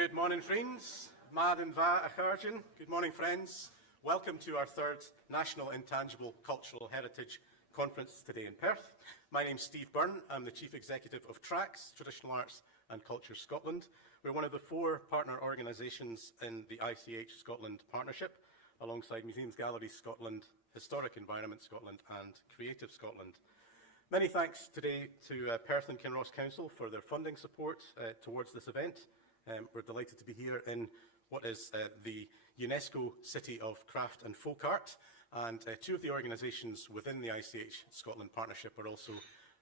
Good morning, friends. Mad va acharjin. Good morning, friends. Welcome to our third National Intangible Cultural Heritage Conference today in Perth. My name's Steve Byrne. I'm the Chief Executive of TRACS, Traditional Arts and Culture Scotland. We're one of the 4 partner organisations in the ICH Scotland Partnership, alongside Museums, Galleries Scotland, Historic Environment Scotland and Creative Scotland. Many thanks today to Perth and Kinross Council for their funding support towards this event. We're delighted to be here in what is the UNESCO City of Craft and Folk Art, and 2 of the organisations within the ICH Scotland Partnership are also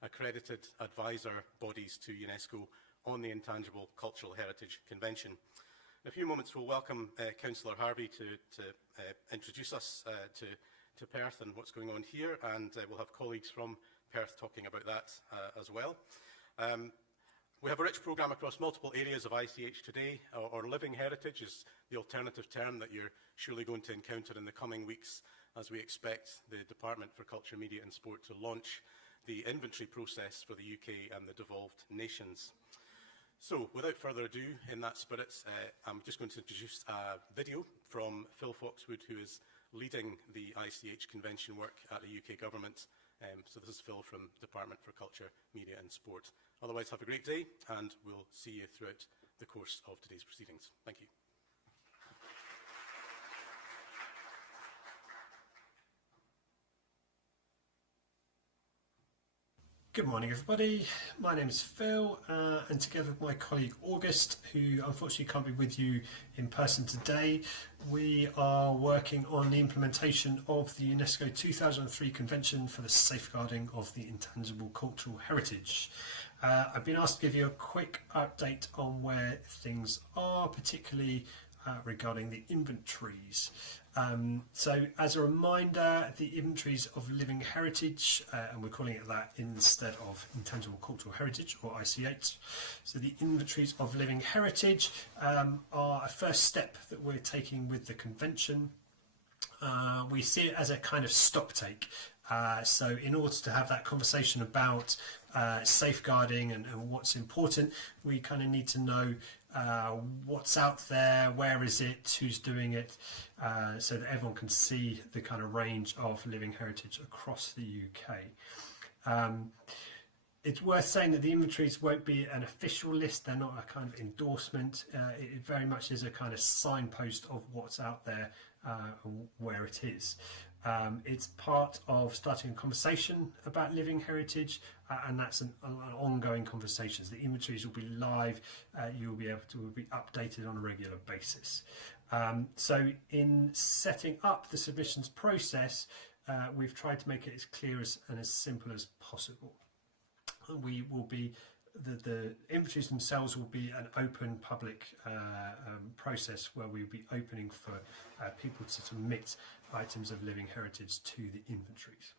accredited advisor bodies to UNESCO on the Intangible Cultural Heritage Convention. In a few moments we'll welcome Councillor Harvey to introduce us to Perth and what's going on here, and we'll have colleagues from Perth talking about that as well. We have a rich programme across multiple areas of ICH today. Or living heritage is the alternative term that you're surely going to encounter in the coming weeks as we expect the Department for Culture, Media and Sport to launch the inventory process for the UK and the devolved nations. So, without further ado, in that spirit, I'm just going to introduce a video from Phil Foxwood, who is leading the ICH convention work at the UK Government. So this is Phil from Department for Culture, Media and Sport. Otherwise, have a great day, and we'll see you throughout the course of today's proceedings. Thank you. Good morning, everybody. My name is Phil, and together with my colleague August, who unfortunately can't be with you in person today, we are working on the implementation of the UNESCO 2003 Convention for the Safeguarding of the Intangible Cultural Heritage. I've been asked to give you a quick update on where things are, particularly regarding the inventories. So as a reminder, the inventories of living heritage, and we're calling it that instead of Intangible Cultural Heritage, or ICH. So the inventories of living heritage are a first step that we're taking with the convention. We see it as a kind of stocktake. So in order to have that conversation about safeguarding and what's important, we kind of need to know what's out there, where is it, who's doing it, so that everyone can see the kind of range of living heritage across the UK. It's worth saying that the inventories won't be an official list, they're not a kind of endorsement, it very much is a kind of signpost of what's out there and where it is. It's part of starting a conversation about living heritage, and that's an ongoing conversation. The inventories will be live, you'll be able to be updated on a regular basis. So in setting up the submissions process, we've tried to make it as clear and as simple as possible. We will be the inventories themselves will be an open public process where we'll be opening for people to submit items of living heritage to the inventories.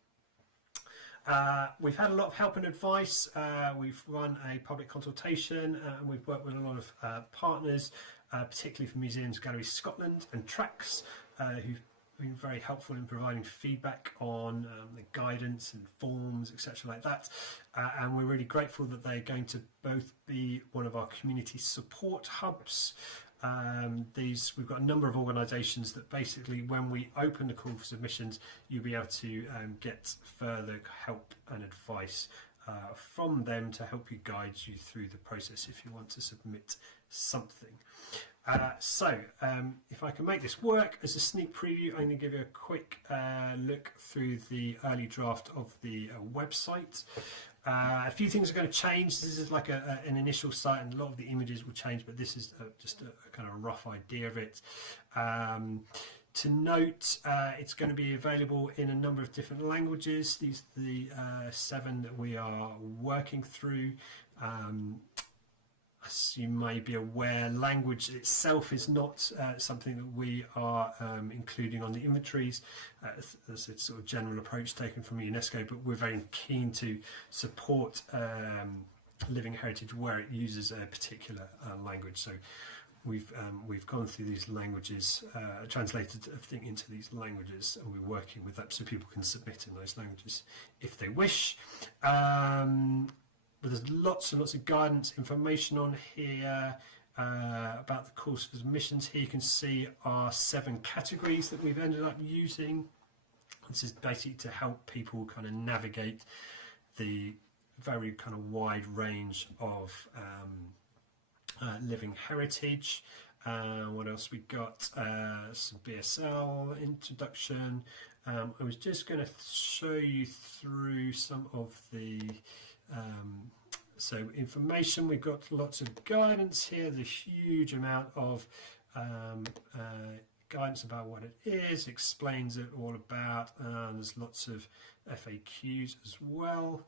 We've had a lot of help and advice. We've run a public consultation and we've worked with a lot of partners, particularly from Museums, Galleries Scotland and TRACS, who've been very helpful in providing feedback on the guidance and forms, etc. like that. And we're really grateful that they're going to both be one of our community support hubs. We've got a number of organisations that basically, when we open the call for submissions, you'll be able to get further help and advice from them to help you guide you through the process if you want to submit something. If I can make this work as a sneak preview, I'm going to give you a quick look through the early draft of the website. A few things are going to change. This is like an initial site, and a lot of the images will change, but this is just a kind of a rough idea of it. To note, it's going to be available in a number of different languages. These are the 7 that we are working through. As you may be aware, language itself is not something that we are including on the inventories. That's a sort of general approach taken from UNESCO, but we're very keen to support living heritage where it uses a particular language. So we've gone through these languages, translated everything into these languages, and we're working with that so people can submit in those languages if they wish. But there's lots and lots of guidance, information on here. about the calls for submissions. Here you can see our 7 categories that we've ended up using. This is basically to help people kind of navigate the very kind of wide range of living heritage. What else we got? Some BSL introduction. I was just going to show you through some of the so information. We've got lots of guidance here. There's a huge amount of guidance about what it is, explains it all about. There's lots of FAQs as well.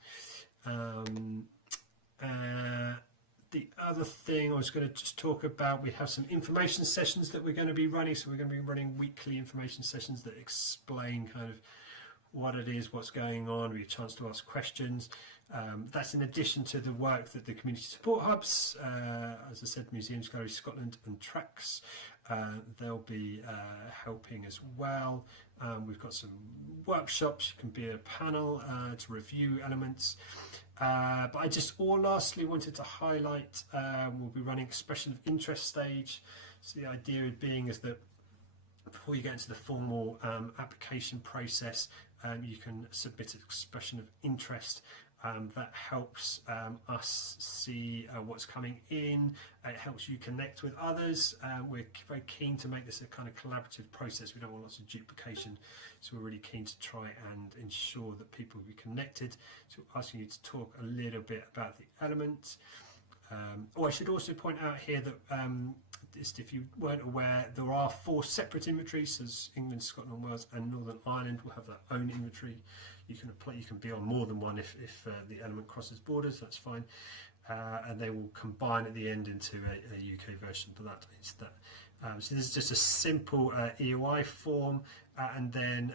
The other thing I was going to just talk about, we have some information sessions that we're going to be running. So we're going to be running weekly information sessions that explain kind of what it is, what's going on, with a chance to ask questions. That's in addition to the work that the community support hubs, as I said, Museums, Galleries Scotland and Tracks, they'll be helping as well. We've got some workshops, you can be a panel to review elements. But I just lastly wanted to highlight, we'll be running expression of interest stage. So the idea being is that before you get into the formal application process, you can submit an expression of interest. That helps us see what's coming in. It helps you connect with others. We're very keen to make this a kind of collaborative process. We don't want lots of duplication, so we're really keen to try and ensure that people will be connected. So we're asking you to talk a little bit about the elements. I should also point out here that just if you weren't aware, there are 4 separate inventories. So England, Scotland, Wales and Northern Ireland will have their own inventory. You can apply, you can be on more than one if the element crosses borders, that's fine. And they will combine at the end into a UK version, but that is that. So this is just a simple EOI form, and then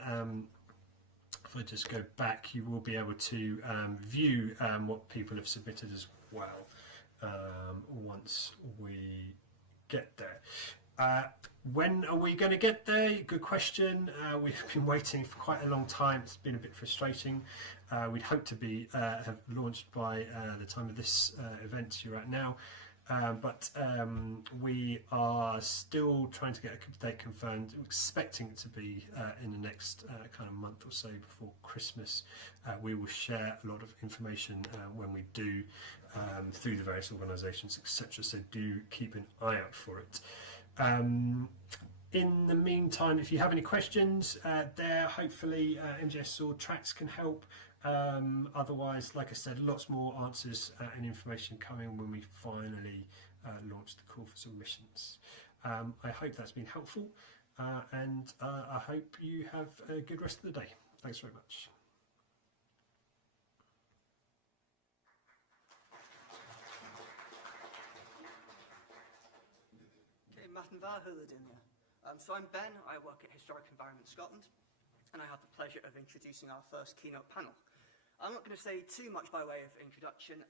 if I just go back, you will be able to view what people have submitted as well once we get there. When are we going to get there? Good question. We've been waiting for quite a long time. It's been a bit frustrating. We'd hope to be have launched by the time of this event you're at now, but we are still trying to get a date confirmed. We're expecting it to be in the next kind of month or so before Christmas. We will share a lot of information when we do through the various organisations, etc. So do keep an eye out for it. In the meantime, if you have any questions there, hopefully MGS or Tracks can help. Otherwise, like I said, lots more answers and information coming when we finally launch the call for submissions. I hope that's been helpful, and I hope you have a good rest of the day. Thanks very much. Martin Varhulled in here. So I'm Ben, I work at Historic Environment Scotland, and I have the pleasure of introducing our first keynote panel. I'm not going to say too much by way of introduction,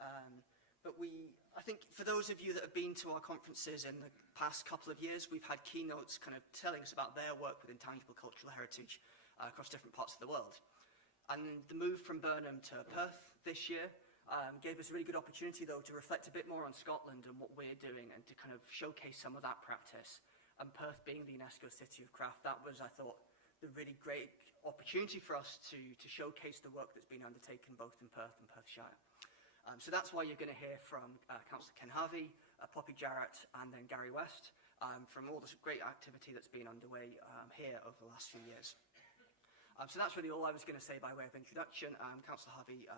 but I think for those of you that have been to our conferences in the past couple of years, we've had keynotes kind of telling us about their work with intangible cultural heritage across different parts of the world. And the move from Burnham to Perth this year gave us a really good opportunity, though, to reflect a bit more on Scotland and what we're doing and to kind of showcase some of that practice. And Perth being the UNESCO City of Craft, that was, I thought, the really great opportunity for us to showcase the work that's been undertaken both in Perth and Perthshire. So that's why you're going to hear from Councillor Ken Harvey, Poppy Jarrett, and then Gary West, from all this great activity that's been underway here over the last few years. So that's really all I was going to say by way of introduction. Councillor Harvey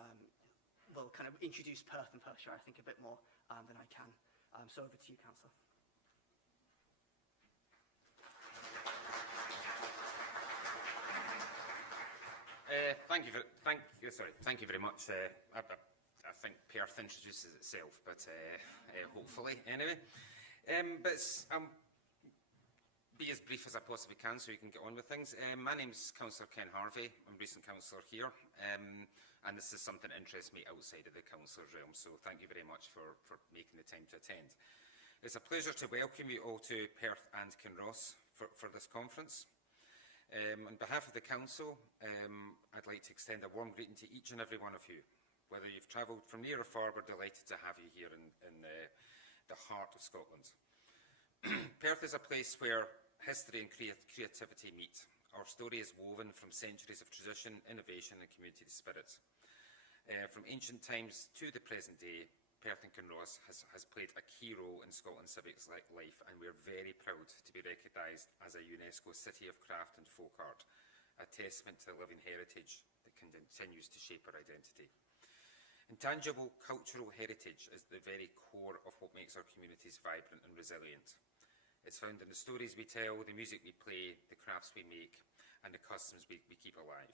will kind of introduce Perth and Perthshire, I think, a bit more than I can. So over to you, Councillor. Thank you very much. I think Perth introduces itself, but hopefully, anyway. Be as brief as I possibly can so you can get on with things. My name's Councillor Ken Harvey. I'm recent councillor here, and this is something that interests me outside of the councillor's realm, so thank you very much for making the time to attend. It's a pleasure to welcome you all to Perth and Kinross for this conference. On behalf of the Council, I'd like to extend a warm greeting to each and every one of you. Whether you've travelled from near or far, we're delighted to have you here in the heart of Scotland. Perth is a place where history and creativity meet. Our story is woven from centuries of tradition, innovation and community spirit. From ancient times to the present day, Perth and Kinross has played a key role in Scotland's civic life, and we are very proud to be recognised as a UNESCO City of Craft and Folk Art, a testament to the living heritage that continues to shape our identity. Intangible cultural heritage is the very core of what makes our communities vibrant and resilient. It's found in the stories we tell, the music we play, the crafts we make, and the customs we keep alive.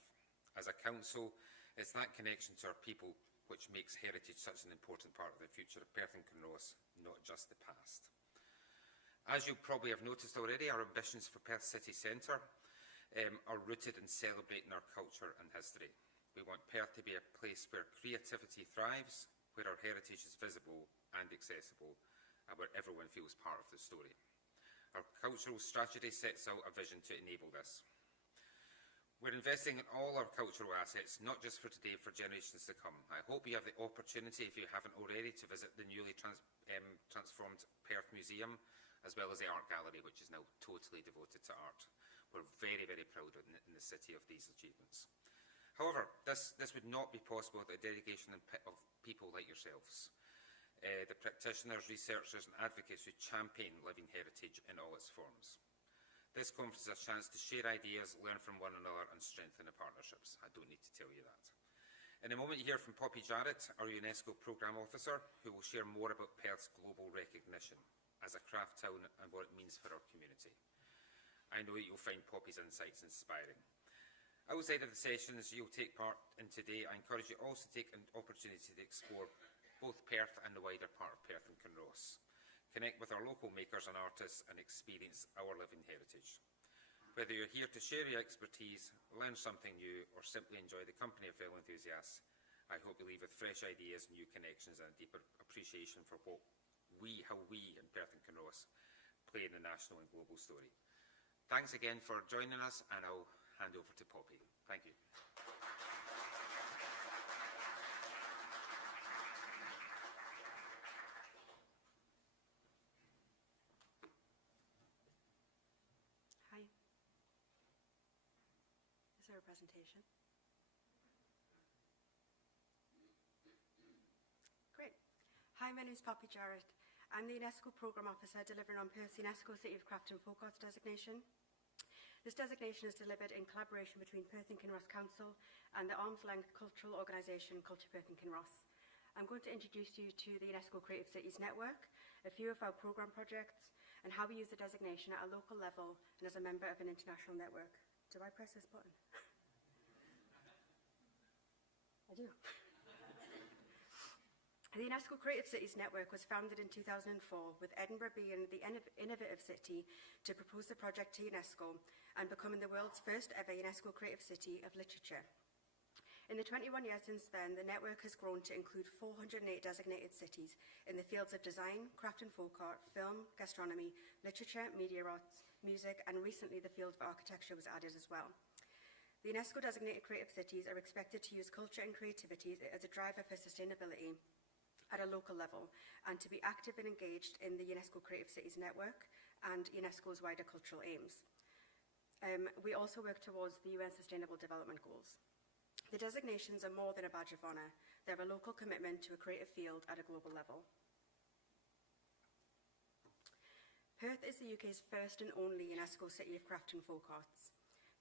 As a council, it's that connection to our people which makes heritage such an important part of the future of Perth and Kinross, not just the past. As you probably have noticed already, our ambitions for Perth City Centre are rooted in celebrating our culture and history. We want Perth to be a place where creativity thrives, where our heritage is visible and accessible, and where everyone feels part of the story. Our cultural strategy sets out a vision to enable this. We're investing in all our cultural assets, not just for today, for generations to come. I hope you have the opportunity, if you haven't already, to visit the newly transformed Perth Museum, as well as the Art Gallery, which is now totally devoted to art. We're very, very proud in the city of these achievements. However, this would not be possible without the dedication of people like yourselves, the practitioners, researchers and advocates who champion living heritage in all its forms. This conference is a chance to share ideas, learn from one another and strengthen the partnerships. I don't need to tell you that. In a moment you hear from Poppy Jarrett, our UNESCO Programme Officer, who will share more about Perth's global recognition as a craft town and what it means for our community. I know that you'll find Poppy's insights inspiring. Outside of the sessions you'll take part in today, I encourage you also to take an opportunity to explore both Perth and the wider part of Perth and Kinross. Connect with our local makers and artists and experience our living heritage. Whether you're here to share your expertise, learn something new, or simply enjoy the company of fellow enthusiasts, I hope you leave with fresh ideas, new connections and a deeper appreciation for how we in Perth and Kinross play in the national and global story. Thanks again for joining us, and I'll hand over to Poppy. Thank you. Is there a presentation? Great. Hi, my name is Poppy Jarrett. I'm the UNESCO Programme Officer delivering on Perth's UNESCO City of Craft and Folk Arts designation. This designation is delivered in collaboration between Perth and Kinross Council and the arm's-length cultural organisation Culture Perth and Kinross. I'm going to introduce you to the UNESCO Creative Cities Network, a few of our programme projects, and how we use the designation at a local level and as a member of an international network. Do I press this button? I do. The UNESCO Creative Cities Network was founded in 2004 with Edinburgh being the innovative city to propose the project to UNESCO and becoming the world's first ever UNESCO Creative City of Literature. In the 21 years since then, the network has grown to include 408 designated cities in the fields of design, craft and folk art, film, gastronomy, literature, media arts, music, and recently the field of architecture was added as well. The UNESCO designated creative cities are expected to use culture and creativity as a driver for sustainability at a local level and to be active and engaged in the UNESCO Creative Cities Network and UNESCO's wider cultural aims. We also work towards the UN Sustainable Development Goals. The designations are more than a badge of honour. They're a local commitment to a creative field at a global level. Perth is the UK's first and only UNESCO City of Craft and Folk Arts.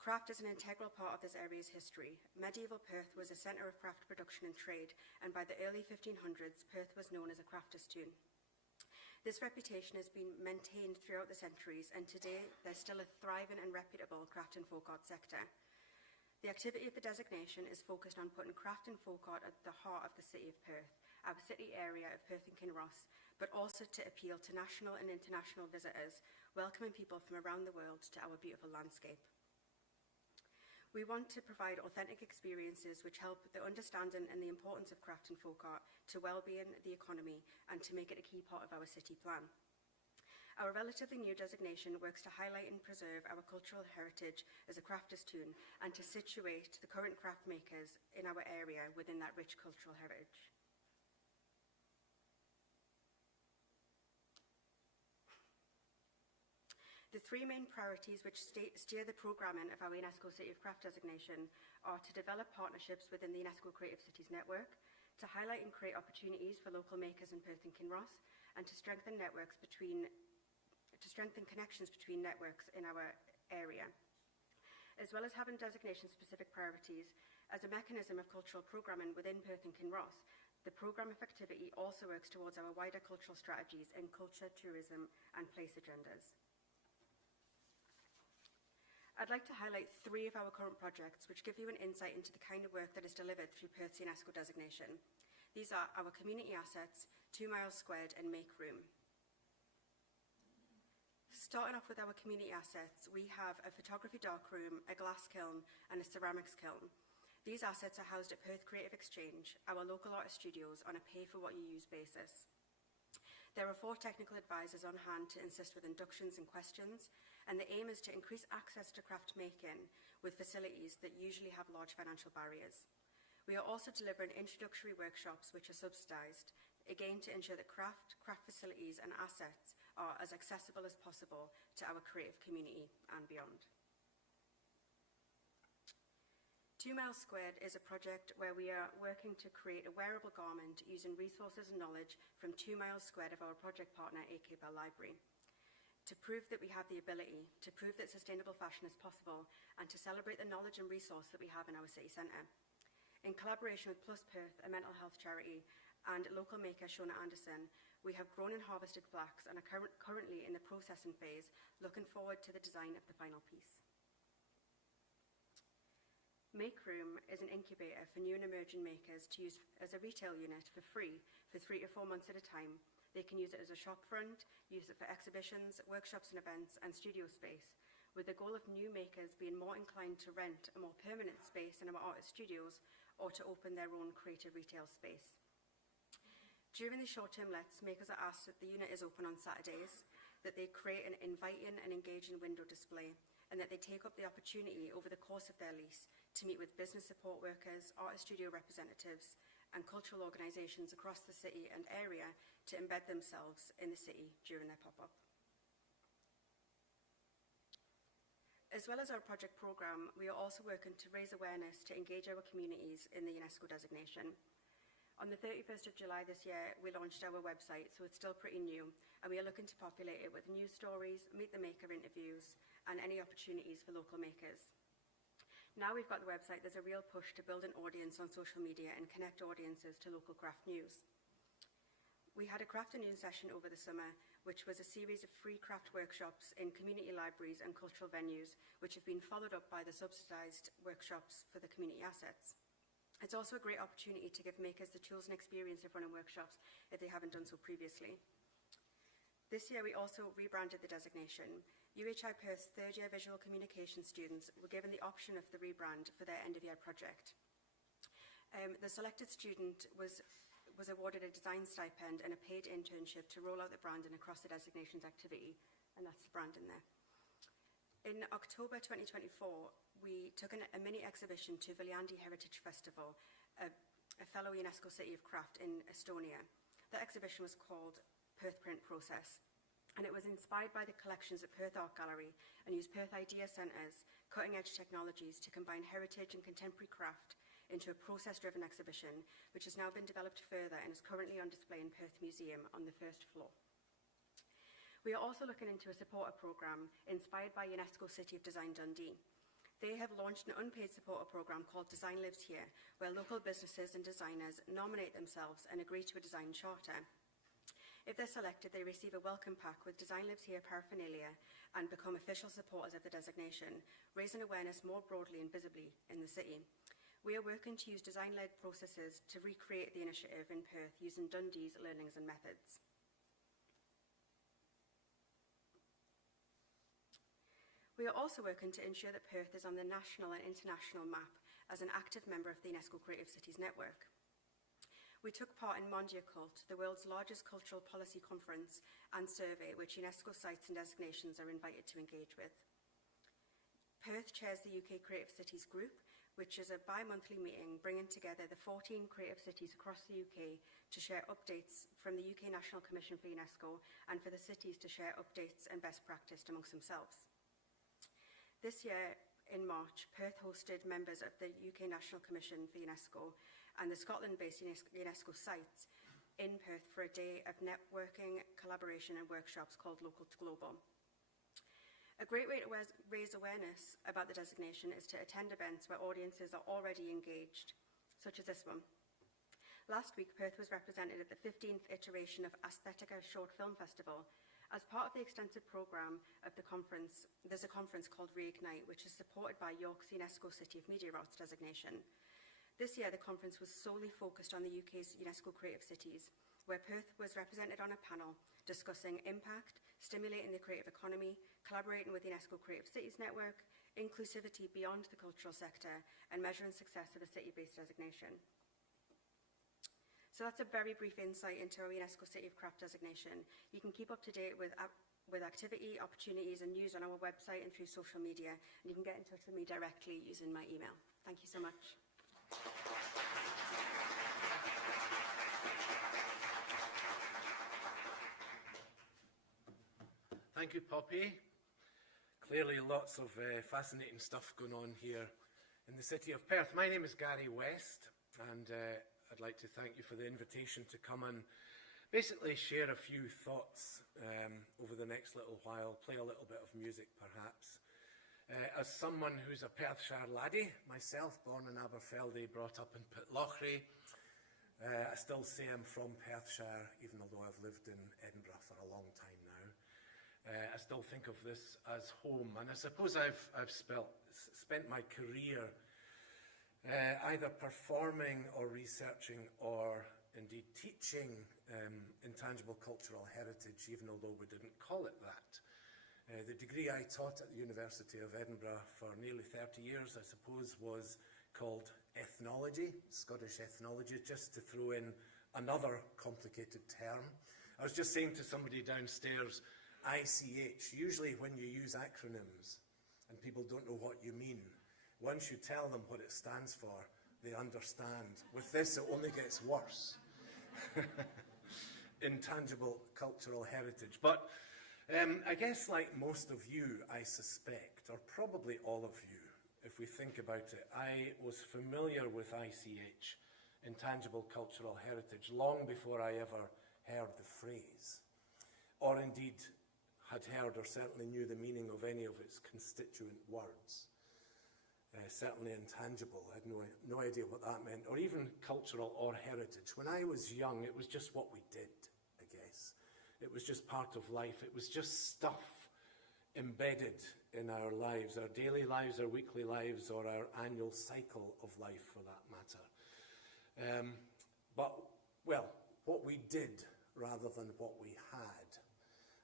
Craft is an integral part of this area's history. Medieval Perth was a centre of craft production and trade, and by the early 1500s, Perth was known as a crafter's town. This reputation has been maintained throughout the centuries, and today there's still a thriving and reputable craft and folk art sector. The activity of the designation is focused on putting craft and folk art at the heart of the city of Perth, our city area of Perth and Kinross, but also to appeal to national and international visitors, welcoming people from around the world to our beautiful landscape. We want to provide authentic experiences which help the understanding and the importance of craft and folk art to well-being, the economy, and to make it a key part of our city plan. Our relatively new designation works to highlight and preserve our cultural heritage as a crafter's town and to situate the current craft makers in our area within that rich cultural heritage. The three main priorities which steer the programming of our UNESCO City of Craft designation are to develop partnerships within the UNESCO Creative Cities network, to highlight and create opportunities for local makers in Perth and Kinross, and to strengthen connections between networks in our area. As well as having designation-specific priorities, as a mechanism of cultural programming within Perth and Kinross, the programme of activity also works towards our wider cultural strategies in culture, tourism and place agendas. I'd like to highlight three of our current projects which give you an insight into the kind of work that is delivered through Perth's UNESCO designation. These are our community assets, 2 Miles Squared and Make Room. Starting off with our community assets, we have a photography darkroom, a glass kiln and a ceramics kiln. These assets are housed at Perth Creative Exchange, our local artist studios, on a pay-for-what-you-use basis. There are 4 technical advisors on hand to assist with inductions and questions, and the aim is to increase access to craft making with facilities that usually have large financial barriers. We are also delivering introductory workshops which are subsidised, again to ensure that craft facilities and assets are as accessible as possible to our creative community and beyond. 2 Miles Squared is a project where we are working to create a wearable garment using resources and knowledge from 2 Miles Squared of our project partner, AK Bell Library, to prove that we have the ability, to prove that sustainable fashion is possible, and to celebrate the knowledge and resource that we have in our city centre. In collaboration with Plus Perth, a mental health charity, and local maker Shona Anderson, we have grown and harvested flax and are currently in the processing phase, looking forward to the design of the final piece. Make Room is an incubator for new and emerging makers to use as a retail unit for free for 3 to 4 months at a time. They can use it as a shop front, use it for exhibitions, workshops and events, and studio space, with the goal of new makers being more inclined to rent a more permanent space in our artist studios or to open their own creative retail space. During the short-term lets, makers are asked that the unit is open on Saturdays, that they create an inviting and engaging window display, and that they take up the opportunity over the course of their lease to meet with business support workers, artist studio representatives, and cultural organisations across the city and area to embed themselves in the city during their pop-up. As well as our project programme, we are also working to raise awareness to engage our communities in the UNESCO designation. On the 31st of July this year, we launched our website, so it's still pretty new, and we are looking to populate it with news stories, meet the maker interviews, and any opportunities for local makers. Now we've got the website, there's a real push to build an audience on social media and connect audiences to local craft news. We had a craft and noon session over the summer, which was a series of free craft workshops in community libraries and cultural venues, which have been followed up by the subsidised workshops for the community assets. It's also a great opportunity to give makers the tools and experience of running workshops if they haven't done so previously. This year we also rebranded the designation. UHI Perth's third-year visual communication students were given the option of the rebrand for their end-of-year project. The selected student was awarded a design stipend and a paid internship to roll out the branding across the designation's activity, and that's the branding there. In October 2024, we took a mini exhibition to Viljandi Heritage Festival, a fellow UNESCO City of Craft in Estonia. That exhibition was called Perth Print Process, and it was inspired by the collections at Perth Art Gallery and used Perth Idea Centre's cutting-edge technologies to combine heritage and contemporary craft into a process-driven exhibition, which has now been developed further and is currently on display in Perth Museum on the first floor. We are also looking into a supporter programme inspired by UNESCO City of Design Dundee. They have launched an unpaid supporter programme called Design Lives Here, where local businesses and designers nominate themselves and agree to a design charter. If they're selected, they receive a welcome pack with Design Lives Here paraphernalia and become official supporters of the designation, raising awareness more broadly and visibly in the city. We are working to use design-led processes to recreate the initiative in Perth using Dundee's learnings and methods. We are also working to ensure that Perth is on the national and international map as an active member of the UNESCO Creative Cities Network. We took part in Mondiacult, the world's largest cultural policy conference and survey, which UNESCO sites and designations are invited to engage with. Perth chairs the UK Creative Cities Group, which is a bi-monthly meeting bringing together the 14 creative cities across the UK to share updates from the UK National Commission for UNESCO and for the cities to share updates and best practice amongst themselves. This year, in March, Perth hosted members of the UK National Commission for UNESCO and the Scotland-based UNESCO sites in Perth for a day of networking, collaboration and workshops called Local to Global. A great way to raise awareness about the designation is to attend events where audiences are already engaged, such as this one. Last week, Perth was represented at the 15th iteration of Aesthetica Short Film Festival. As part of the extensive programme of the conference, there's a conference called Reignite, which is supported by York's UNESCO City of Media Arts designation. This year, the conference was solely focused on the UK's UNESCO creative cities, where Perth was represented on a panel discussing impact, stimulating the creative economy, collaborating with the UNESCO Creative Cities Network, inclusivity beyond the cultural sector, and measuring success of a city-based designation. So that's a very brief insight into our UNESCO City of Craft designation. You can keep up to date with activity, opportunities, and news on our website and through social media, and you can get in touch with me directly using my email. Thank you so much. Thank you, Poppy. Clearly lots of fascinating stuff going on here in the city of Perth. My name is Gary West, and I'd like to thank you for the invitation to come and basically share a few thoughts over the next little while, play a little bit of music perhaps. As someone who's a Perthshire laddie, myself, born in Aberfeldy, brought up in Pitlochry, I still say I'm from Perthshire, even although I've lived in Edinburgh for a long time now. I still think of this as home, and I suppose I've spent my career either performing or researching or indeed teaching intangible cultural heritage, even although we didn't call it that. The degree I taught at the University of Edinburgh for nearly 30 years, I suppose, was called ethnology, Scottish ethnology, just to throw in another complicated term. I was just saying to somebody downstairs, ICH, usually when you use acronyms and people don't know what you mean, once you tell them what it stands for, they understand. With this, it only gets worse. Intangible cultural heritage. But I guess like most of you, I suspect, or probably all of you, if we think about it, I was familiar with ICH, Intangible Cultural Heritage, long before I ever heard the phrase, or indeed had heard or certainly knew the meaning of any of its constituent words. Certainly intangible, I had no idea what that meant, or even cultural or heritage. When I was young, it was just what we did, I guess. It was just part of life. It was just stuff embedded in our lives, our daily lives, our weekly lives, or our annual cycle of life, for that matter. But, well, what we did rather than what we had,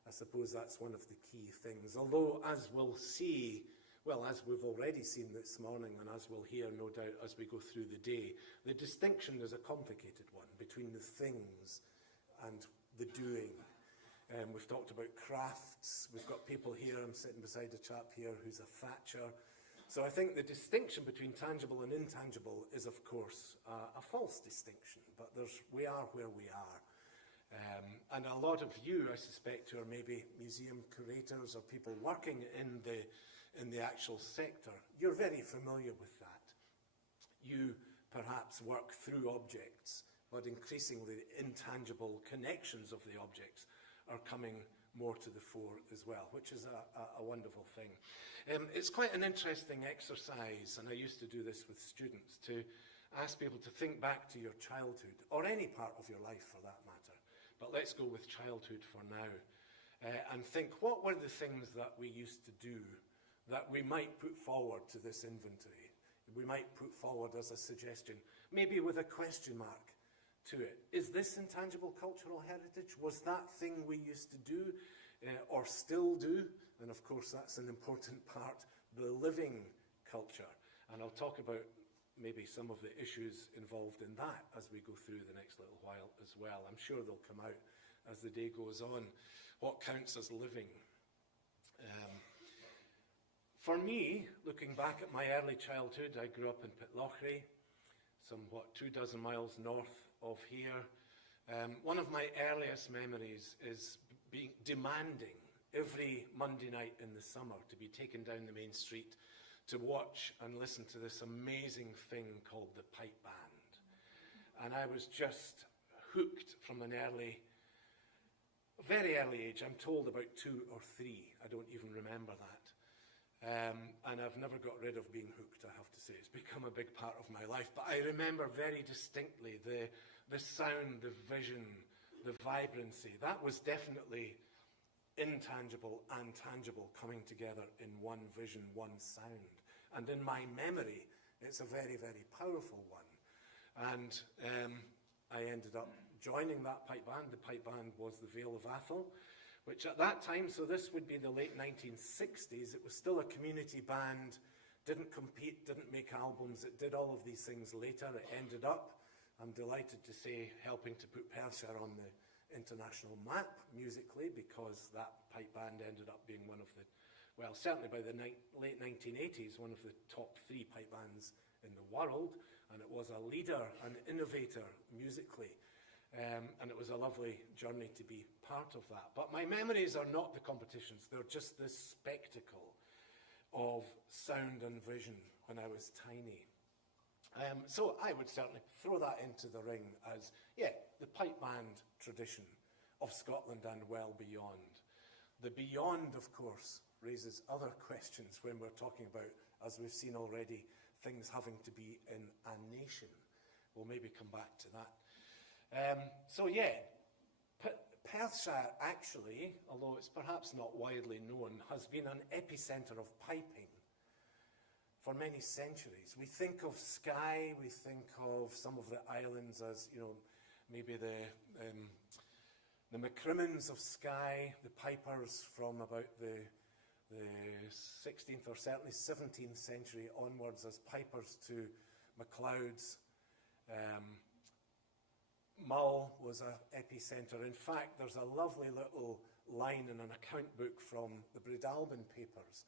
I suppose that's one of the key things. Although, as we'll see, well, as we've already seen this morning, and as we'll hear, no doubt, as we go through the day, the distinction is a complicated one between the things and the doing. We've talked about crafts. We've got people here. I'm sitting beside a chap here who's a thatcher. So I think the distinction between tangible and intangible is, of course, a false distinction. But we are where we are. And a lot of you, I suspect, who are maybe museum curators or people working in the actual sector, you're very familiar with that. You perhaps work through objects, but increasingly the intangible connections of the objects are coming more to the fore as well, which is a wonderful thing. It's quite an interesting exercise, and I used to do this with students, to ask people to think back to your childhood, or any part of your life for that matter. But let's go with childhood for now, and think, what were the things that we used to do that we might put forward to this inventory? We might put forward as a suggestion, maybe with a question mark to it. Is this intangible cultural heritage? Was that thing we used to do or still do? And of course, that's an important part, the living culture. And I'll talk about maybe some of the issues involved in that as we go through the next little while as well. I'm sure they'll come out as the day goes on. What counts as living? For me, looking back at my early childhood, I grew up in Pitlochry, somewhat 24 miles north of here. One of my earliest memories is demanding every Monday night in the summer to be taken down the main street to watch and listen to this amazing thing called the pipe band. And I was just hooked from an very early age. I'm told about 2 or 3. I don't even remember that. And I've never got rid of being hooked, I have to say. It's become a big part of my life. But I remember very distinctly the sound, the vision, the vibrancy. That was definitely intangible and tangible coming together in one vision, one sound. And in my memory, it's a very, very powerful one. And I ended up joining that pipe band. The pipe band was the Vale of Atholl, which at that time, so this would be the late 1960s, it was still a community band, didn't compete, didn't make albums, it did all of these things later. It ended up, I'm delighted to say, helping to put Perthshire on the international map musically, because that pipe band ended up being one of the, well, certainly by the late 1980s, one of the top 3 pipe bands in the world, and it was a leader, an innovator musically. And it was a lovely journey to be part of that. But my memories are not the competitions, they're just this spectacle of sound and vision when I was tiny. So I would certainly throw that into the ring as, yeah, the pipe band tradition of Scotland and well beyond. The beyond, of course, raises other questions when we're talking about, as we've seen already, things having to be in a nation. We'll maybe come back to that. So yeah, Perthshire actually, although it's perhaps not widely known, has been an epicentre of piping for many centuries. We think of Skye, we think of some of the islands as, you know, maybe the McCrimmons of Skye, the pipers from about the 16th or certainly 17th century onwards as pipers to MacLeod's. Mull was an epicentre. In fact, there's a lovely little line in an account book from the Breadalbane papers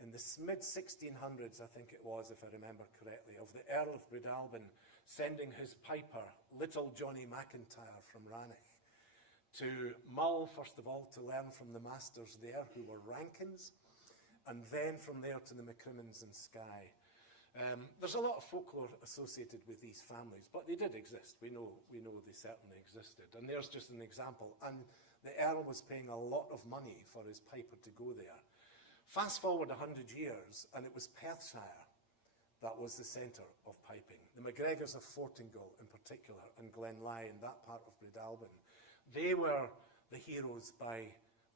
in the mid-1600s, I think it was, if I remember correctly, of the Earl of Breadalbane sending his piper, little Johnny McIntyre from Rannoch, to Mull, first of all, to learn from the masters there, who were Rankins, and then from there to the McCrimmons and Skye. There's a lot of folklore associated with these families, but they did exist. We know they certainly existed. And there's just an example. And the Earl was paying a lot of money for his piper to go there. Fast forward 100 years, and it was Perthshire that was the centre of piping. The MacGregors of Fortingall in particular, and Glenlie and that part of Breadalbane, they were the heroes by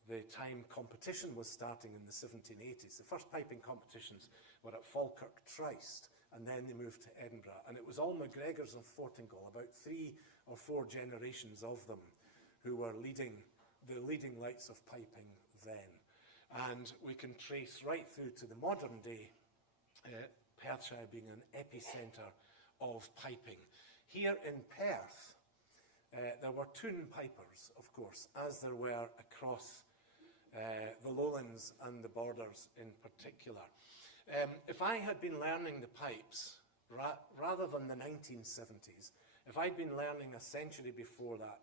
the time competition was starting in the 1780s. The first piping competitions were at Falkirk Tryst, and then they moved to Edinburgh. And it was all MacGregors of Fortingall, about 3 or 4 generations of them, who were the leading lights of piping then. And we can trace right through to the modern day, Perthshire being an epicentre of piping. Here in Perth, there were tune pipers, of course, as there were across the lowlands and the borders in particular. If I had been learning the pipes, rather than the 1970s, if I'd been learning a century before that,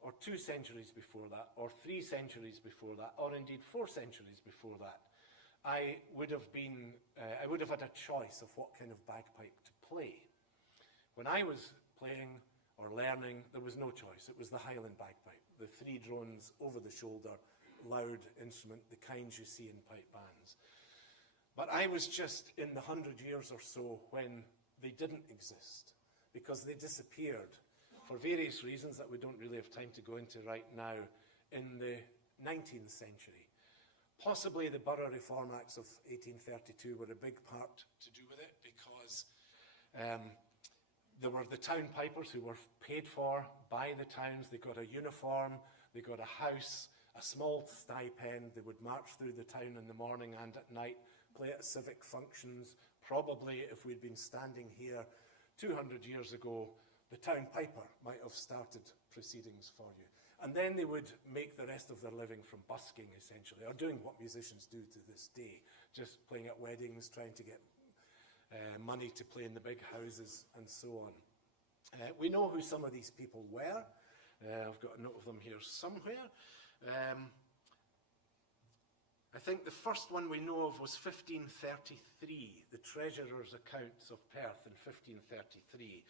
or 2 centuries before that, or 3 centuries before that, or indeed 4 centuries before that, I would have had a choice of what kind of bagpipe to play. When I was playing or learning, there was no choice. It was the Highland bagpipe, the 3 drones over the shoulder, loud instrument, the kinds you see in pipe bands. But I was just in the 100 years or so when they didn't exist, because they disappeared for various reasons that we don't really have time to go into right now in the 19th century. Possibly the Borough Reform Acts of 1832 were a big part to do with it, because there were the town pipers who were paid for by the towns. They got a uniform, they got a house, a small stipend. They would march through the town in the morning and at night, play at civic functions. Probably if we'd been standing here 200 years ago, the town piper might have started proceedings for you. And then they would make the rest of their living from busking, essentially, or doing what musicians do to this day, just playing at weddings, trying to get money to play in the big houses, and so on. We know who some of these people were. I've got a note of them here somewhere. I think the first one we know of was 1533, the Treasurer's Accounts of Perth in 1533.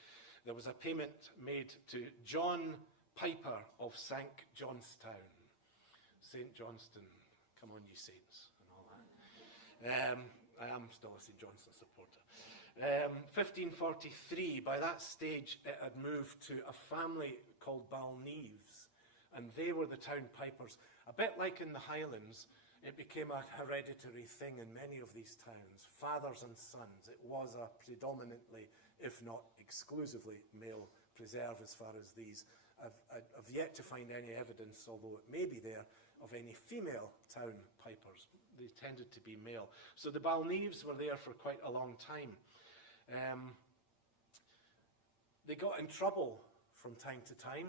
There was a payment made to John Piper of St. Johnstown. St. Johnston, come on you saints, and all that. I am still a St. Johnston supporter. 1543, by that stage it had moved to a family called Balneves, and they were the town pipers. A bit like in the Highlands, it became a hereditary thing in many of these towns, fathers and sons. It was a predominantly, if not exclusively, male preserve as far as these. I've yet to find any evidence, although it may be there, of any female town pipers. They tended to be male. So the Balneves were there for quite a long time. They got in trouble from time to time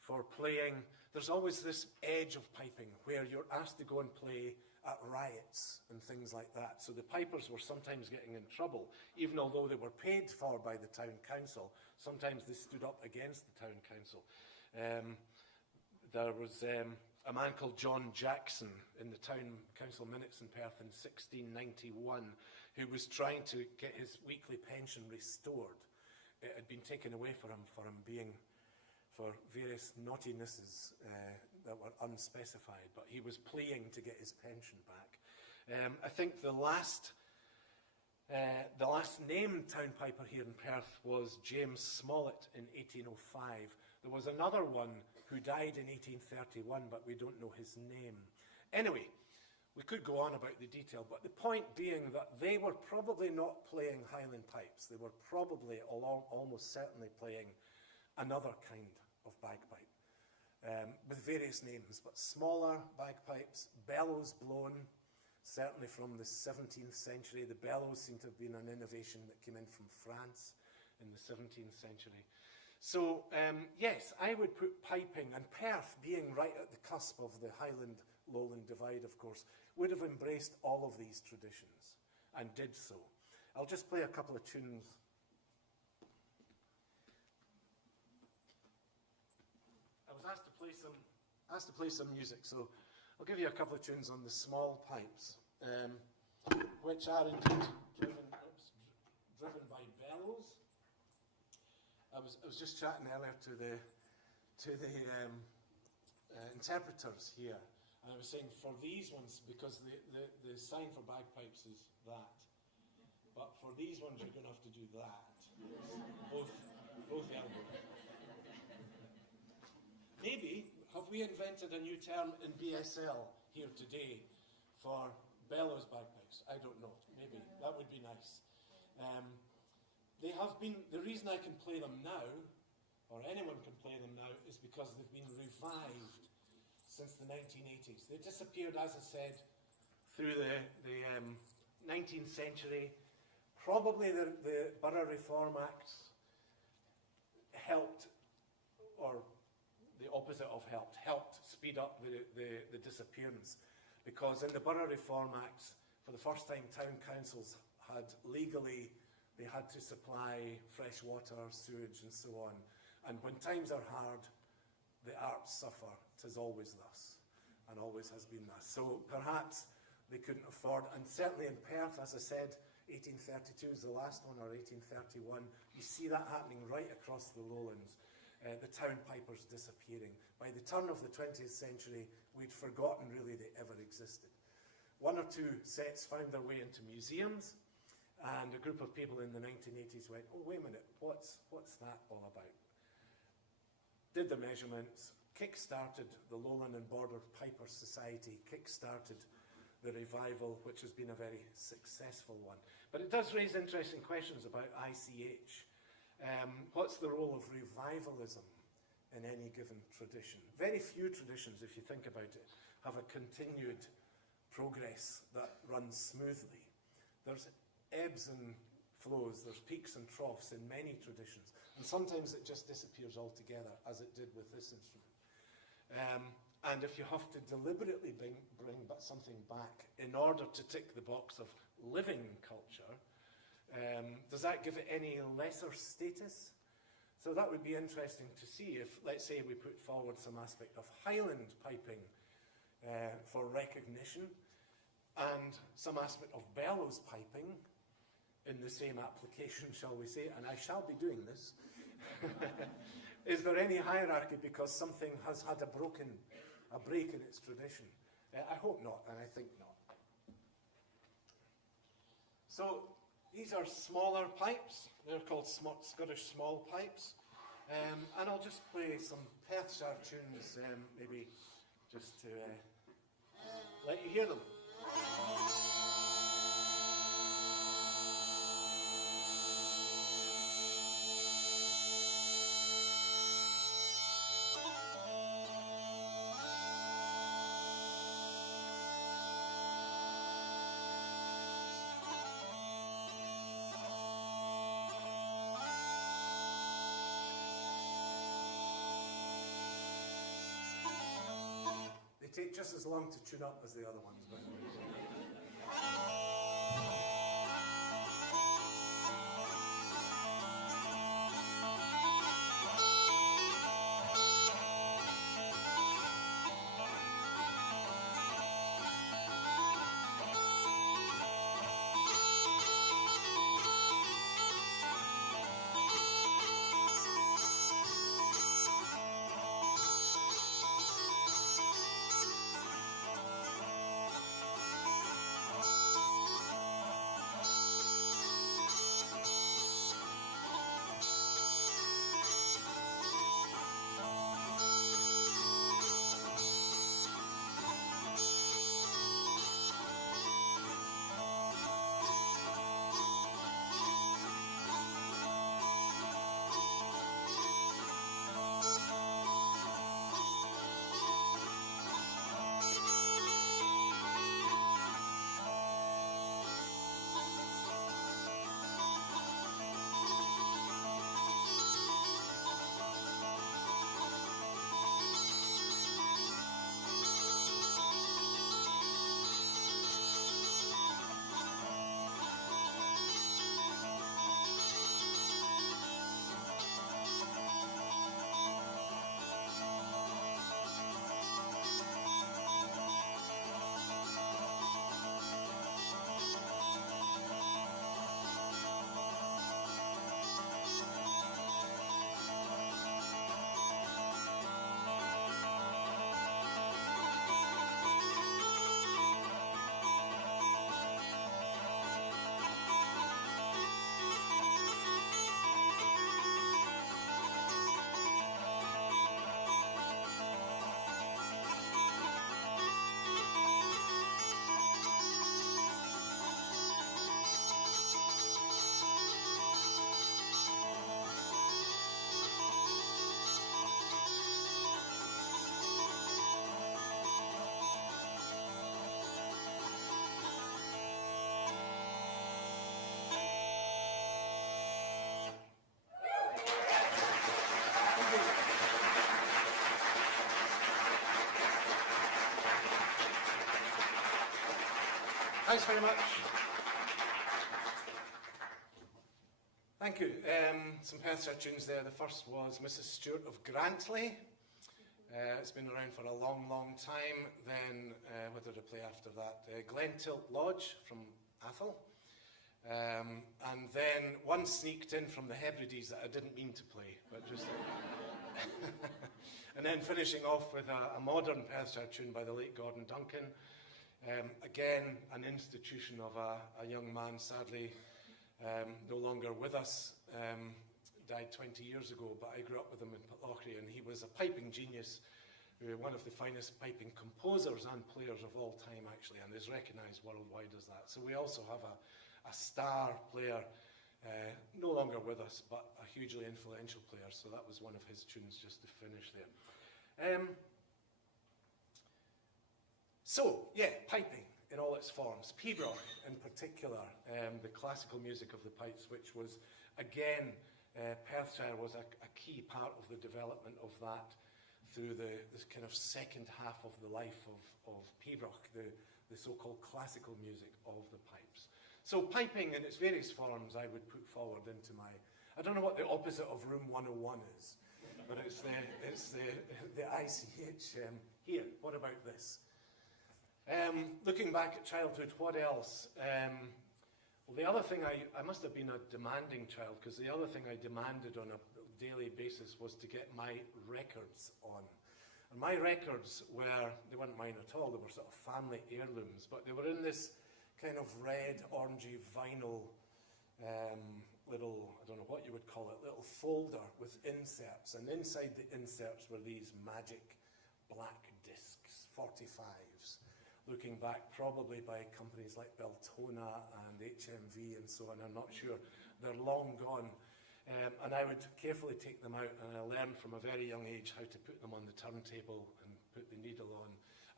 for playing. There's always this edge of piping where you're asked to go and play at riots and things like that. So the pipers were sometimes getting in trouble, even although they were paid for by the town council. Sometimes they stood up against the town council. There was a man called John Jackson in the town council minutes in Perth in 1691 who was trying to get his weekly pension restored. It had been taken away from him for various naughtinesses that were unspecified, but he was pleading to get his pension back. I think the last named town piper here in Perth was James Smollett in 1805. There was another one who died in 1831, but we don't know his name. Anyway, we could go on about the detail, but the point being that they were probably not playing Highland pipes. They were probably almost certainly playing another kind of bagpipe, with various names, but smaller bagpipes, bellows blown, certainly from the 17th century. The bellows seem to have been an innovation that came in from France in the 17th century. So, yes, I would put piping, and Perth, being right at the cusp of the Highland-Lowland divide, of course, would have embraced all of these traditions, and did so. I'll just play a couple of tunes. I was asked to play some music, so I'll give you a couple of tunes on the small pipes, which are indeed driven by bellows. I was just chatting earlier to the interpreters here, and I was saying for these ones, because the sign for bagpipes is that, but for these ones you're going to have to do that, both elbows. Maybe have we invented a new term in BSL here today for bellows bagpipes? I don't know. Maybe that would be nice. They have been, the reason I can play them now, or anyone can play them now, is because they've been revived since the 1980s. They disappeared, as I said, through the 19th century. Probably the Borough Reform Act helped, or the opposite of helped speed up the disappearance. Because in the Borough Reform Acts, for the first time, town councils had legally, they had to supply fresh water, sewage, and so on. And when times are hard, the arts suffer. 'Tis always thus, and always has been thus. So perhaps they couldn't afford, and certainly in Perth, as I said, 1832 is the last one, or 1831. You see that happening right across the lowlands. The town pipers disappearing. By the turn of the 20th century, we'd forgotten really they ever existed. One or two sets found their way into museums, and a group of people in the 1980s went, oh, wait a minute, what's that all about? Did the measurements, kick-started the Lowland and Border Pipers Society, kick-started the revival, which has been a very successful one. But it does raise interesting questions about ICH. What's the role of revivalism in any given tradition? Very few traditions, if you think about it, have a continued progress that runs smoothly. There's ebbs and flows, there's peaks and troughs in many traditions, and sometimes it just disappears altogether, as it did with this instrument. And if you have to deliberately bring something back in order to tick the box of living culture, does that give it any lesser status? So that would be interesting to see if, let's say, we put forward some aspect of Highland piping for recognition and some aspect of bellows piping in the same application, shall we say, and I shall be doing this. Is there any hierarchy because something has had a break in its tradition? I hope not, and I think not. So these are smaller pipes. They're called Scottish small pipes. And I'll just play some Perthshire tunes, maybe just to let you hear them. They take just as long to tune up as the other ones, but thanks very much. Thank you. Some Perthshire tunes there. The first was Mrs. Stewart of Grantley. It's been around for a long, long time. Then, what did I play after that? Glentilt Lodge from Athol. And then one sneaked in from the Hebrides that I didn't mean to play, but just... And then finishing off with a modern Perthshire tune by the late Gordon Duncan. Again, an institution of a young man, sadly no longer with us, died 20 years ago, but I grew up with him in Pitlochry, and he was a piping genius, one of the finest piping composers and players of all time, actually, and is recognised worldwide as that. So we also have a star player, no longer with us, but a hugely influential player, so that was one of his tunes just to finish there. So, yeah, piping in all its forms. Pibroch in particular, the classical music of the pipes, which was, again, Perthshire was a key part of the development of that through this kind of second half of the life of Pibroch, the so-called classical music of the pipes. So piping in its various forms I would put forward into my, I don't know what the opposite of Room 101 is, but it's the ICH here. What about this? Looking back at childhood, what else? Well, the other thing, I must have been a demanding child, because the other thing I demanded on a daily basis was to get my records on. And my records they weren't mine at all, they were sort of family heirlooms, but they were in this kind of red, orangey vinyl little, I don't know what you would call it, little folder with inserts. And inside the inserts were these magic black discs, 45s, looking back probably by companies like Beltona and HMV and so on. I'm not sure. They're long gone. And I would carefully take them out, and I learned from a very young age how to put them on the turntable and put the needle on,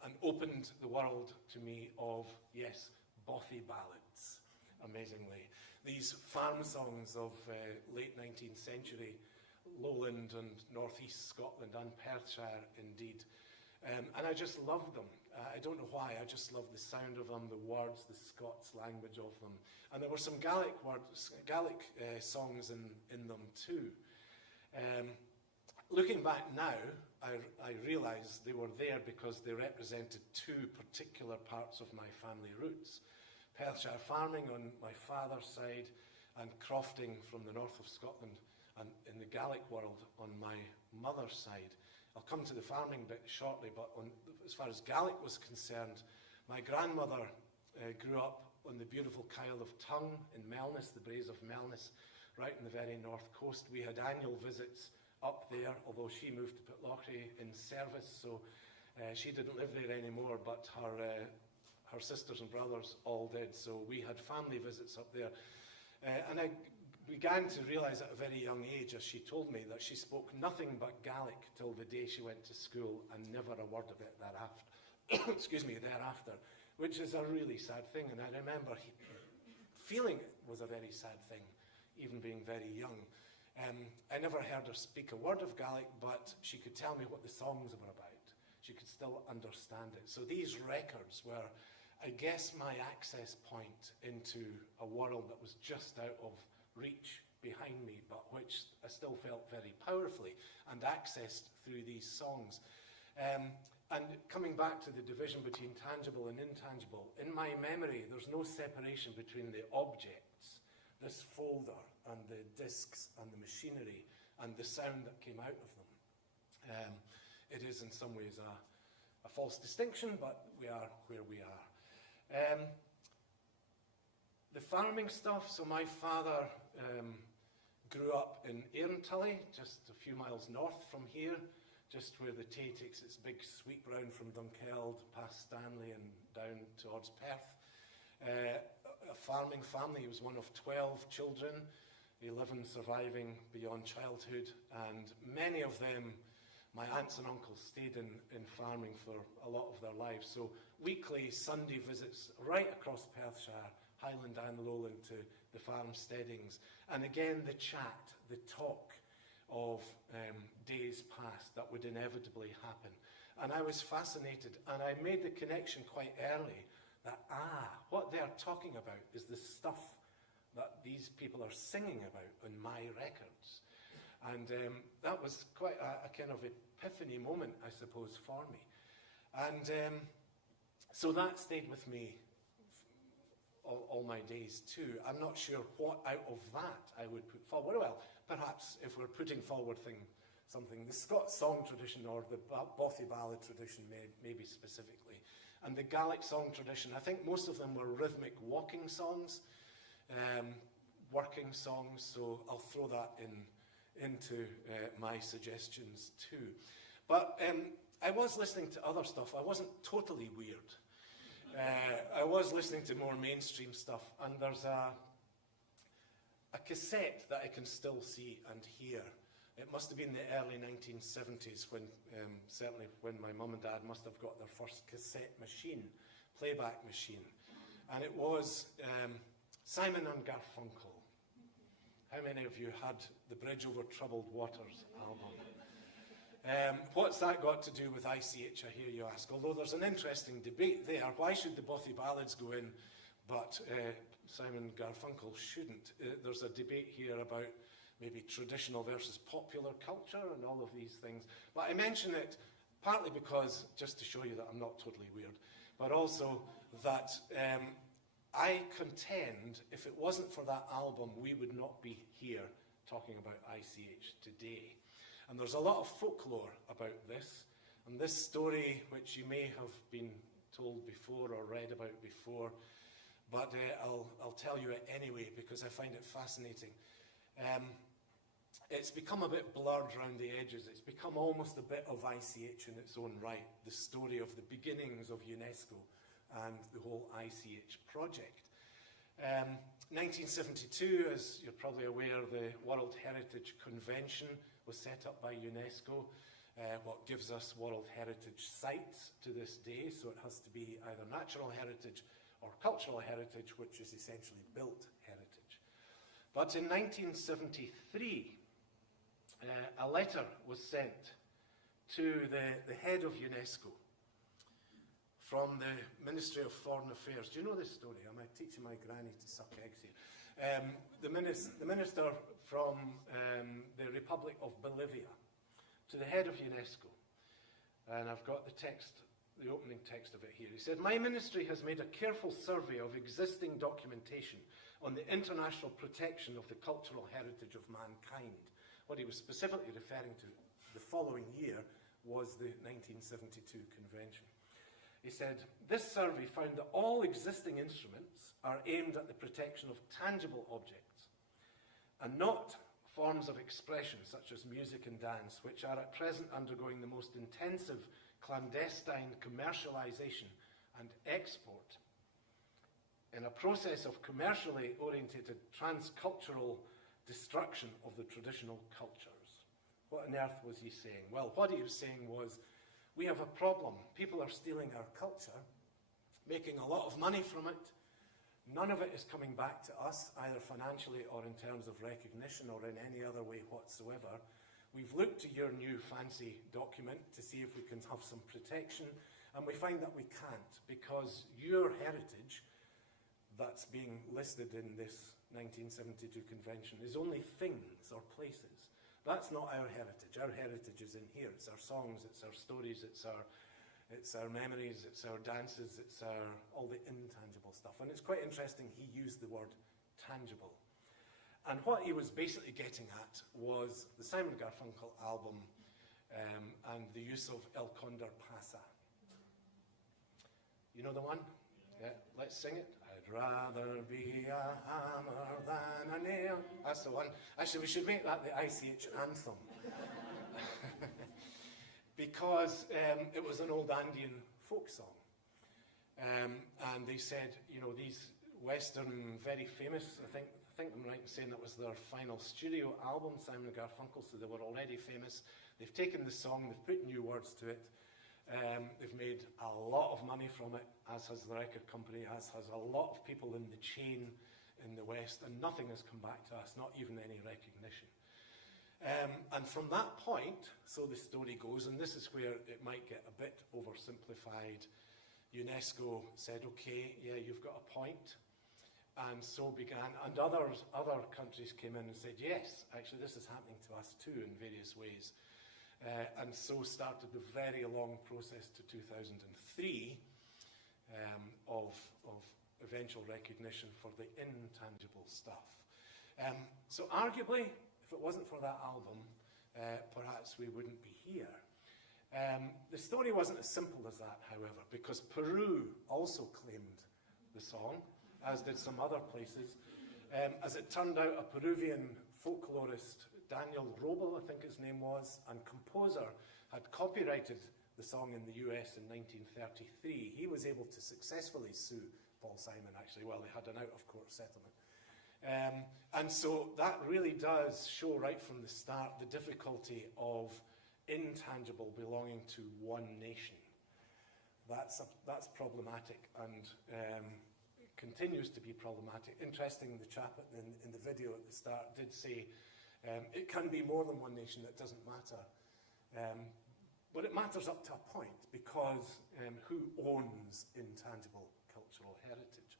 and opened the world to me of, yes, bothy ballads, amazingly. These farm songs of late 19th century, Lowland and Northeast Scotland and Perthshire indeed. And I just loved them. I don't know why, I just loved the sound of them, the words, the Scots language of them. And there were some Gaelic songs in them too. Looking back now, I realise they were there because they represented two particular parts of my family roots. Perthshire farming on my father's side, and crofting from the north of Scotland, and in the Gaelic world on my mother's side. I'll come to the farming bit shortly, but as far as Gaelic was concerned, my grandmother grew up on the beautiful Kyle of Tongue in Melnis, the Braes of Melnis, right in the very north coast. We had annual visits up there, although she moved to Pitlochry in service, so she didn't live there anymore, but her sisters and brothers all did, so we had family visits up there. And I began to realise at a very young age, as she told me, that she spoke nothing but Gaelic till the day she went to school, and never a word of it thereafter. Excuse me, thereafter, which is a really sad thing. And I remember feeling it was a very sad thing, even being very young. I never heard her speak a word of Gaelic, but she could tell me what the songs were about. She could still understand it. So these records were, I guess, my access point into a world that was just out of reach behind me, but which I still felt very powerfully and accessed through these songs. And coming back to the division between tangible and intangible, in my memory there's no separation between the objects, this folder and the discs and the machinery and the sound that came out of them. It is in some ways a false distinction, but we are where we are. The farming stuff, so my father grew up in Airntully, just a few miles north from here, just where the Tay takes its big sweep round from Dunkeld, past Stanley and down towards Perth. A farming family. He was one of 12 children, 11 surviving beyond childhood, and many of them, my aunts and uncles, stayed in farming for a lot of their lives. So weekly Sunday visits right across Perthshire, Highland and Lowland, to the farmsteadings. And again, the chat, the talk of days past that would inevitably happen. And I was fascinated, and I made the connection quite early that, what they're talking about is the stuff that these people are singing about on my records. And that was quite a kind of epiphany moment, I suppose, for me. And so that stayed with me all my days too. I'm not sure what out of that I would put forward. Well, perhaps if we're putting forward something, the Scots song tradition or the bothy ballad tradition maybe specifically. And the Gaelic song tradition, I think most of them were rhythmic walking songs, working songs, so I'll throw that into my suggestions too. But I was listening to other stuff. I wasn't totally weird. I was listening to more mainstream stuff, and there's a cassette that I can still see and hear. It must have been the early 1970s when, certainly when my mum and dad must have got their first cassette machine, playback machine. And it was Simon and Garfunkel. How many of you had the Bridge Over Troubled Waters album? What's that got to do with ICH, I hear you ask? Although there's an interesting debate there. Why should the Bothy Ballads go in, but Simon Garfunkel shouldn't? There's a debate here about maybe traditional versus popular culture and all of these things. But I mention it partly because, just to show you that I'm not totally weird, but also that I contend if it wasn't for that album, we would not be here talking about ICH today. And there's a lot of folklore about this, and this story, which you may have been told before or read about before, but I'll tell you it anyway because I find it fascinating. It's become a bit blurred around the edges. It's become almost a bit of ICH in its own right, the story of the beginnings of UNESCO and the whole ICH project. 1972, as you're probably aware, the World Heritage Convention was set up by UNESCO, what gives us World Heritage sites to this day, so it has to be either natural heritage or cultural heritage, which is essentially built heritage. But in 1973, a letter was sent to the head of UNESCO from the Ministry of Foreign Affairs. Do you know this story? Am I teaching my granny to suck eggs here? The minister from the Republic of Bolivia to the head of UNESCO. And I've got the text, the opening text of it here. He said, "My ministry has made a careful survey of existing documentation on the international protection of the cultural heritage of mankind." What he was specifically referring to the following year was the 1972 convention. He said, "This survey found that all existing instruments are aimed at the protection of tangible objects and not forms of expression such as music and dance, which are at present undergoing the most intensive clandestine commercialization and export in a process of commercially orientated transcultural destruction of the traditional cultures." What on earth was he saying? Well, what he was saying was, we have a problem. People are stealing our culture, making a lot of money from it. None of it is coming back to us, either financially or in terms of recognition or in any other way whatsoever. We've looked to your new fancy document to see if we can have some protection, and we find that we can't, because your heritage that's being listed in this 1972 convention is only things or places. That's not our heritage. Our heritage is in here. It's our songs, it's our stories, it's our memories, it's our dances, it's all the intangible stuff. And it's quite interesting, he used the word tangible. And what he was basically getting at was the Simon Garfunkel album and the use of El Condor Pasa. You know the one? Yeah, let's sing it. I'd rather be a hammer than a nail. That's the one. Actually, we should make that the ICH anthem. Because it was an old Andean folk song. And they said, you know, these Western, very famous, I think I'm right in saying that was their final studio album, Simon and Garfunkel, so they were already famous. They've taken the song, they've put new words to it. They've made a lot of money from it, as has the record company, as has a lot of people in the chain in the West, and nothing has come back to us, not even any recognition. And from that point, so the story goes, and this is where it might get a bit oversimplified, UNESCO said, okay, yeah, you've got a point. And so began, and other countries came in and said, yes, actually this is happening to us too in various ways. And so started the very long process to 2003 of eventual recognition for the intangible stuff. So arguably, if it wasn't for that album, perhaps we wouldn't be here. The story wasn't as simple as that, however, because Peru also claimed the song, as did some other places. As it turned out, a Peruvian folklorist, Daniel Robel, I think his name was, and composer, had copyrighted the song in the US in 1933. He was able to successfully sue Paul Simon, actually. Well, they had an out-of-court settlement. And so that really does show right from the start the difficulty of intangible belonging to one nation. That's problematic, and continues to be problematic. Interesting, the chap in the video at the start did say it can be more than one nation, it doesn't matter. But it matters up to a point, because who owns intangible cultural heritage?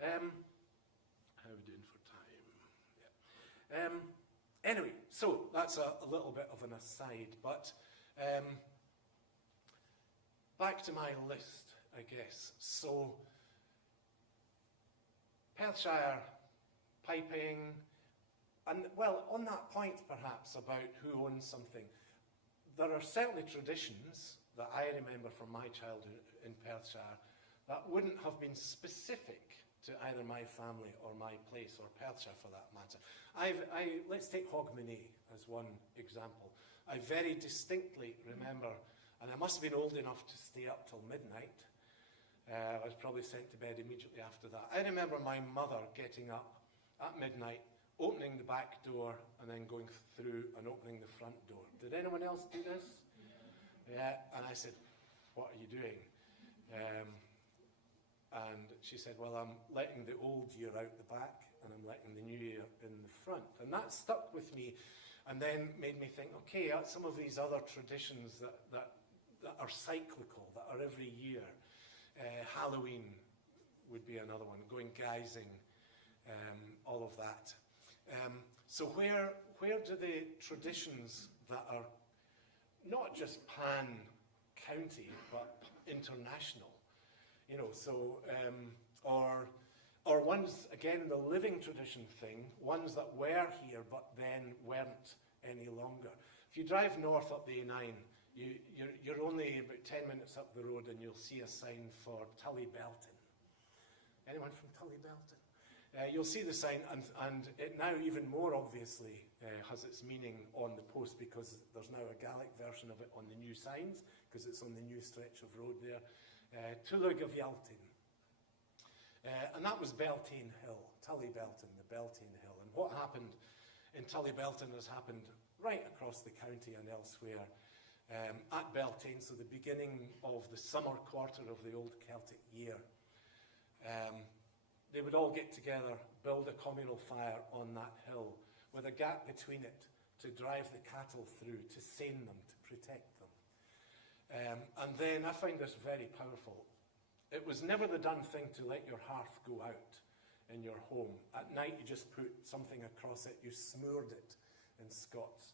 How are we doing for time? Yeah. Anyway, so that's a little bit of an aside, but back to my list, I guess. So, Perthshire, piping, and well, on that point perhaps about who owns something, there are certainly traditions that I remember from my childhood in Perthshire that wouldn't have been specific to either my family or my place, or Perthshire for that matter. Let's take Hogmanay as one example. I very distinctly remember, and I must have been old enough to stay up till midnight. I was probably sent to bed immediately after that. I remember my mother getting up at midnight, opening the back door, and then going through and opening the front door. Did anyone else do this? Yeah, and I said, "What are you doing?" And she said, "Well, I'm letting the old year out the back, and I'm letting the new year in the front." And that stuck with me, and then made me think, okay, some of these other traditions that are cyclical, that are every year. Halloween would be another one, going guising, all of that. So where do the traditions that are not just pan-county, but international, or ones, again, the living tradition thing, ones that were here but then weren't any longer. If you drive north up the A9, you're only about 10 minutes up the road and you'll see a sign for Tullybelton. Anyone from Tullybelton? You'll see the sign, and it now even more obviously has its meaning on the post, because there's now a Gaelic version of it on the new signs, because it's on the new stretch of road there. Tullygavjeltin. And that was Beltane Hill, Tullybelton, the Beltane Hill. And what happened in Tullybelton has happened right across the county and elsewhere. At Beltane, so the beginning of the summer quarter of the old Celtic year, they would all get together, build a communal fire on that hill with a gap between it to drive the cattle through, to seine them, to protect them. And then I find this very powerful. It was never the done thing to let your hearth go out in your home. At night you just put something across it, you smeared it in Scots.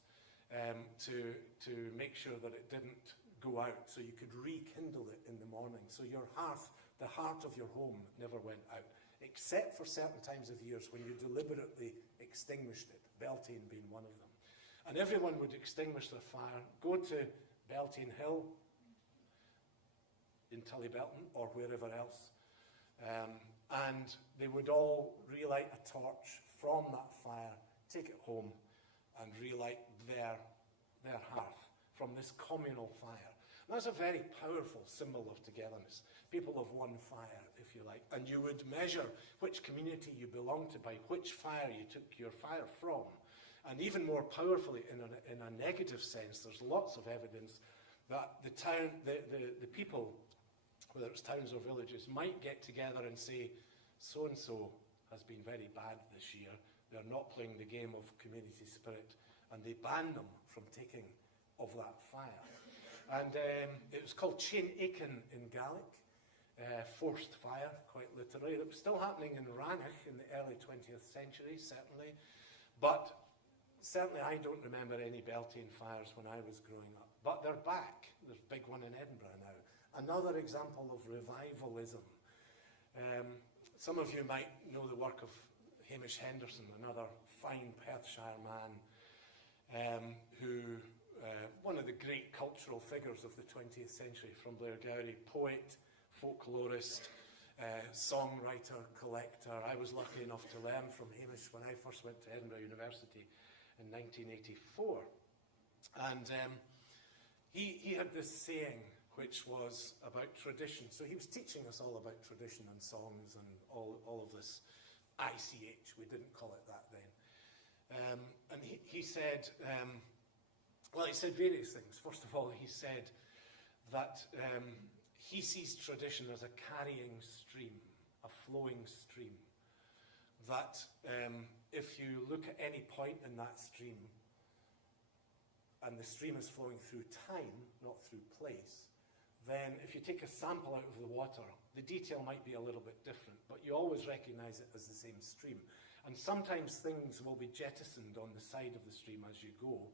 To make sure that it didn't go out, so you could rekindle it in the morning. So your hearth, the heart of your home, never went out, except for certain times of years when you deliberately extinguished it, Beltane being one of them. And everyone would extinguish their fire, go to Beltane Hill in Tullybelton or wherever else, and they would all relight a torch from that fire, take it home, and relight their hearth from this communal fire. And that's a very powerful symbol of togetherness. People of one fire, if you like. And you would measure which community you belong to by which fire you took your fire from. And even more powerfully, in a negative sense, there's lots of evidence that the people, whether it's towns or villages, might get together and say, so-and-so has been very bad this year. They're not playing the game of community spirit, and they ban them from taking of that fire. And it was called Chain Aiken in Gaelic, forced fire, quite literally. It was still happening in Rannoch in the early 20th century, certainly. But certainly I don't remember any Beltane fires when I was growing up. But they're back. There's a big one in Edinburgh now. Another example of revivalism. Some of you might know the work of Hamish Henderson, another fine Perthshire man, who one of the great cultural figures of the 20th century from Blairgowrie, poet, folklorist, songwriter, collector. I was lucky enough to learn from Hamish when I first went to Edinburgh University in 1984. And he had this saying which was about tradition. So he was teaching us all about tradition and songs and all of this ICH. We didn't call it that then. And he said, well, he said various things. First of all, he said that he sees tradition as a carrying stream, a flowing stream. That if you look at any point in that stream, and the stream is flowing through time, not through place, then if you take a sample out of the water, the detail might be a little bit different, but you always recognise it as the same stream. And sometimes things will be jettisoned on the side of the stream as you go,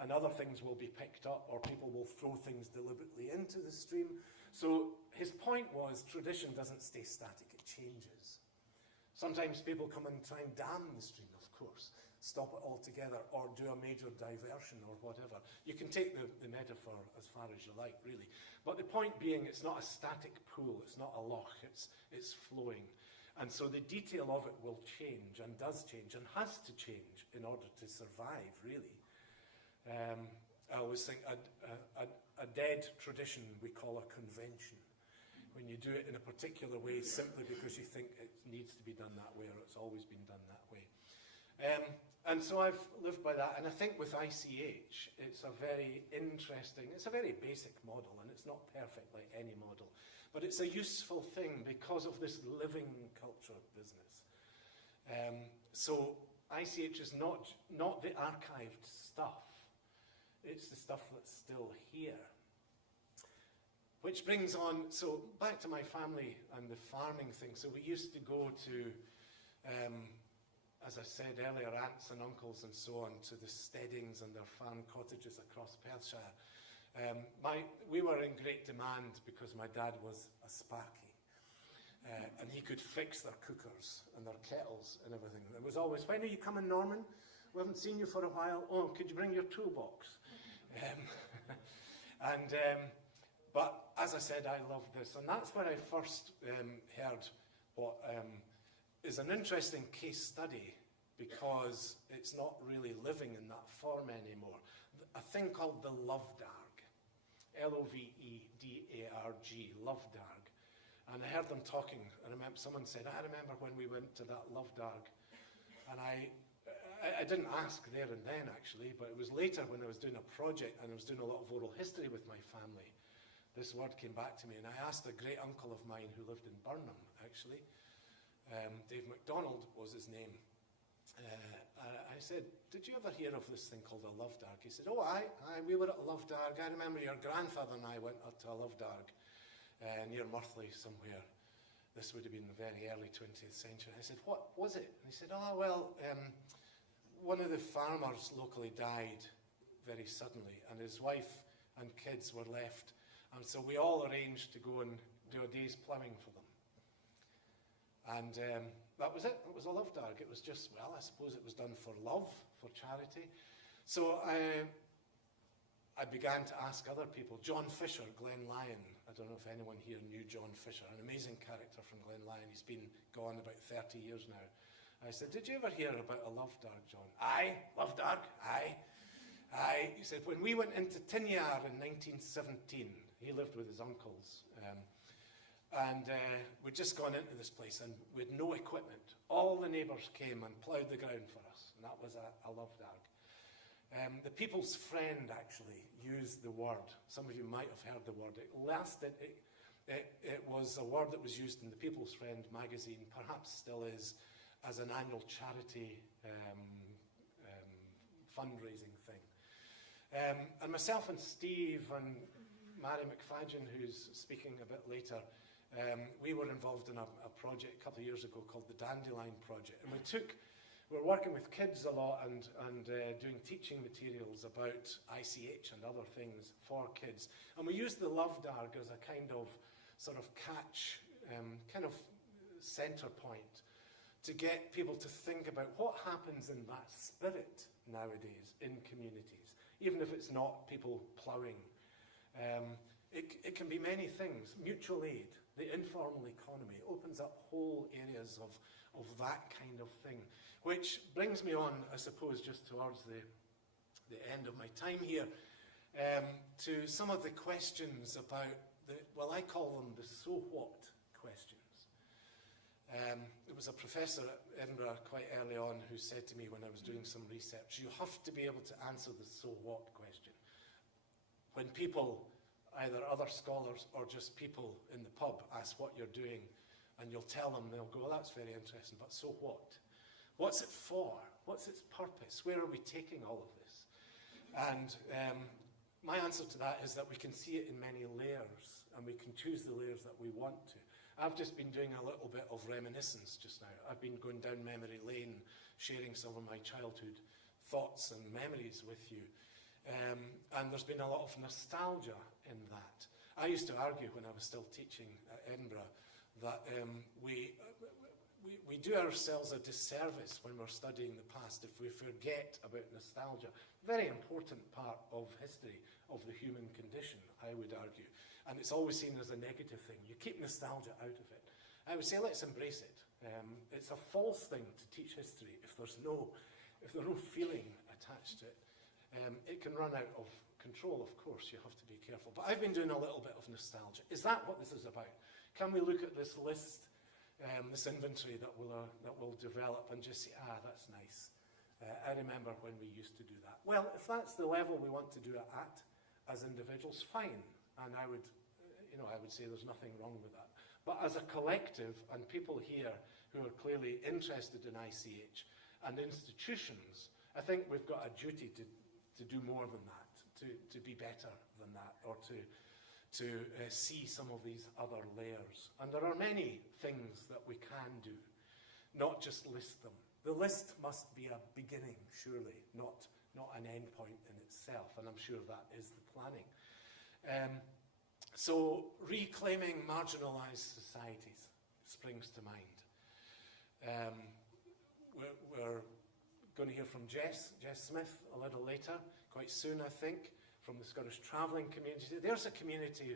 and other things will be picked up, or people will throw things deliberately into the stream. So his point was tradition doesn't stay static, it changes. Sometimes people come and try and dam the stream, of course, stop it altogether, or do a major diversion or whatever. You can take the metaphor as far as you like, really. But the point being, it's not a static pool, it's not a loch, it's flowing. And so the detail of it will change, and does change, and has to change in order to survive, really. I always think a dead tradition we call a convention. When you do it in a particular way simply because you think it needs to be done that way, or it's always been done that way. And so I've lived by that, and I think with ICH it's a very interesting, it's a very basic model, and it's not perfect like any model, but it's a useful thing because of this living culture business. So ICH is not the archived stuff, it's the stuff that's still here. Which brings on, so back to my family and the farming thing. So we used to go to, as I said earlier, aunts and uncles and so on, to the steadings and their farm cottages across Perthshire. We were in great demand because my dad was a sparky. And he could fix their cookers and their kettles and everything. It was always, when are you coming, Norman? We haven't seen you for a while. Oh, could you bring your toolbox? But as I said, I loved this, and that's where I first heard what is an interesting case study, because it's not really living in that form anymore. A thing called the Lovedarg, L-O-V-E-D-A-R-G, Lovedarg. And I heard them talking, and someone said, I remember when we went to that Lovedarg, and I didn't ask there and then, actually, but it was later when I was doing a project and I was doing a lot of oral history with my family. This word came back to me, and I asked a great uncle of mine who lived in Burnham, actually. Dave MacDonald was his name. I said, did you ever hear of this thing called a Lovedarg? He said, oh, aye, we were at a Lovedarg. I remember your grandfather and I went up to a Lovedarg near Murthley somewhere. This would have been the very early 20th century. I said, what was it? And he said, oh, well, one of the farmers locally died very suddenly, and his wife and kids were left. And so we all arranged to go and do a day's ploughing for them. And that was it. It was a Lovedarg. It was just, well, I suppose it was done for love, for charity. So I began to ask other people. John Fisher, Glen Lyon. I don't know if anyone here knew John Fisher, an amazing character from Glen Lyon. He's been gone about 30 years now. I said, did you ever hear about a Lovedarg, John? Aye, Lovedarg, aye. Aye. He said, when we went into Tynjar in 1917, he lived with his uncles, and we'd just gone into this place, and we had no equipment. All the neighbours came and ploughed the ground for us, and that was a Lovedarg. The People's Friend actually used the word. Some of you might have heard the word. It was a word that was used in the People's Friend magazine, perhaps still is, as an annual charity fundraising thing. And myself and Steve and Mary McFadgen, who's speaking a bit later, we were involved in a project a couple of years ago called the Dandelion Project. And we were working with kids a lot and doing teaching materials about ICH and other things for kids. And we used the Lovedarg as a kind of sort of catch, kind of centre point to get people to think about what happens in that spirit nowadays in communities, even if it's not people ploughing. It can be many things. Mutual aid, the informal economy, opens up whole areas of that kind of thing. Which brings me on, I suppose, just towards the end of my time here, to some of the questions about, well, I call them the so what questions. There was a professor at Edinburgh quite early on who said to me when I was doing some research, you have to be able to answer the so what question. When people, either other scholars or just people in the pub, ask what you're doing, and you'll tell them, they'll go, well, that's very interesting, but so what? What's it for? What's its purpose? Where are we taking all of this? And my answer to that is that we can see it in many layers, and we can choose the layers that we want to. I've just been doing a little bit of reminiscence just now. I've been going down memory lane, sharing some of my childhood thoughts and memories with you. And there's been a lot of nostalgia in that. I used to argue when I was still teaching at Edinburgh that we do ourselves a disservice when we're studying the past if we forget about nostalgia. Very important part of history of the human condition, I would argue. And it's always seen as a negative thing. You keep nostalgia out of it. I would say let's embrace it. It's a false thing to teach history if there's no feeling attached to it. It can run out of control, of course. You have to be careful. But I've been doing a little bit of nostalgia. Is that what this is about? Can we look at this list, this inventory that we'll develop and just say, that's nice. I remember when we used to do that. Well, if that's the level we want to do it at as individuals, fine. And I would say there's nothing wrong with that. But as a collective, and people here who are clearly interested in ICH and institutions, I think we've got a duty to do more than that, to be better than that, or to see some of these other layers. And there are many things that we can do, not just list them. The list must be a beginning, surely, not an end point in itself, and I'm sure that is the planning. So reclaiming marginalised societies springs to mind. We're going to hear from Jess Smith a little later, quite soon I think, from the Scottish travelling community. There's a community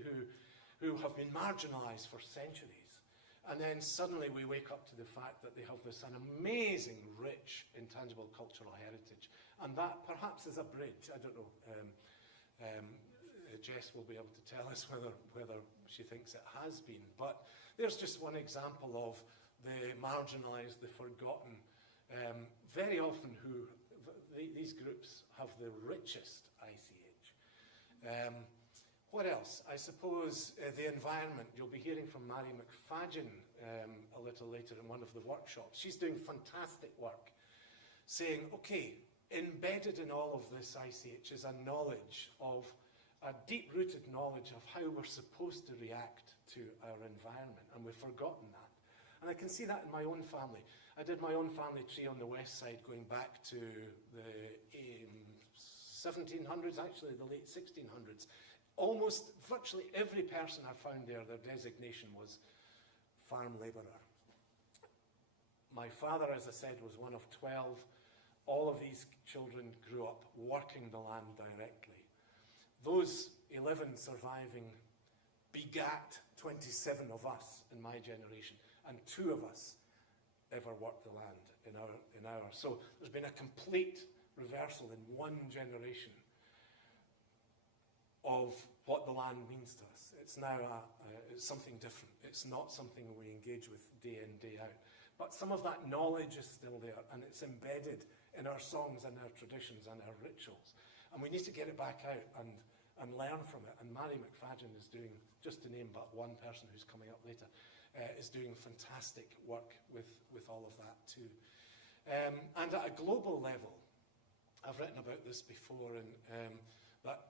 who have been marginalised for centuries, and then suddenly we wake up to the fact that they have an amazing, rich, intangible cultural heritage, and that perhaps is a bridge. I don't know. Jess will be able to tell us whether she thinks it has been. But there's just one example of the marginalised, the forgotten. Very often these groups have the richest ICH. What else? I suppose the environment. You'll be hearing from Mary McFadden a little later in one of the workshops. She's doing fantastic work, saying, okay, embedded in all of this ICH is a knowledge of a deep-rooted knowledge of how we're supposed to react to our environment, and we've forgotten that. And I can see that in my own family. I did my own family tree on the west side going back to the 1700s, actually the late 1600s. Almost virtually every person I found there, their designation was farm labourer. My father, as I said, was one of 12. All of these children grew up working the land directly. Those 11 surviving begat 27 of us in my generation, and 2 of us ever worked the land in our. So there's been a complete reversal in one generation of what the land means to us. It's now it's something different. It's not something we engage with day in, day out. But some of that knowledge is still there, and it's embedded in our songs and our traditions and our rituals. And we need to get it back out and learn from it. And Mary McFadden is doing, just to name but one person who's coming up later, is doing fantastic work with all of that too. And at a global level, I've written about this before, and that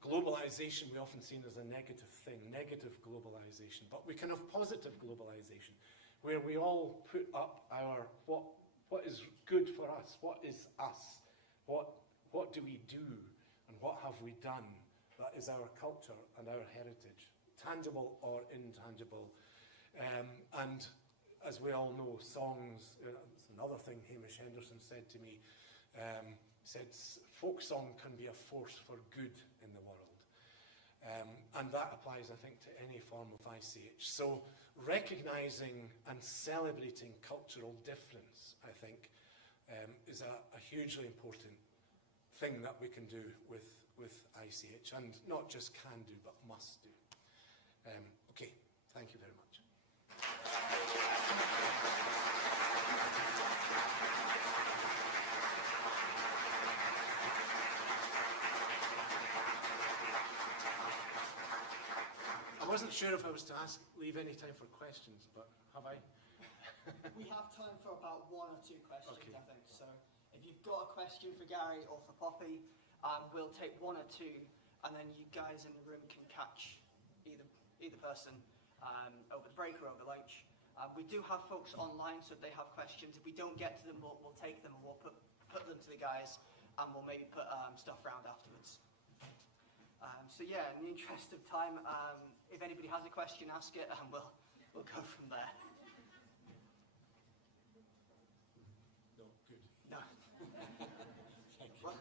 globalization we often seen as a negative thing, negative globalization, but we can have positive globalization, where we all put up our, what is good for us, what is us, what do we do, and what have we done that is our culture and our heritage, tangible or intangible. And as we all know, songs, it's another thing Hamish Henderson said to me, said folk song can be a force for good in the world. And that applies, I think, to any form of ICH. So recognising and celebrating cultural difference, I think, is a hugely important thing that we can do with ICH, and not just can do, but must do. Okay, thank you very much. I wasn't sure if I was to leave any time for questions, but have I? We have time for about 1 or 2 questions, Okay. I think. So if you've got a question for Gary or for Poppy, We'll take one or two, and then you guys in the room can catch either person over the break or over lunch. We do have folks online, so if they have questions, if we don't get to them, we'll take them and we'll put them to the guys, and we'll maybe put stuff around afterwards. So yeah, in the interest of time, if anybody has a question, ask it, and we'll go from there. No, good. No. Well,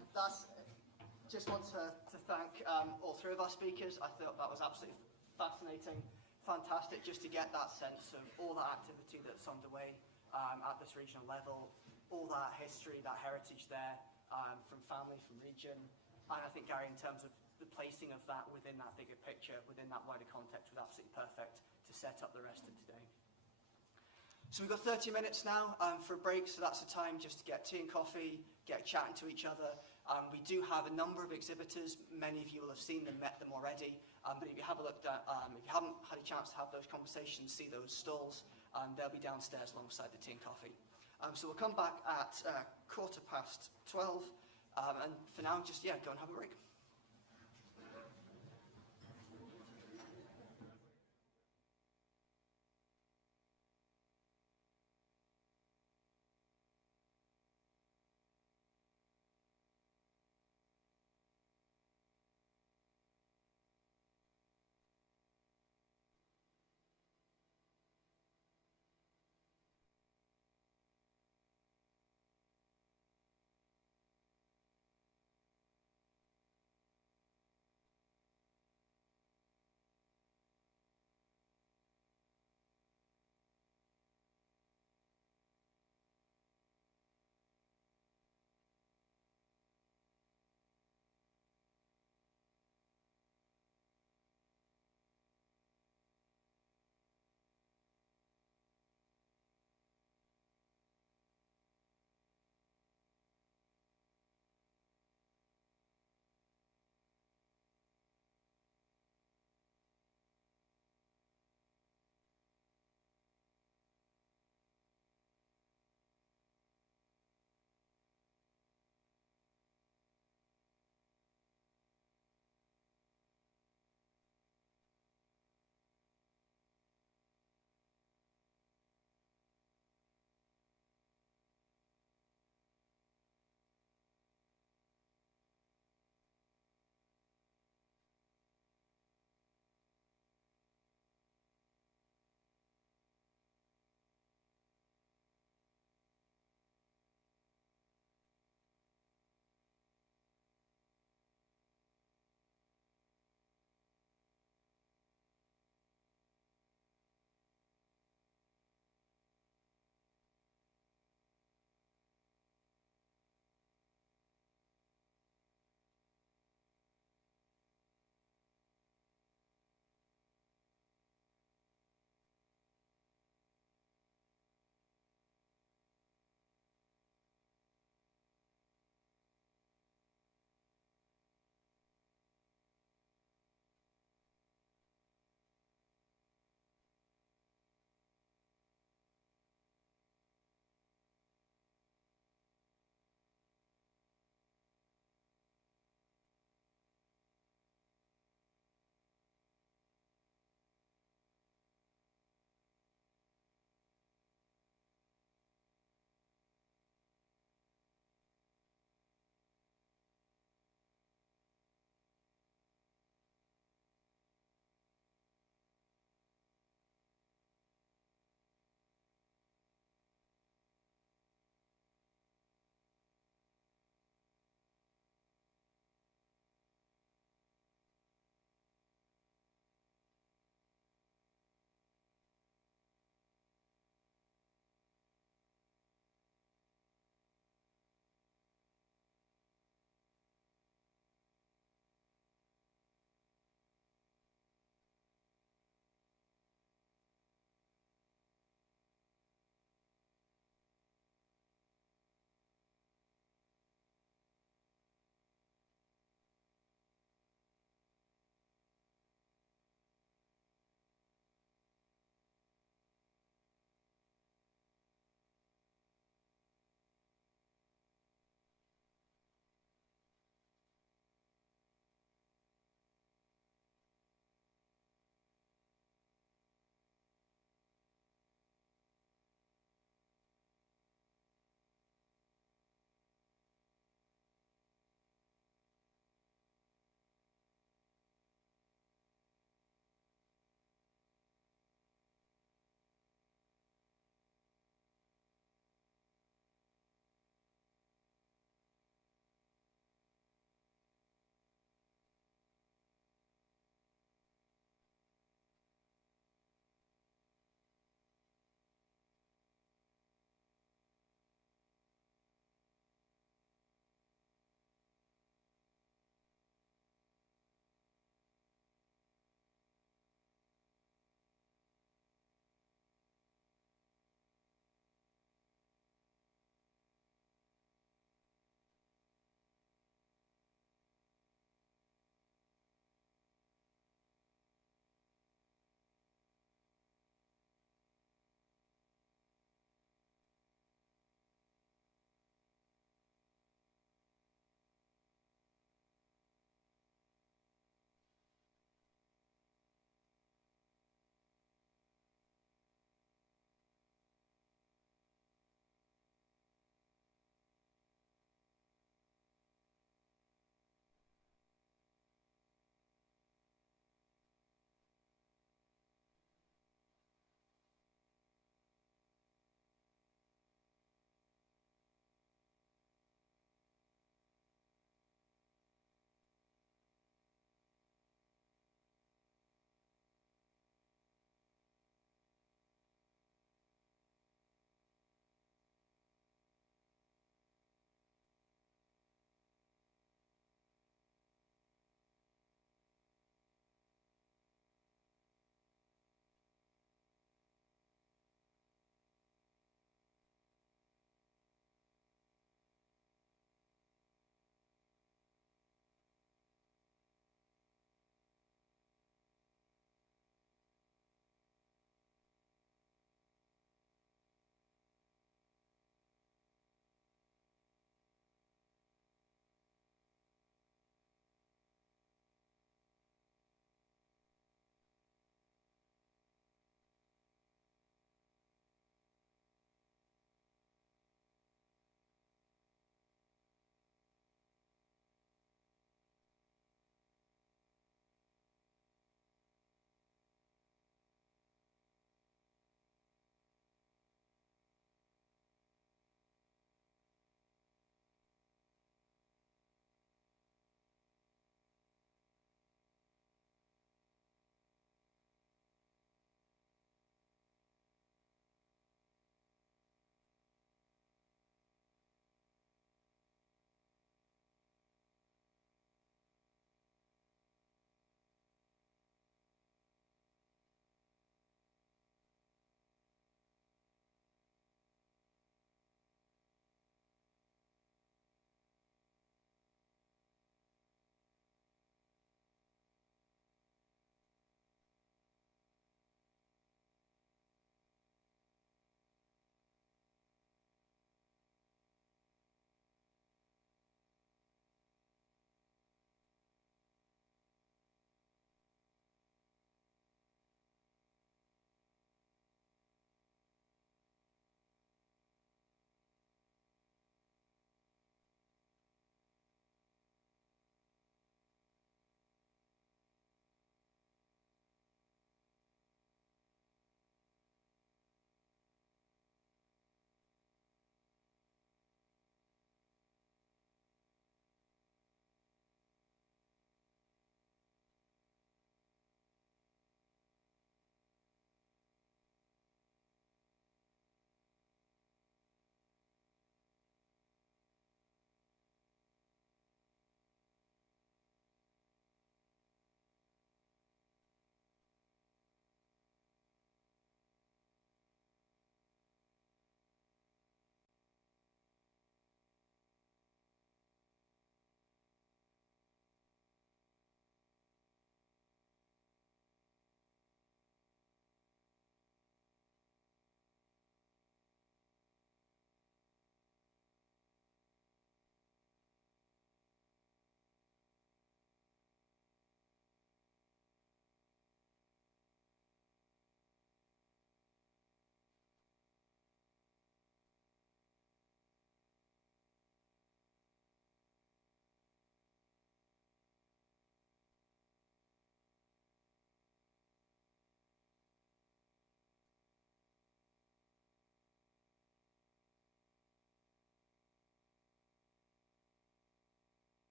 just want to thank all three of our speakers. I thought that was absolutely fascinating, fantastic, just to get that sense of all that activity that's underway at this regional level, all that history, that heritage there, from family, from region. And I think, Gary, in terms of the placing of that within that bigger picture, within that wider context, was absolutely perfect to set up the rest of today. So we've got 30 minutes now for a break, so that's the time just to get tea and coffee, get chatting to each other. We do have a number of exhibitors. Many of you will have seen them, met them already. But if you have a look at, if you haven't had a chance to have those conversations, see those stalls, they'll be downstairs alongside the tea and coffee. So we'll come back at 12:15, and for now, just go and have a break.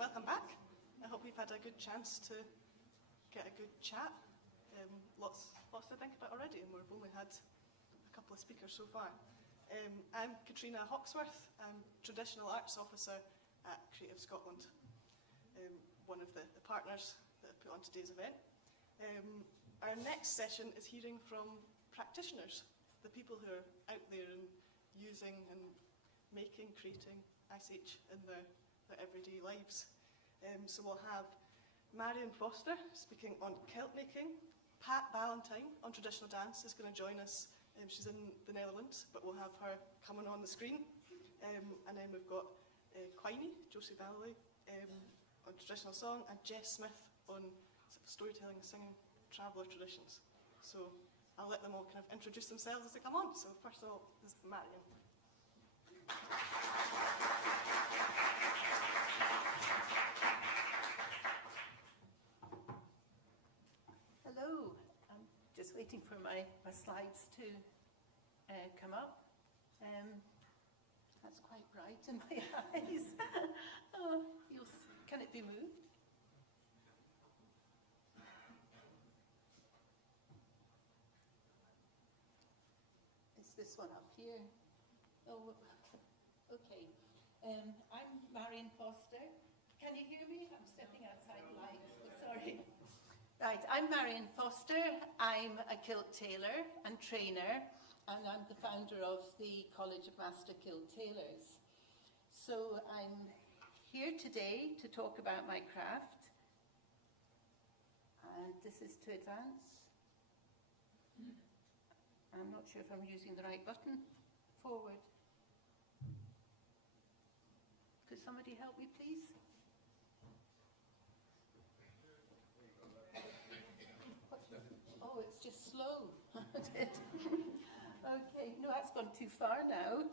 welcome back. I hope we've had a good chance to get a good chat. Lots to think about already, and we've only had a couple of speakers so far. I'm Katrina Hawksworth. I'm Traditional Arts Officer at Creative Scotland, one of the partners that have put on today's event. Our next session is hearing from practitioners, the people who are out there and using and making, creating Ice Age in their everyday lives. So we'll have Marion Foster speaking on kilt making. Pat Ballantyne on traditional dance is going to join us. She's in the Netherlands, but we'll have her coming on the screen. And then we've got Quiney, Josie Valley, on traditional song, and Jess Smith on storytelling, singing, traveller traditions. So I'll let them all kind of introduce themselves as they come on. So first of all, this is Marion. Hello, I'm just waiting for my slides to come up. That's quite bright in my eyes. Oh, can it be moved? Is this one up here? Oh, okay. I'm Marion Foster. Can you hear me? I'm stepping outside the light. Oh, sorry. Right, I'm Marion Foster. I'm a kilt tailor and trainer, and I'm the founder of the College of Master Kilt Tailors. So I'm here today to talk about my craft. And this is to advance. I'm not sure if I'm using the right button. Forward. Could somebody help me, please? Oh, it's just slow. Okay, no, that's gone too far now.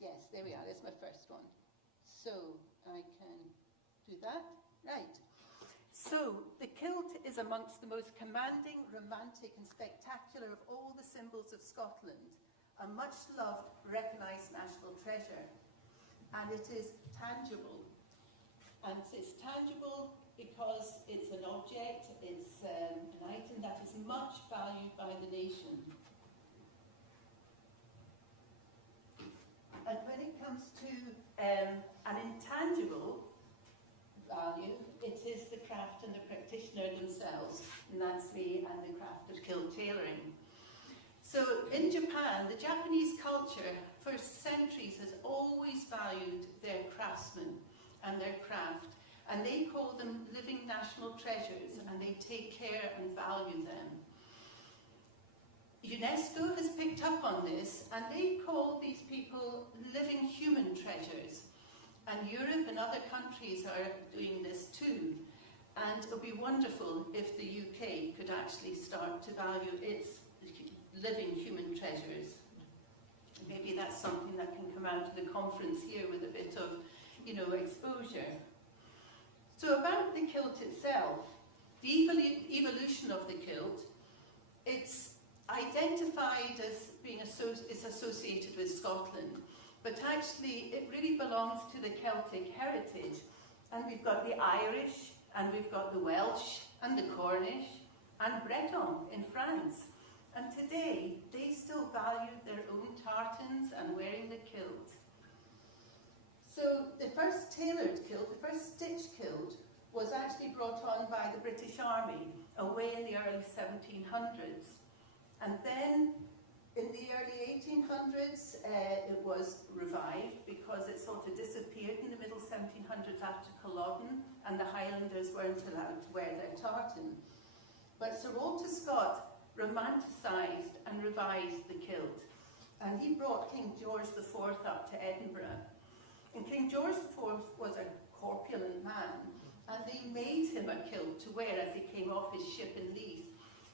Yes, there we are. There's my first one. So I can do that. Right. So the kilt is amongst the most commanding, romantic and spectacular of all the symbols of Scotland, a much-loved, recognised national treasure. And it is tangible. And it's tangible because it's an object, it's an item that is much valued by the nation. And when it comes to an intangible value, it is the craft and the practitioner themselves, and that's me and the craft of kilt tailoring. So in Japan, the Japanese culture for centuries has always valued their craftsmen and their craft, and they call them living national treasures, and they take care and value them. UNESCO has picked up on this, and they call these people living human treasures. And Europe and other countries are doing this too. And it would be wonderful if the UK could actually start to value its living human treasures. Maybe that's something that can come out of the conference here with a bit of, exposure. So about the kilt itself, the evolution of the kilt, it's identified as being associated with Scotland, but actually it really belongs to the Celtic heritage. And we've got the Irish, and we've got the Welsh, and the Cornish, and Breton in France. And today, they still value their own tartans and wearing the kilt. So the first tailored kilt, the first stitch kilt, was actually brought on by the British Army away in the early 1700s. And then in the early 1800s, it was revived because it sort of disappeared in the middle 1700s after Culloden, and the Highlanders weren't allowed to wear their tartan. But Sir Walter Scott romanticised and revised the kilt, and he brought King George IV up to Edinburgh. And King George IV was a corpulent man, and they made him a kilt to wear as he came off his ship in Leith.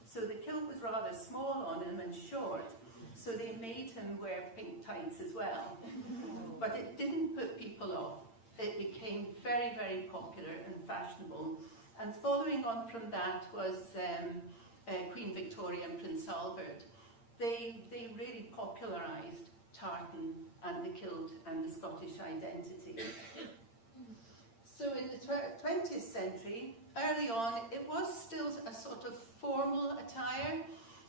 So the kilt was rather small on him and short, so they made him wear pink tights as well. But it didn't put people off. It became very, very popular and fashionable. And following on from that was Queen Victoria and Prince Albert. They really popularised tartan and the kilt and the Scottish identity. So in the 20th century, early on, it was still a sort of formal attire,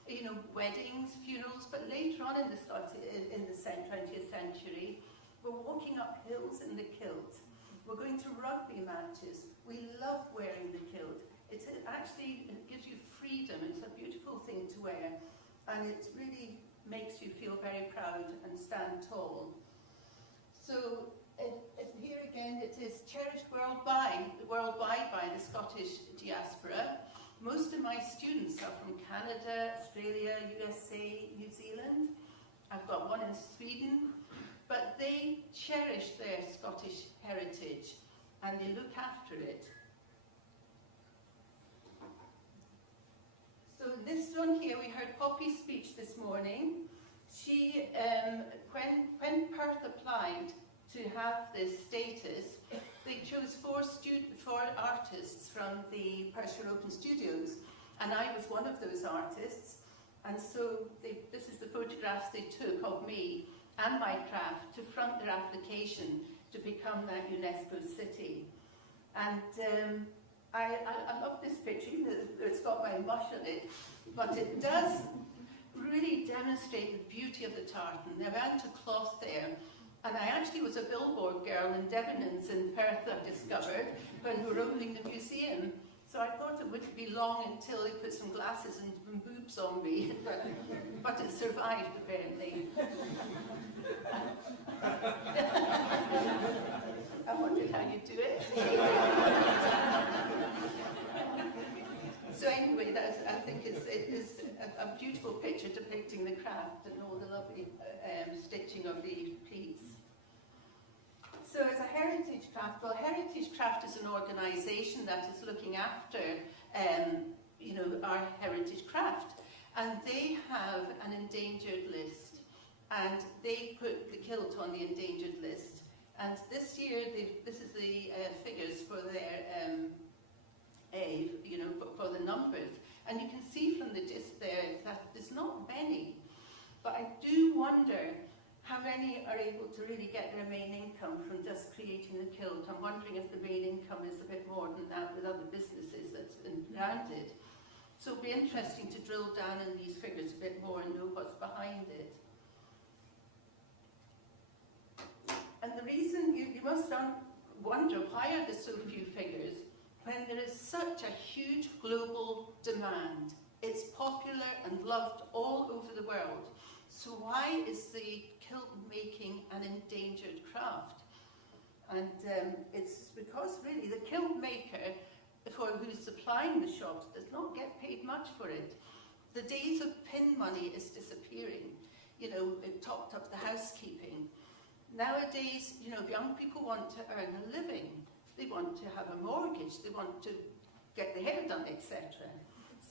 you know, weddings, funerals, but later on in the 20th century, we're walking up hills in the kilt. We're going to rugby matches. We love wearing the kilt. It gives you freedom. It's a beautiful thing to wear, and it really makes you feel very proud and stand tall. So here again, it is cherished worldwide by the Scottish diaspora. Most of my students are from Canada, Australia, USA, New Zealand. I've got one in Sweden, but they cherish their Scottish heritage and they look after it. So this one here, we heard Poppy's speech this morning. She, when Perth applied to have this status, they chose four artists from the Perthshire Open Studios, and I was one of those artists. And so this is the photographs they took of me and my craft to front their application to become that UNESCO city. And I love this picture, even though it's got my mush on it, but it does really demonstrate the beauty of the tartan. They went to cloth there, and I actually was a billboard girl in Debenhams in Perth, I discovered, when we were opening the museum. So I thought it wouldn't be long until they put some glasses and boobs on me, but it survived, apparently. I wondered how you do it. So anyway, I think it is a beautiful picture depicting the craft and all the lovely stitching of the pleats. So as a heritage craft, well, Heritage Craft is an organisation that is looking after, you know, our heritage craft, and they have an endangered list, and they put the kilt on the endangered list. And this year, this is the figures for their, you know, for the numbers, and you can see from the gist there that there's not many, but I do wonder how many are able to really get their main income from just creating the kilt. I'm wondering if the main income is a bit more than that with other businesses that's been around it. So it'll be interesting to drill down in these figures a bit more and know what's behind it. And the reason you must wonder, why are there so few figures when there is such a huge global demand? It's popular and loved all over the world. So why is the kilt making an endangered craft? And it's because really the kilt maker who's supplying the shops does not get paid much for it. The days of pin money is disappearing. You know, it topped up the housekeeping. Nowadays, you know, young people want to earn a living. They want to have a mortgage. They want to get their hair done, etc.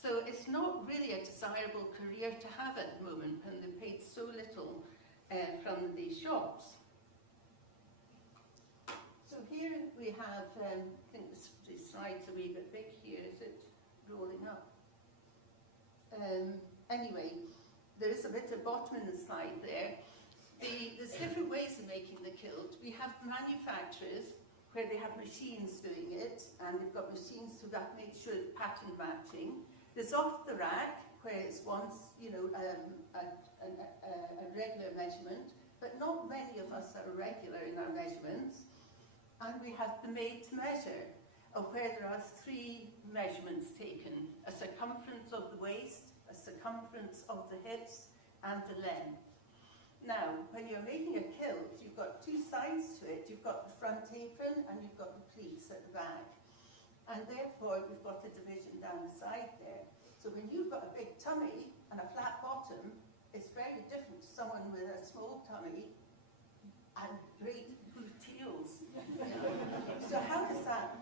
So it's not really a desirable career to have at the moment, and they're paid so little from the shops. So here we have, I think the slide's a wee bit big here, is it rolling up? Anyway, there is a bit at the bottom in the slide there. There's different ways of making the kilt. We have manufacturers where they have machines doing it, and they've got machines to make sure it's pattern matching. There's off the rack, where it's once, you know, a regular measurement, but not many of us are regular in our measurements. And we have the made to measure, of where there are 3 measurements taken: a circumference of the waist, a circumference of the hips, and the length. Now, when you're making a kilt, you've got 2 sides to it. You've got the front apron and you've got the pleats at the back. And therefore, we've got a division down the side there. So when you've got a big tummy and a flat bottom, it's very different to someone with a small tummy and great gluteals. So how is that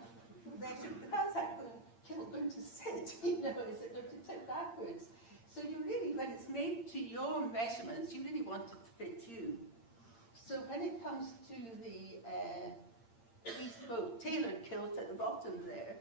measured? How's that kilt going to sit? You know, is it going to tip backwards? So you really, when it's made to your measurements, you really want it to fit you. So when it comes to the bespoke tailored kilt at the bottom there,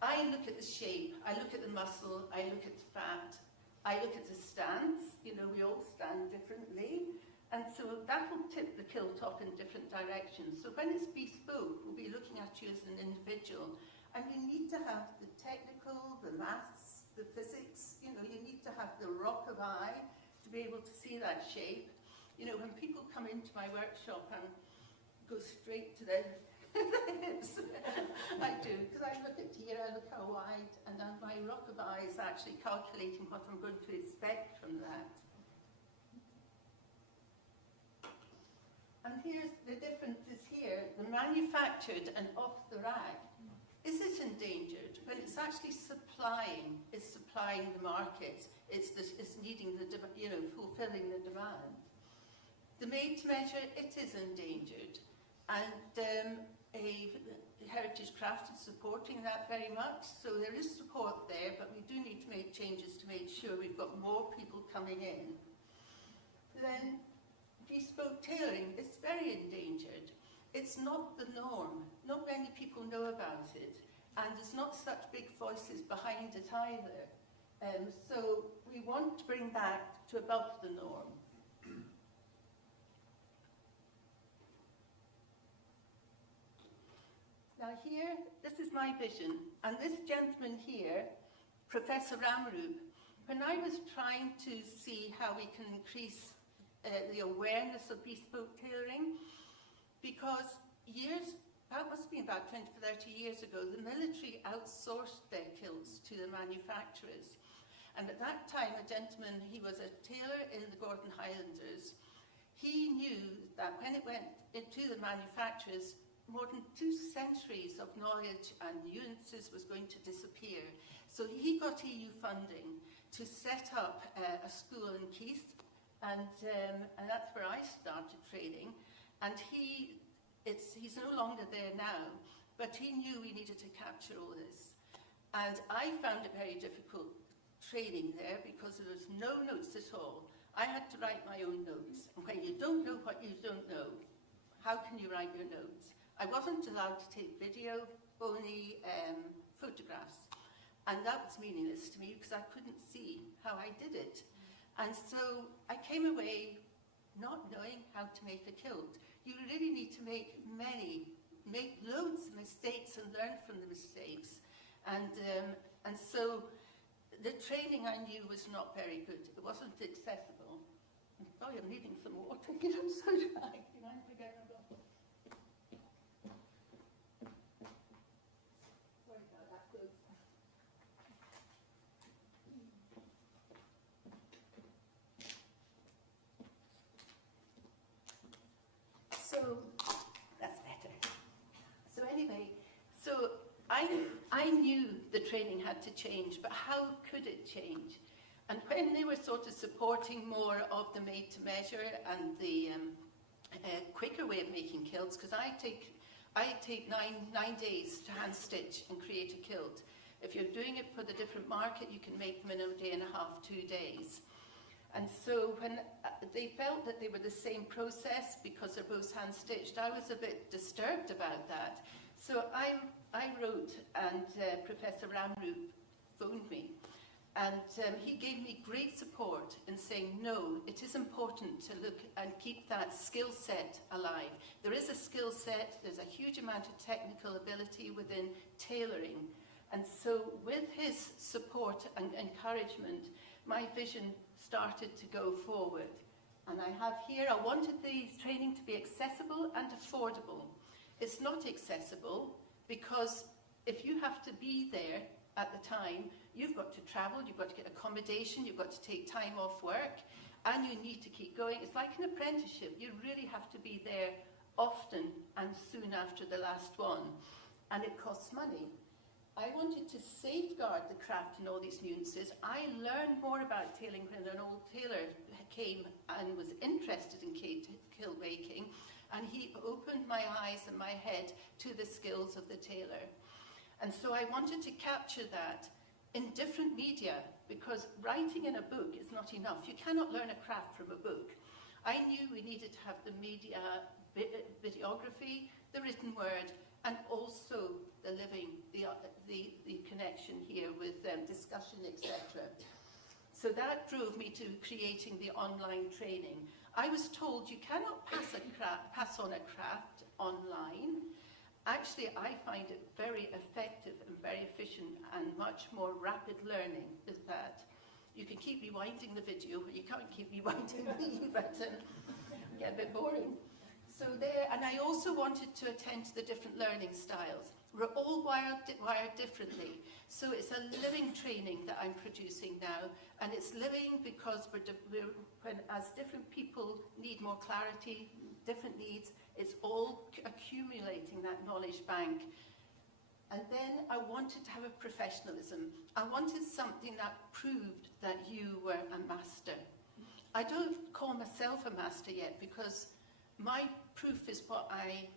I look at the shape, I look at the muscle, I look at the fat, I look at the stance. You know, we all stand differently. And so that will tip the kilt off in different directions. So when it's bespoke, we'll be looking at you as an individual. And you need to have the technical, the maths, the physics, you know, you need to have the rock of eye to be able to see that shape. You know, when people come into my workshop and go straight to the hips, I do, because I look at here, I look how wide, and then my rock of eye is actually calculating what I'm going to expect from that. And here's the differences here, the manufactured and off the rack. Is it endangered? When it's actually supplying, it's supplying the market. It's needing the, you know, fulfilling the demand. The made to measure, it is endangered. And a Heritage Craft is supporting that very much. So there is support there, but we do need to make changes to make sure we've got more people coming in. Then bespoke tailoring is very endangered. It's not the norm. Not many people know about it. And there's not such big voices behind it either. So we want to bring that to above the norm. Now here, this is my vision. And this gentleman here, Professor Ramroop, when I was trying to see how we can increase the awareness of bespoke tailoring, because that must have been about 20 to 30 years ago, the military outsourced their kilts to the manufacturers. And at that time, a gentleman, he was a tailor in the Gordon Highlanders, he knew that when it went into the manufacturers, more than 2 centuries of knowledge and nuances was going to disappear. So he got EU funding to set up a school in Keith, and that's where I started training. And he's no longer there now, but he knew we needed to capture all this. And I found it very difficult training there because there was no notes at all. I had to write my own notes. And when you don't know what you don't know, how can you write your notes? I wasn't allowed to take video, only photographs. And that was meaningless to me because I couldn't see how I did it. And so I came away not knowing how to make a kilt. You really need to make loads of mistakes and learn from the mistakes. And so the training I knew was not very good. It wasn't accessible. Oh, I'm needing some water. I'm so dry. Can I forget about that? Sorry about that, close. So that's better. So anyway, so I knew the training had to change, but how could it change? And when they were sort of supporting more of the made-to-measure and the quicker way of making kilts, because I take 9 days to hand stitch and create a kilt. If you're doing it for the different market, you can make them in a day and a half, 2 days. And so when they felt that they were the same process because they're both hand-stitched, I was a bit disturbed about that. So I wrote, and Professor Ramroop phoned me, and he gave me great support in saying, no, it is important to look and keep that skill set alive. There is a skill set, there's a huge amount of technical ability within tailoring. And so with his support and encouragement, my vision started to go forward. And I have here, I wanted the training to be accessible and affordable. It's not accessible because if you have to be there at the time, you've got to travel, you've got to get accommodation, you've got to take time off work, and you need to keep going. It's like an apprenticeship. You really have to be there often and soon after the last one. And it costs money. I wanted to safeguard the craft and all these nuances. I learned more about tailoring when an old tailor came and was interested in kilt making, and he opened my eyes and my head to the skills of the tailor. And so I wanted to capture that in different media, because writing in a book is not enough. You cannot learn a craft from a book. I knew we needed to have the media, videography, the written word, and also the living, the connection here with discussion, etc. So that drove me to creating the online training. I was told you cannot pass on a craft online. Actually, I find it very effective and very efficient and much more rapid learning with that. You can keep rewinding the video, but you can't keep rewinding me, but get a bit boring. So there, and I also wanted to attend to the different learning styles. We're all wired differently. So it's a living training that I'm producing now, and it's living because as different people need more clarity, different needs, it's all accumulating that knowledge bank. And then I wanted to have a professionalism. I wanted something that proved that you were a master. I don't call myself a master yet because my proof is what I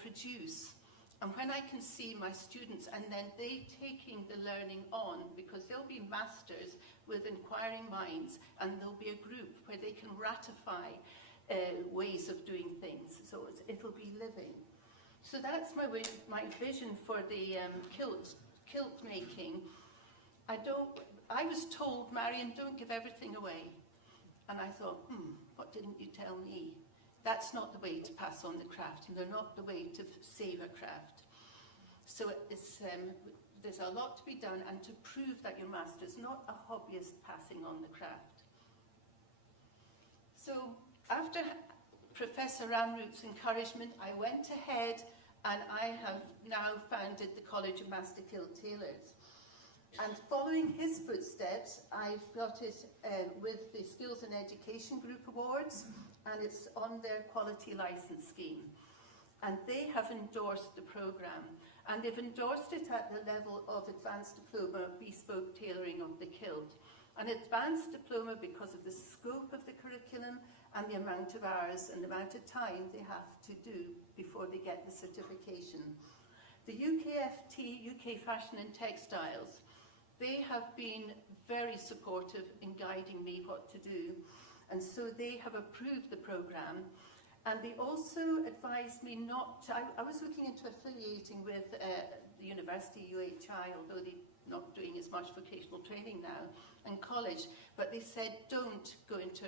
produce. And when I can see my students and then they taking the learning on, because they'll be masters with inquiring minds, and there'll be a group where they can ratify ways of doing things. So it'll be living. So that's my vision for the kilt making. I was told, Marion, don't give everything away. And I thought, what didn't you tell me? That's not the way to pass on the craft, and they're not the way to save a craft. So there's a lot to be done, and to prove that you're masters, not a hobbyist passing on the craft. So after Professor Ramroot's encouragement, I went ahead and I have now founded the College of Master Kilt Tailors. And following his footsteps, I've got it with the Skills and Education Group Awards, and it's on their quality license scheme. And they have endorsed the programme, and they've endorsed it at the level of Advanced Diploma Bespoke Tailoring of the Kilt. An Advanced Diploma because of the scope of the curriculum and the amount of hours and the amount of time they have to do before they get the certification. The UKFT, UK Fashion and Textiles, they have been very supportive in guiding me what to do, and so they have approved the programme. And they also advised me not to, I was looking into affiliating with the university, UHI, although they're not doing as much vocational training now, and college, but they said don't go into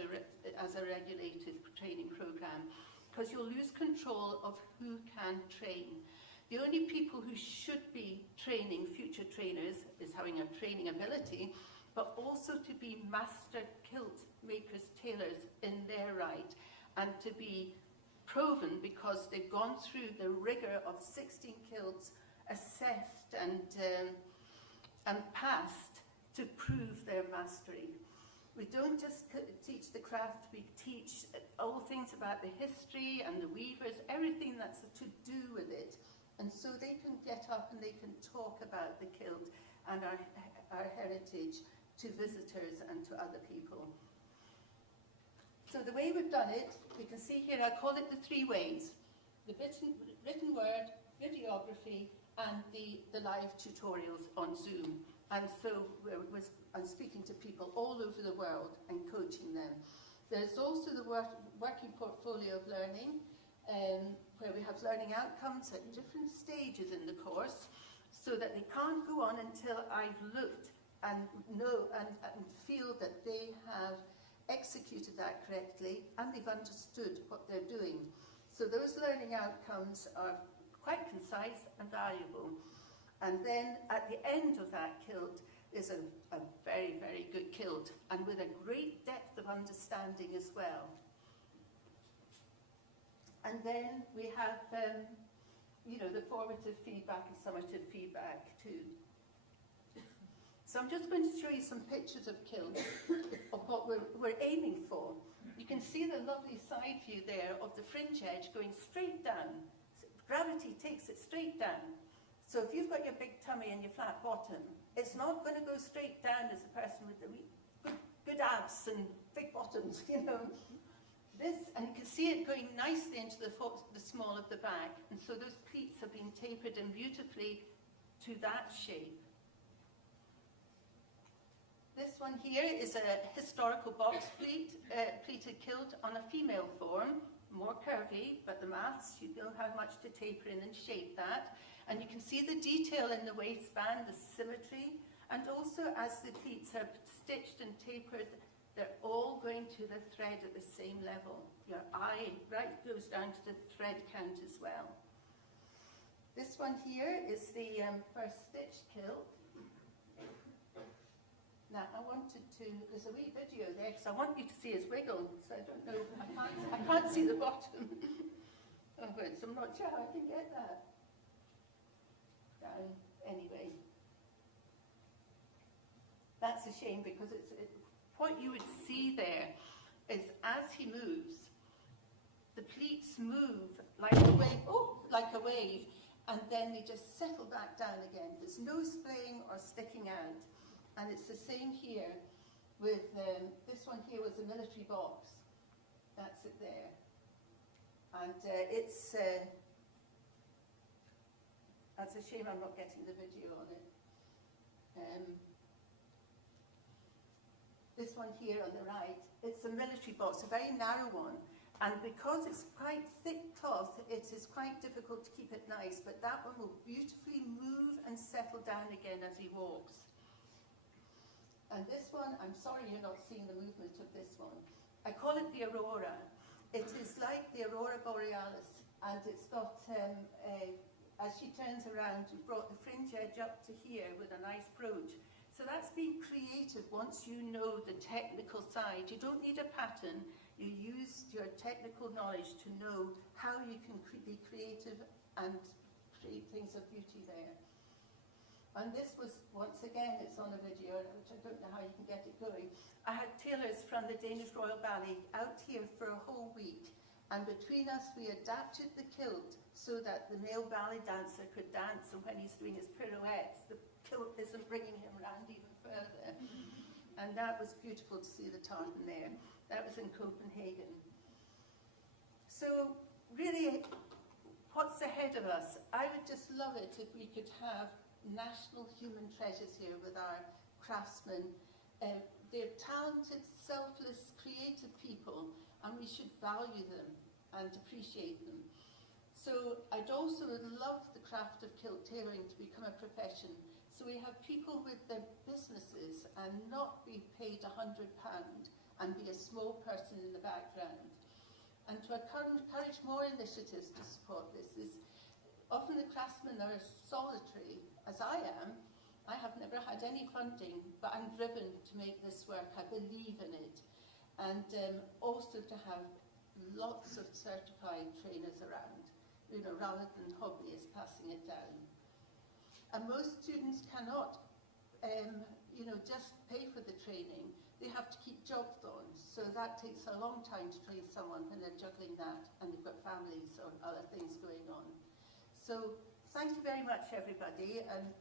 as a regulated training programme, because you'll lose control of who can train. The only people who should be training future trainers is having a training ability, but also to be master kilt makers, tailors in their right, and to be proven because they've gone through the rigour of 16 kilts, assessed and passed to prove their mastery. We don't just teach the craft, we teach all things about the history and the weavers, everything that's to do with it. And so they can get up and they can talk about the kilt and our heritage to visitors and to other people. So the way we've done it, we can see here, I call it the 3 ways. The written word, videography, and the live tutorials on Zoom. And so I'm speaking to people all over the world and coaching them. There's also the working portfolio of learning, where we have learning outcomes at different stages in the course, so that they can't go on until I've looked and know and feel that they have executed that correctly and they've understood what they're doing. So those learning outcomes are quite concise and valuable. And then at the end of that kilt is a very, very good kilt, and with a great depth of understanding as well. And then we have, the formative feedback and summative feedback too. So I'm just going to show you some pictures of kilts, of what we're aiming for. You can see the lovely side view there of the fringe edge going straight down. Gravity takes it straight down. So if you've got your big tummy and your flat bottom, it's not going to go straight down as a person with the good abs and big bottoms, This, and you can see it going nicely into the small of the back. And so those pleats have been tapered in beautifully to that shape. This one here is a historical box pleated kilt on a female form, more curvy, but the maths, you know how much to taper in and shape that. And you can see the detail in the waistband, the symmetry, And also, as the pleats are stitched and tapered, they're all going to the thread at the same level. Your eye goes down to the thread count as well. This one here is the first stitched kilt. Now, I wanted to, there's a wee video there, because I want you to see his wiggle, so I don't know, I can't see the bottom. Oh, but I'm not sure how I can get that down. Anyway, that's a shame, because what you would see there is as he moves, the pleats move like a wave, and then they just settle back down again. There's no splaying or sticking out. And it's the same here with, this one here was a military box. That's it there. And that's a shame I'm not getting the video on it. This one here on the right, it's a military box, a very narrow one. And because it's quite thick cloth, it is quite difficult to keep it nice, but that one will beautifully move and settle down again as he walks. And this one, I'm sorry you're not seeing the movement of this one. I call it the Aurora. It is like the Aurora Borealis, and it's got, as she turns around, we've brought the fringe edge up to here with a nice brooch. So that's being creative once you know the technical side. You don't need a pattern. You use your technical knowledge to know how you can be creative and create things of beauty there. And this was, once again, it's on a video, which I don't know how you can get it going. I had tailors from the Danish Royal Ballet out here for a whole week, and between us we adapted the kilt so that the male ballet dancer could dance, and when he's doing his pirouettes, the kilt isn't bringing him around even further. And that was beautiful to see the tartan there. That was in Copenhagen. So really, what's ahead of us? I would just love it if we could have national human treasures here with our craftsmen. They're talented, selfless, creative people, and we should value them and appreciate them. So I'd also love the craft of kilt tailoring to become a profession. So we have people with their businesses and not be paid £100 and be a small person in the background. And to encourage more initiatives to support this is, often the craftsmen are solitary, as I am. I have never had any funding, but I'm driven to make this work. I believe in it. And also to have lots of certified trainers around, rather than hobbyists passing it down. And most students cannot, just pay for the training. They have to keep jobs on. So that takes a long time to train someone when they're juggling that and they've got families or other things going on. So thank you very much, everybody. And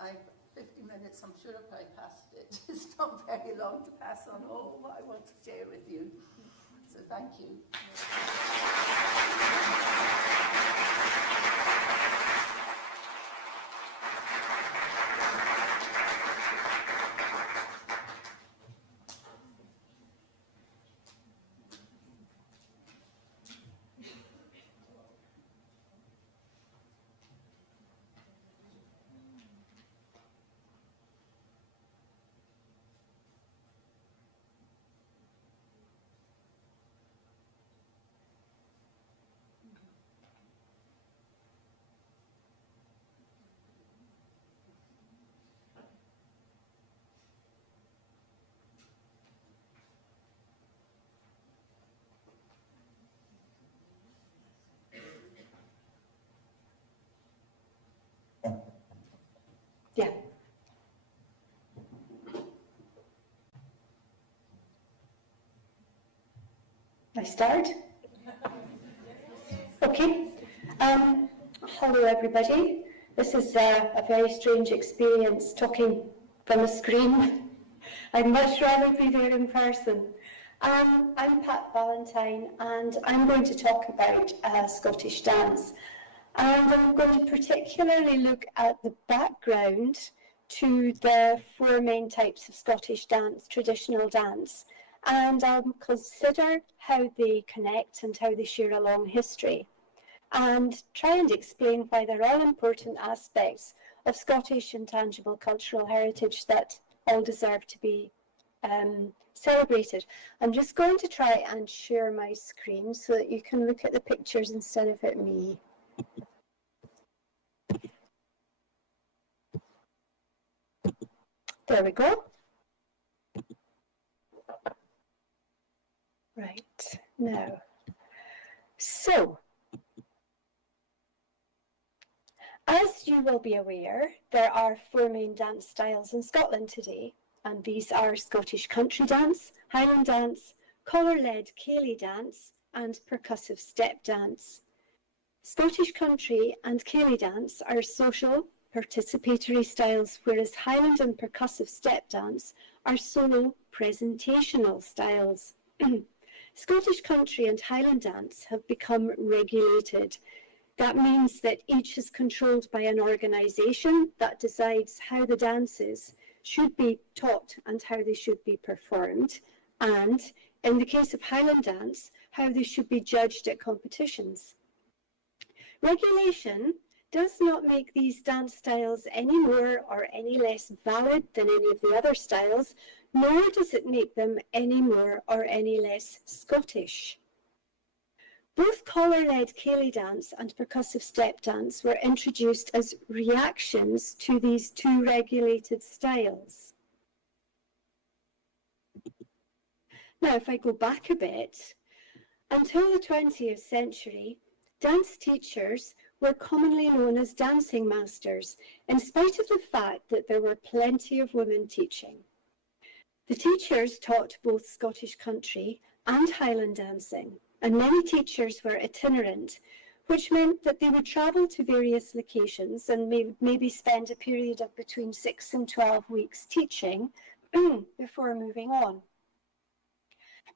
I'm 50 minutes, I'm sure I probably passed it. It's not very long to pass on all what I want to share with you. So thank you. Yeah. I start? Okay. Hello, everybody. This is a very strange experience talking from a screen. I'd much rather be there in person. I'm Pat Valentine, and I'm going to talk about Scottish dance. And I'm going to particularly look at the background to the four main types of Scottish dance, traditional dance, and I'll consider how they connect and how they share a long history, and try and explain why they're all important aspects of Scottish intangible cultural heritage that all deserve to be celebrated. I'm just going to try and share my screen so that you can look at the pictures instead of at me. There we go. Right, now, so, as you will be aware, there are 4 main dance styles in Scotland today, and these are Scottish country dance, Highland dance, collar-led ceilidh dance, and percussive step dance. Scottish country and ceilidh dance are social, participatory styles, whereas Highland and percussive step dance are solo, presentational styles. Scottish country and Highland dance have become regulated. That means that each is controlled by an organisation that decides how the dances should be taught and how they should be performed, and, in the case of Highland dance, how they should be judged at competitions. Regulation does not make these dance styles any more or any less valid than any of the other styles, nor does it make them any more or any less Scottish. Both collar-led ceilidh dance and percussive step dance were introduced as reactions to these 2 regulated styles. Now, if I go back a bit, until the 20th century, dance teachers were commonly known as dancing masters, in spite of the fact that there were plenty of women teaching. The teachers taught both Scottish country and Highland dancing, and many teachers were itinerant, which meant that they would travel to various locations and maybe spend a period of between 6 and 12 weeks teaching before moving on.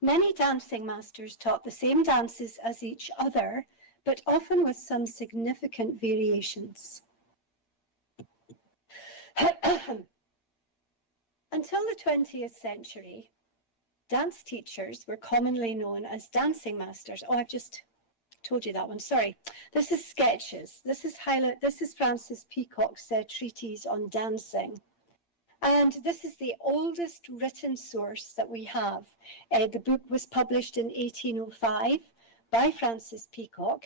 Many dancing masters taught the same dances as each other, but often with some significant variations. Until the 20th century, dance teachers were commonly known as dancing masters. Oh, I've just told you that one, sorry. This is Sketches. This is Francis Peacock's treatise on dancing. And this is the oldest written source that we have. The book was published in 1805 by Francis Peacock.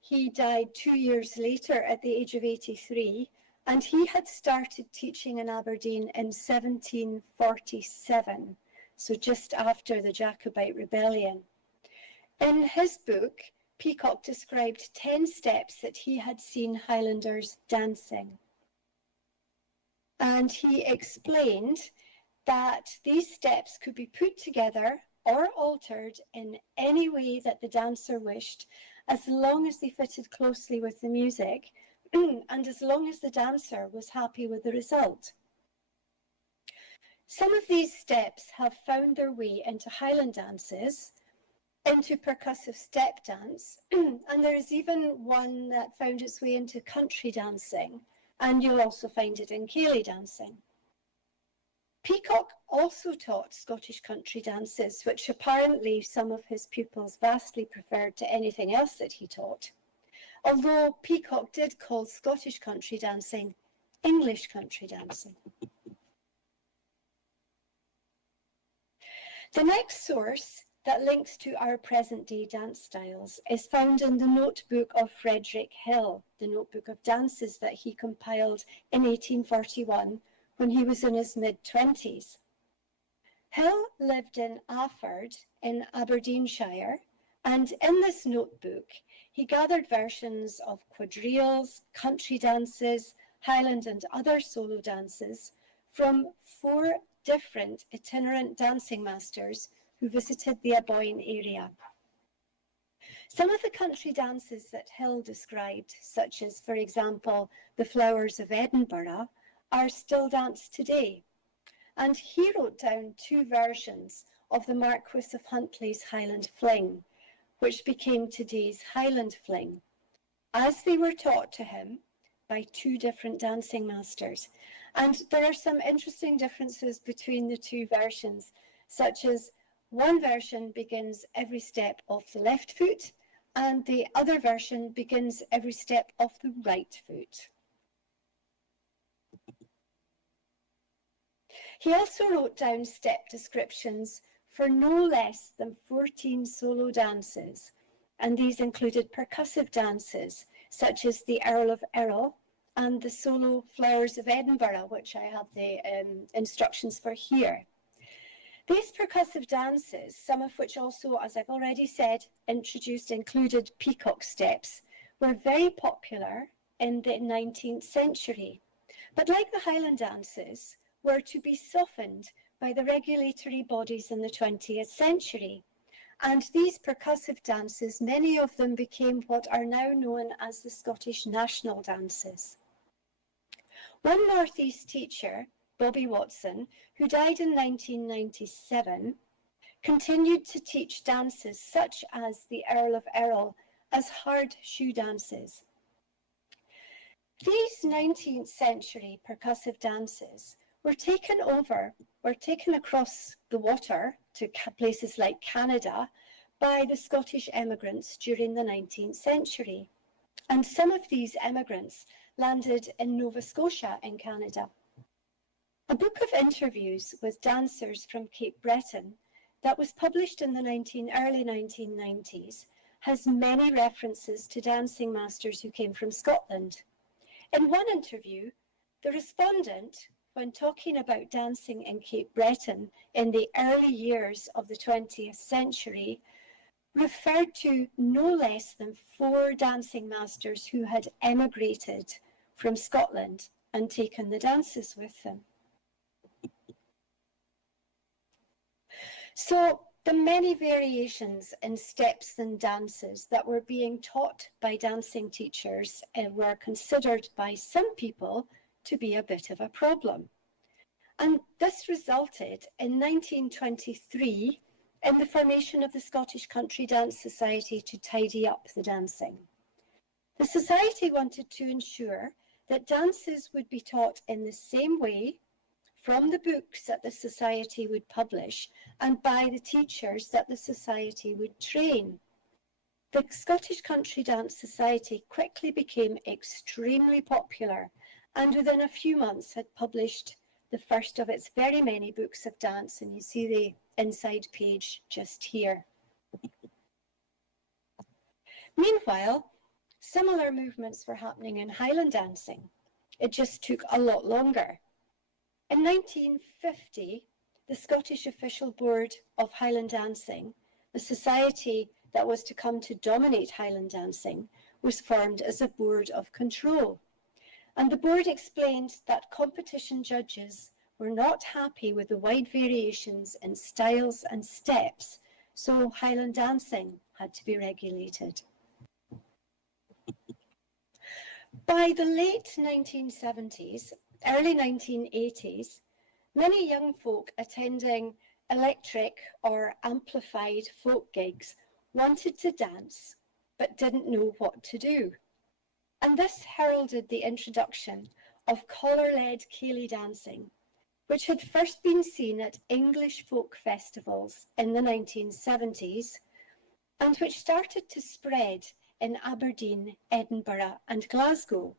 He died 2 years later at the age of 83, and he had started teaching in Aberdeen in 1747, so just after the Jacobite Rebellion. In his book, Peacock described 10 steps that he had seen Highlanders dancing. And he explained that these steps could be put together or altered in any way that the dancer wished, as long as they fitted closely with the music and as long as the dancer was happy with the result. Some of these steps have found their way into Highland dances, into percussive step dance, and there is even one that found its way into country dancing, and you'll also find it in ceilidh dancing. Peacock also taught Scottish country dances, which apparently some of his pupils vastly preferred to anything else that he taught, although Peacock did call Scottish country dancing English country dancing. The next source that links to our present-day dance styles is found in the notebook of Frederick Hill, the notebook of dances that he compiled in 1841 when he was in his mid-20s. Hill lived in Afford in Aberdeenshire, and in this notebook he gathered versions of quadrilles, country dances, Highland and other solo dances from 4 different itinerant dancing masters who visited the Aboyne area. Some of the country dances that Hill described, such as, for example, the Flowers of Edinburgh, are still danced today. And he wrote down 2 versions of the Marquis of Huntly's Highland Fling, which became today's Highland Fling, as they were taught to him by 2 different dancing masters. And there are some interesting differences between the 2 versions, such as one version begins every step off the left foot, and the other version begins every step off the right foot. He also wrote down step descriptions for no less than 14 solo dances, and these included percussive dances such as the Earl of Errol and the solo Flowers of Edinburgh, which I have the instructions for here. These percussive dances, some of which also, as I've already said, included peacock steps, were very popular in the 19th century. But like the Highland dances, were to be softened by the regulatory bodies in the 20th century. And these percussive dances, many of them became what are now known as the Scottish national dances. One North East teacher, Bobby Watson, who died in 1997, continued to teach dances such as the Earl of Errol as hard shoe dances. These 19th century percussive dances were taken across the water to places like Canada by the Scottish emigrants during the 19th century. And some of these emigrants landed in Nova Scotia in Canada. A book of interviews with dancers from Cape Breton that was published in the early 1990s has many references to dancing masters who came from Scotland. In one interview, the respondent, when talking about dancing in Cape Breton in the early years of the 20th century, referred to no less than 4 dancing masters who had emigrated from Scotland and taken the dances with them. So the many variations in steps and dances that were being taught by dancing teachers were considered by some people to be a bit of a problem. And this resulted in 1923 in the formation of the Scottish Country Dance Society to tidy up the dancing. The society wanted to ensure that dances would be taught in the same way from the books that the society would publish and by the teachers that the society would train. The Scottish Country Dance Society quickly became extremely popular and within a few months had published the first of its very many books of dance, and you see the inside page just here. Meanwhile, similar movements were happening in Highland dancing. It just took a lot longer. In 1950, the Scottish Official Board of Highland Dancing, the society that was to come to dominate Highland dancing, was formed as a board of control. And the board explained that competition judges were not happy with the wide variations in styles and steps, so Highland dancing had to be regulated. By the late 1970s, early 1980s, many young folk attending electric or amplified folk gigs wanted to dance but didn't know what to do. And this heralded the introduction of collar-led ceilidh dancing, which had first been seen at English folk festivals in the 1970s and which started to spread in Aberdeen, Edinburgh and Glasgow.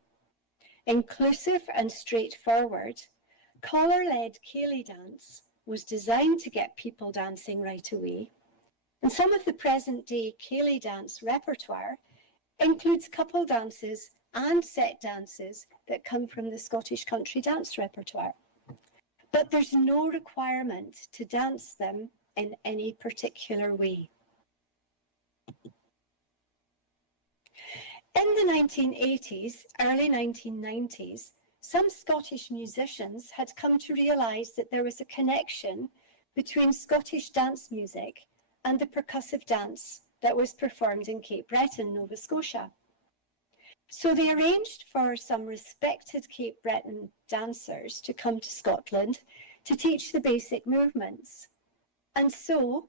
Inclusive and straightforward, collar-led ceilidh dance was designed to get people dancing right away, and some of the present-day ceilidh dance repertoire includes couple dances and set dances that come from the Scottish country dance repertoire. But there's no requirement to dance them in any particular way. In the 1980s, early 1990s, some Scottish musicians had come to realise that there was a connection between Scottish dance music and the percussive dance that was performed in Cape Breton, Nova Scotia. So they arranged for some respected Cape Breton dancers to come to Scotland to teach the basic movements. And so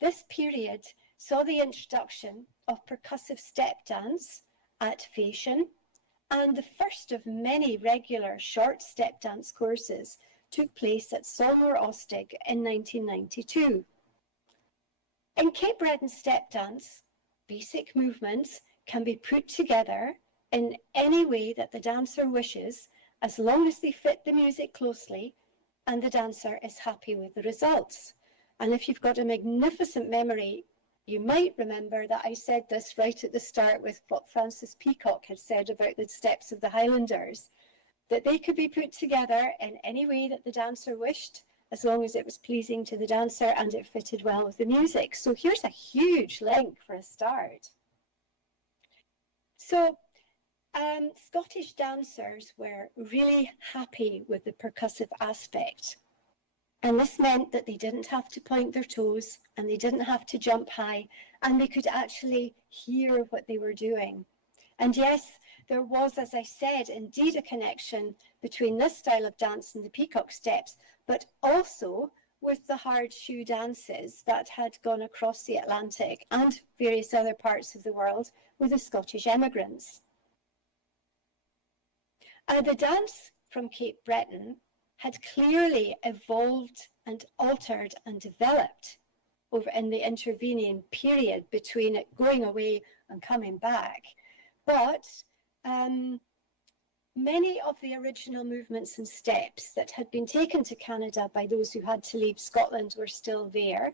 this period saw the introduction of percussive step dance at Fashion, and the first of many regular short step dance courses took place at Solmore Ostig in 1992. In Cape Breton step dance, basic movements can be put together in any way that the dancer wishes, as long as they fit the music closely and the dancer is happy with the results. And if you've got a magnificent memory, you might remember that I said this right at the start with what Francis Peacock had said about the steps of the Highlanders, that they could be put together in any way that the dancer wished, as long as it was pleasing to the dancer and it fitted well with the music. So here's a huge link for a start. So Scottish dancers were really happy with the percussive aspect. And this meant that they didn't have to point their toes and they didn't have to jump high, and they could actually hear what they were doing. And yes, there was, as I said, indeed a connection between this style of dance and the peacock steps, but also with the hard shoe dances that had gone across the Atlantic and various other parts of the world with the Scottish emigrants. The dance from Cape Breton had clearly evolved and altered and developed over in the intervening period between it going away and coming back. But many of the original movements and steps that had been taken to Canada by those who had to leave Scotland were still there,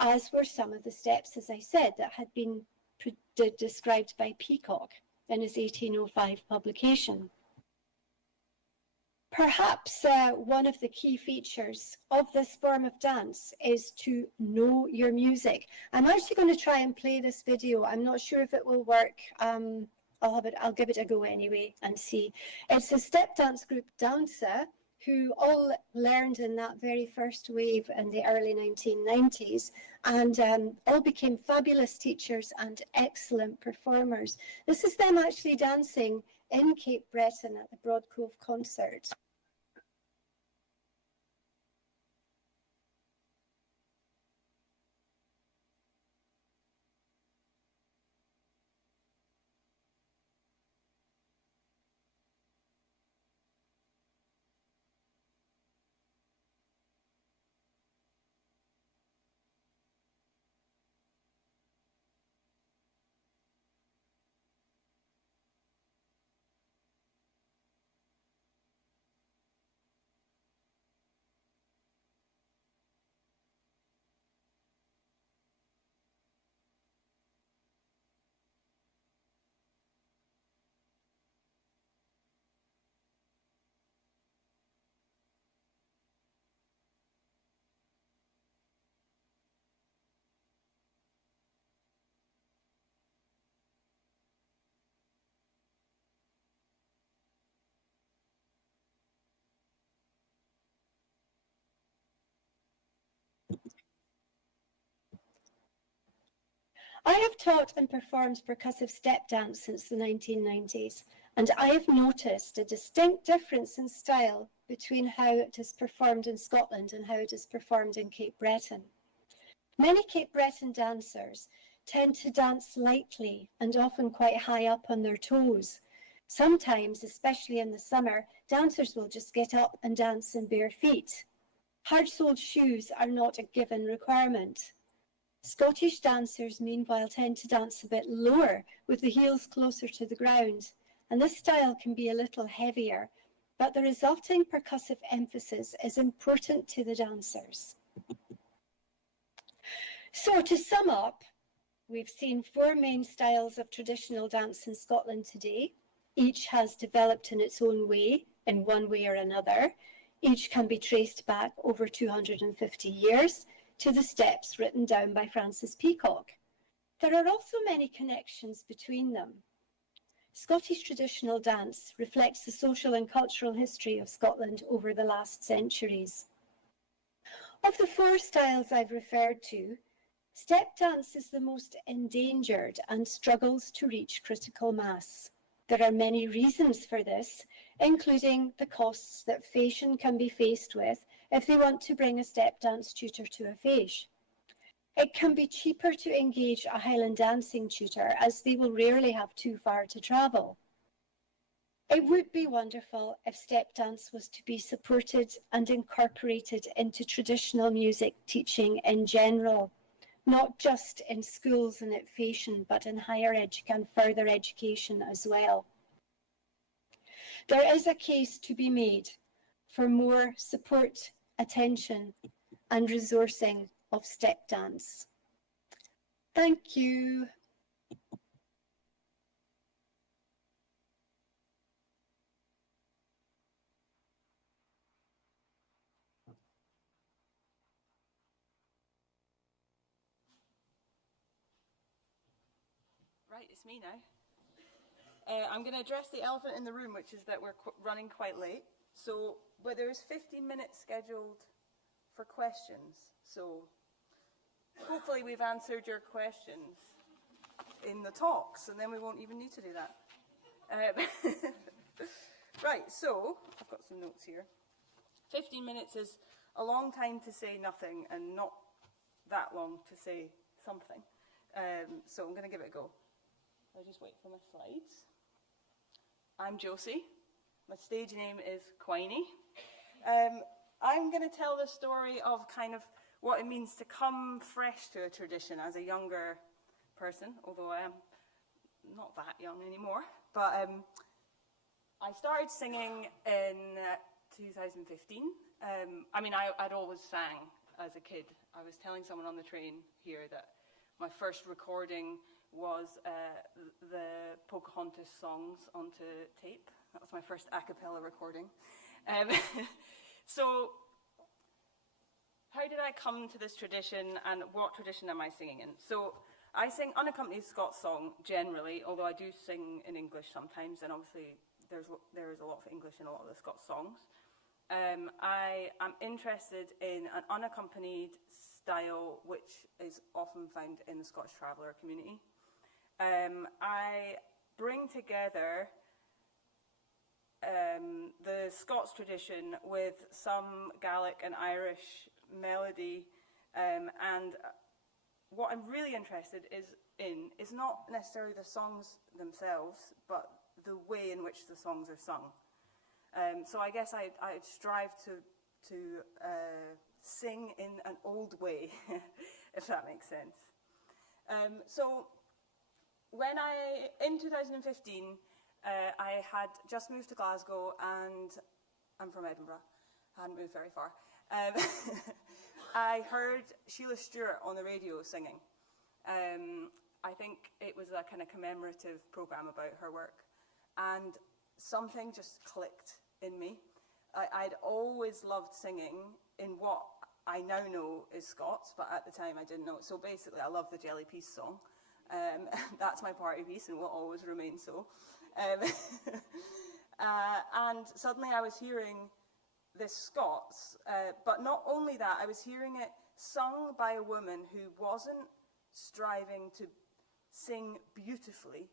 as were some of the steps, as I said, that had been described by Peacock in his 1805 publication. Perhaps one of the key features of this form of dance is to know your music. I'm actually going to try and play this video. I'm not sure if it will work. I'll give it a go anyway and see. It's a step dance group, Dansa, who all learned in that very first wave in the early 1990s and all became fabulous teachers and excellent performers. This is them actually dancing in Cape Breton at the Broadcove concert. I have taught and performed percussive step dance since the 1990s, and I have noticed a distinct difference in style between how it is performed in Scotland and how it is performed in Cape Breton. Many Cape Breton dancers tend to dance lightly and often quite high up on their toes. Sometimes, especially in the summer, dancers will just get up and dance in bare feet. Hard-soled shoes are not a given requirement. Scottish dancers, meanwhile, tend to dance a bit lower with the heels closer to the ground, and this style can be a little heavier, but the resulting percussive emphasis is important to the dancers. So to sum up, we've seen 4 main styles of traditional dance in Scotland today. Each has developed in its own way, in one way or another. Each can be traced back over 250 years to the steps written down by Francis Peacock. There are also many connections between them. Scottish traditional dance reflects the social and cultural history of Scotland over the last centuries. Of the 4 styles I've referred to, step dance is the most endangered and struggles to reach critical mass. There are many reasons for this, including the costs that fashion can be faced with if they want to bring a step dance tutor to a fèis. It can be cheaper to engage a Highland dancing tutor as they will rarely have too far to travel. It would be wonderful if step dance was to be supported and incorporated into traditional music teaching in general, not just in schools and at fashion, but in higher and further education as well. There is a case to be made for more support attention and resourcing of step dance. Thank you. Right, it's me now. I'm going to address the elephant in the room, which is that we're running quite late. So, but there's 15 minutes scheduled for questions. So, hopefully we've answered your questions in the talks, and then we won't even need to do that. Right, so, I've got some notes here. 15 minutes is a long time to say nothing, and not that long to say something. So I'm going to give it a go. I'll just wait for my slides. I'm Josie. My stage name is Quiney. I'm going to tell the story of kind of what it means to come fresh to a tradition as a younger person, although I am not that young anymore. But I started singing in 2015. I mean, I'd always sang as a kid. I was telling someone on the train here that my first recording was the Pocahontas songs onto tape. That was my first a cappella recording. So, how did I come to this tradition, and what tradition am I singing in? So, I sing unaccompanied Scots song generally, although I do sing in English sometimes, and obviously there is a lot of English in a lot of the Scots songs. I am interested in an unaccompanied style which is often found in the Scottish Traveller community. I bring together the Scots tradition with some Gaelic and Irish melody, and what I'm really interested in is not necessarily the songs themselves, but the way in which the songs are sung. So I guess I'd strive to sing in an old way, if that makes sense. So in 2015, I had just moved to Glasgow, and I'm from Edinburgh, hadn't moved very far. I heard Sheila Stewart on the radio singing. I think it was a kind of commemorative programme about her work, and something just clicked in me. I'd always loved singing in what I now know is Scots, but at the time I didn't know it. So basically I love the Jelly Peace song. That's my party piece and will always remain so. And suddenly I was hearing this Scots, but not only that, I was hearing it sung by a woman who wasn't striving to sing beautifully,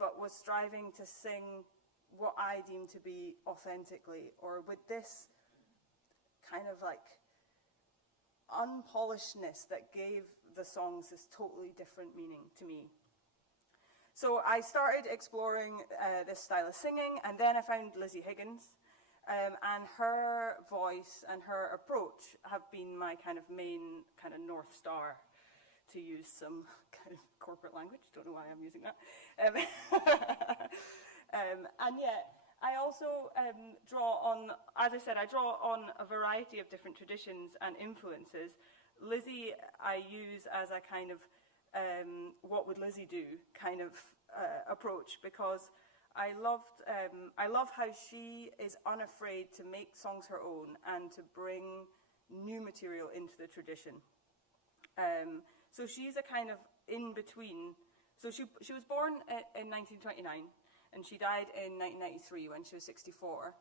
but was striving to sing what I deem to be authentically, or with this kind of like unpolishedness that gave the songs this totally different meaning to me. So I started exploring this style of singing, and then I found Lizzie Higgins, and her voice and her approach have been my kind of main kind of North Star, to use some kind of corporate language. Don't know why I'm using that. And yet, I also draw on, as I said, I draw on a variety of different traditions and influences. Lizzie I use as a kind of what would Lizzie do kind of approach, because I love how she is unafraid to make songs her own and to bring new material into the tradition. So she's a kind of in-between. So she was born in 1929, and she died in 1993 when she was 64.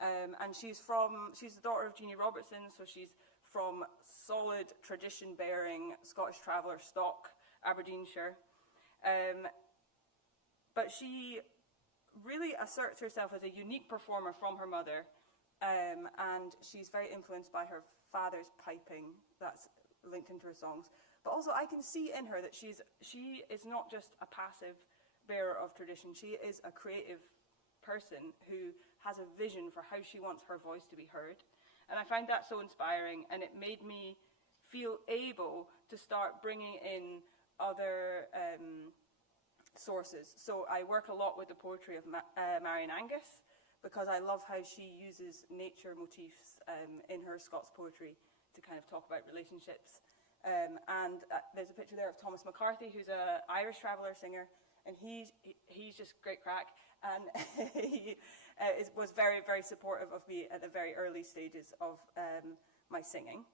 And she's the daughter of Jeannie Robertson, so she's from solid tradition-bearing Scottish Traveller stock, Aberdeenshire. But she really asserts herself as a unique performer from her mother, and she's very influenced by her father's piping that's linked into her songs. But also I can see in her that she is not just a passive bearer of tradition, she is a creative person who has a vision for how she wants her voice to be heard. And I find that so inspiring, and it made me feel able to start bringing in other sources. So I work a lot with the poetry of Marian Angus, because I love how she uses nature motifs in her Scots poetry to kind of talk about relationships. There's a picture there of Thomas McCarthy, who's an Irish traveller singer, and he's just great crack, and he was very, very supportive of me at the very early stages of my singing.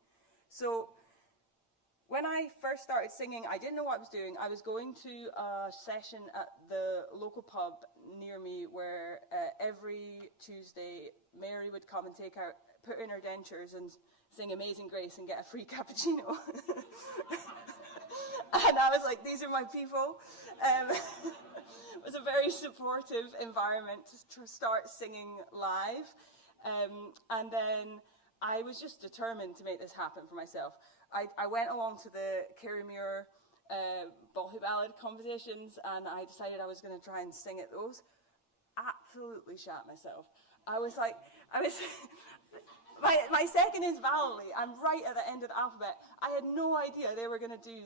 So when I first started singing, I didn't know what I was doing. I was going to a session at the local pub near me where every Tuesday Mary would come and put in her dentures and sing Amazing Grace and get a free cappuccino. And I was like, these are my people. It was a very supportive environment to start singing live. And then I was just determined to make this happen for myself. I went along to the Kirriemuir Bolhy Ballad competitions, and I decided I was going to try and sing at those. Absolutely shat myself. My second is Valley. I'm right at the end of the alphabet. I had no idea they were going to do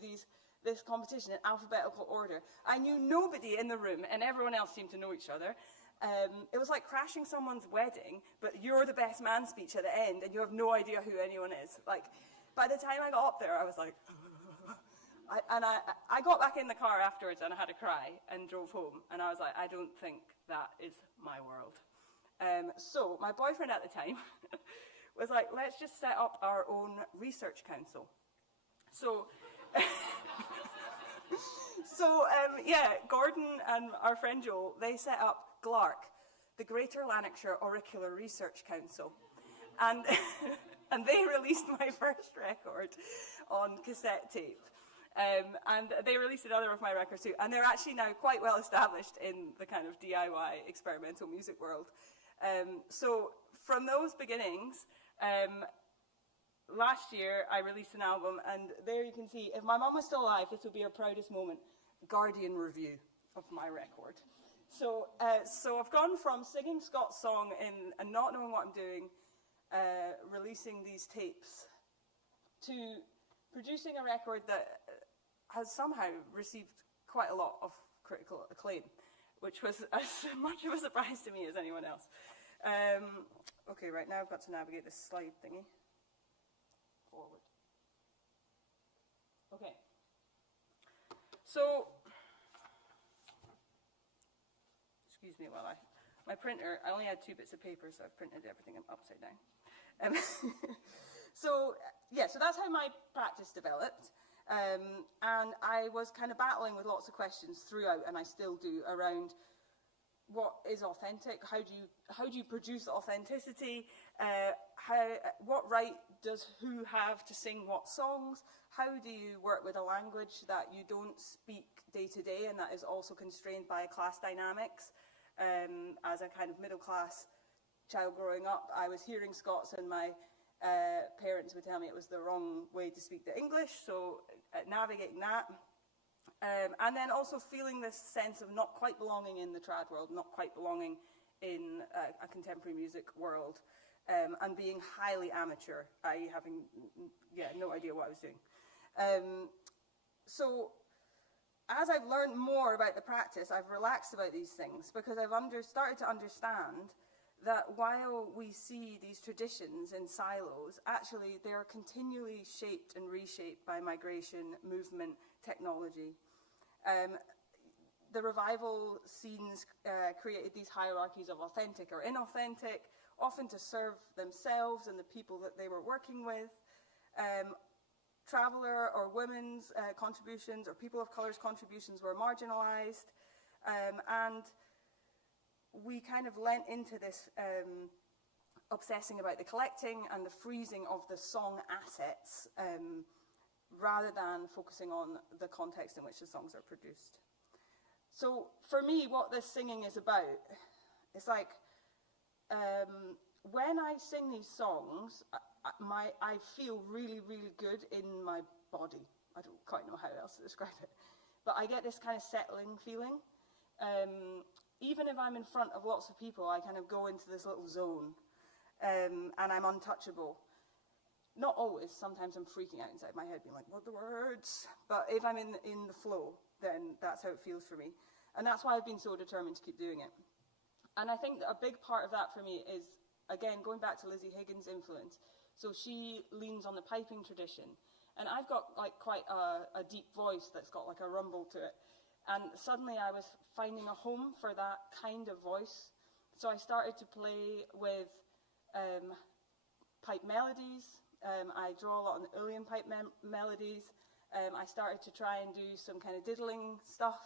this competition in alphabetical order. I knew nobody in the room, and everyone else seemed to know each other. It was like crashing someone's wedding, but you're the best man speech at the end, and you have no idea who anyone is. Like, by the time I got up there, I was like, I got back in the car afterwards, and I had a cry, and drove home, and I was like, I don't think that is my world. So my boyfriend at the time was like, let's just set up our own research council. So, Gordon and our friend Joel, they set up GLARC, the Greater Lanarkshire Auricular Research Council. And, and they released my first record on cassette tape. And they released another of my records too. And they're actually now quite well established in the kind of DIY experimental music world. So from those beginnings, last year I released an album, and there you can see, if my mum was still alive, this would be her proudest moment, Guardian review of my record. So I've gone from singing Scots song and not knowing what I'm doing, releasing these tapes, to producing a record that has somehow received quite a lot of critical acclaim, which was as much of a surprise to me as anyone else. Okay, right, now I've got to navigate this slide thingy. Forward. Okay. So, excuse me while my printer, I only had 2 bits of paper, so I've printed everything upside down. So that's how my practice developed. And I was kind of battling with lots of questions throughout, and I still do, around what is authentic, how do you produce authenticity, what right does who have to sing what songs, how do you work with a language that you don't speak day to day and that is also constrained by class dynamics. As a kind of middle class child growing up, I was hearing Scots, and my parents would tell me it was the wrong way to speak the English, so navigating that. And then also feeling this sense of not quite belonging in the trad world, not quite belonging in a contemporary music world, and being highly amateur, i.e. having no idea what I was doing. So as I've learned more about the practice, I've relaxed about these things, because I've started to understand that while we see these traditions in silos, actually they are continually shaped and reshaped by migration, movement, technology. The revival scenes created these hierarchies of authentic or inauthentic, often to serve themselves and the people that they were working with. Traveller or women's contributions or people of colour's contributions were marginalised, and we kind of lent into this obsessing about the collecting and the freezing of the song assets, rather than focusing on the context in which the songs are produced. So for me, what this singing is about, it's like, when I sing these songs, I feel really, really good in my body. I don't quite know how else to describe it. But I get this kind of settling feeling. Even if I'm in front of lots of people, I kind of go into this little zone, and I'm untouchable. Not always, sometimes I'm freaking out inside my head, being like, what are the words? But if I'm in the flow, then that's how it feels for me. And that's why I've been so determined to keep doing it. And I think that a big part of that for me is, again, going back to Lizzie Higgins' influence. So she leans on the piping tradition. And I've got like quite a deep voice that's got like a rumble to it. And suddenly I was finding a home for that kind of voice. So I started to play with pipe melodies. I draw a lot on the Uilleann pipe melodies. I started to try and do some kind of diddling stuff.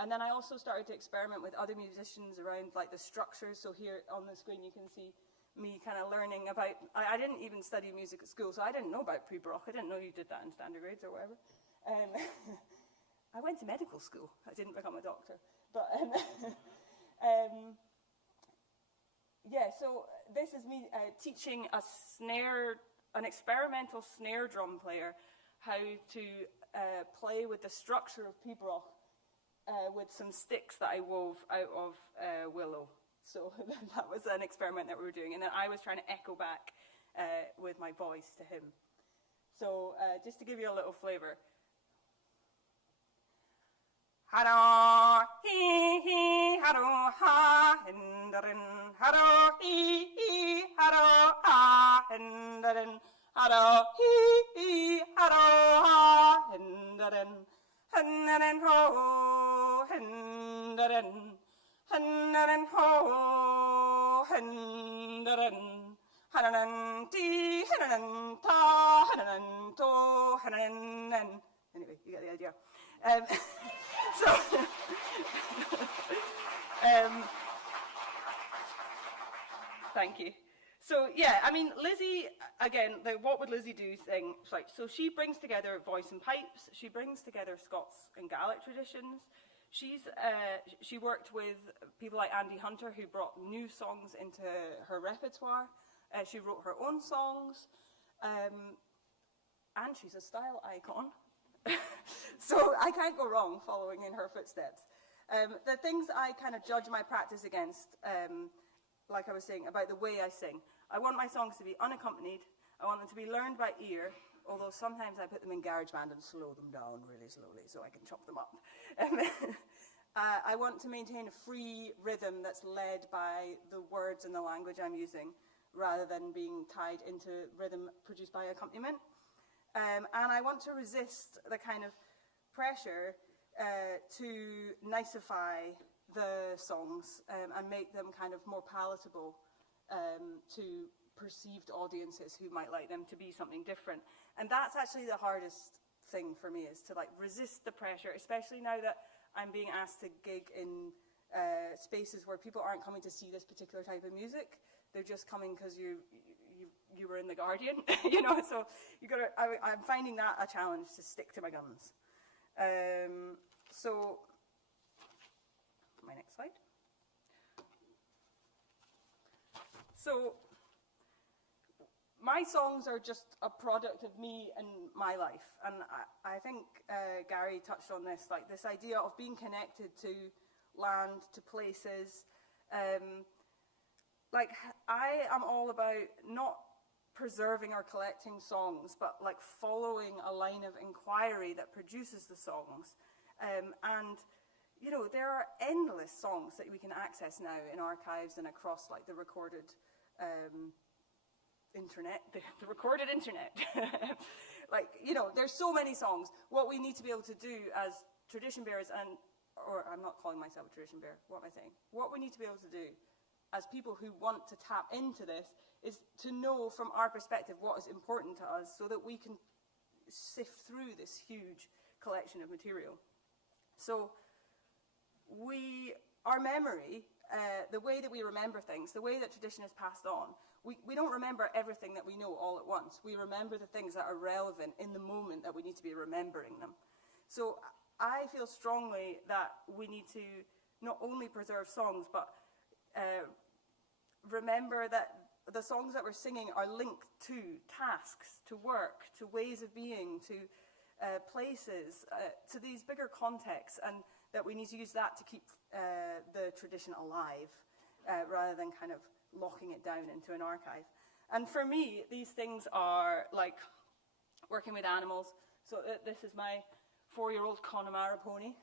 And then I also started to experiment with other musicians around like the structures. So here on the screen you can see me kind of learning about, I didn't even study music at school, so I didn't know about pre-baroque. I didn't know you did that in standard grades or whatever. I went to medical school. I didn't become a doctor. But yeah, so this is me teaching an experimental snare drum player how to play with the structure of pre-baroque with some sticks that I wove out of willow. So that was an experiment that we were doing, and then I was trying to echo back with my voice to him. So just to give you a little flavour. Haro hee hee haro ha hindarin haro hee hee haro ha hindarin haro hee hee haro ha hindarin hindarin ho hindarin hindarin ho hindarin hananan ti hananan ta hananan to hananan. Anyway, you get the idea. So, thank you. So, yeah, I mean, Lizzie, again, the what would Lizzie do thing, like, so she brings together voice and pipes, she brings together Scots and Gaelic traditions. She worked with people like Andy Hunter, who brought new songs into her repertoire. She wrote her own songs, and she's a style icon. So I can't go wrong following in her footsteps. The things I kind of judge my practice against, like I was saying, about the way I sing. I want my songs to be unaccompanied. I want them to be learned by ear, although sometimes I put them in GarageBand and slow them down really slowly so I can chop them up. I want to maintain a free rhythm that's led by the words and the language I'm using, rather than being tied into rhythm produced by accompaniment. And I want to resist the kind of pressure to nicify the songs and make them kind of more palatable to perceived audiences who might like them to be something different. And that's actually the hardest thing for me, is to like resist the pressure, especially now that I'm being asked to gig in spaces where people aren't coming to see this particular type of music. They're just coming because you were in The Guardian, you know, so I'm finding that a challenge, to stick to my guns. So, my next slide. So, my songs are just a product of me and my life, and I think Gary touched on this, like this idea of being connected to land, to places. Like, I am all about not preserving or collecting songs, but like following a line of inquiry that produces the songs. And, you know, there are endless songs that we can access now in archives and across like the recorded internet, the recorded internet. Like, you know, there's so many songs. What we need to be able to do as tradition bearers, or I'm not calling myself a tradition bearer, what am I saying? What we need to be able to do as people who want to tap into this is to know from our perspective what is important to us, so that we can sift through this huge collection of material. So our memory, the way that we remember things, the way that tradition is passed on, we don't remember everything that we know all at once. We remember the things that are relevant in the moment that we need to be remembering them. So I feel strongly that we need to not only preserve songs, but remember that the songs that we're singing are linked to tasks, to work, to ways of being, to places, to these bigger contexts, and that we need to use that to keep the tradition alive, rather than kind of locking it down into an archive. And for me, these things are like working with animals. So this is my 4-year-old Connemara pony.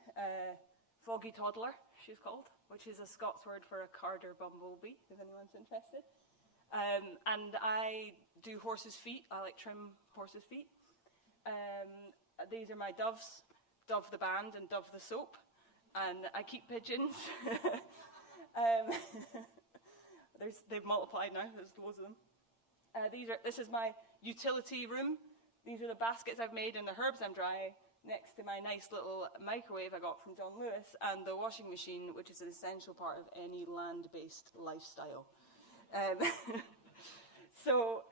Foggy Toddler, she's called, which is a Scots word for a carder bumblebee, if anyone's interested. And I do horses' feet. I like trim horses' feet. These are my doves, Dove the band and Dove the soap. And I keep pigeons. They've multiplied now, there's loads of them. This is my utility room. These are the baskets I've made and the herbs I'm drying next to my nice little microwave I got from John Lewis and the washing machine, which is an essential part of any land-based lifestyle. So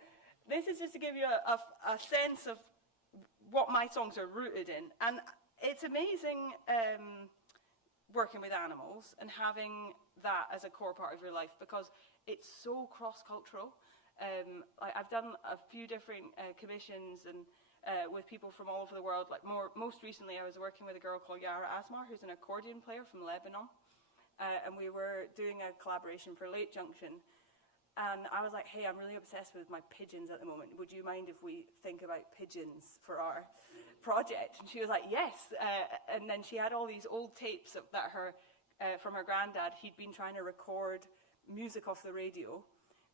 this is just to give you a sense of what my songs are rooted in. And it's amazing working with animals and having that as a core part of your life, because it's so cross-cultural. I've done a few different commissions and with people from all over the world. Like most recently, I was working with a girl called Yara Asmar, who's an accordion player from Lebanon, and we were doing a collaboration for Lake Junction. And I was like, hey, I'm really obsessed with my pigeons at the moment. Would you mind if we think about pigeons for our project? And she was like, yes. And then she had all these old tapes that from her granddad. He'd been trying to record music off the radio,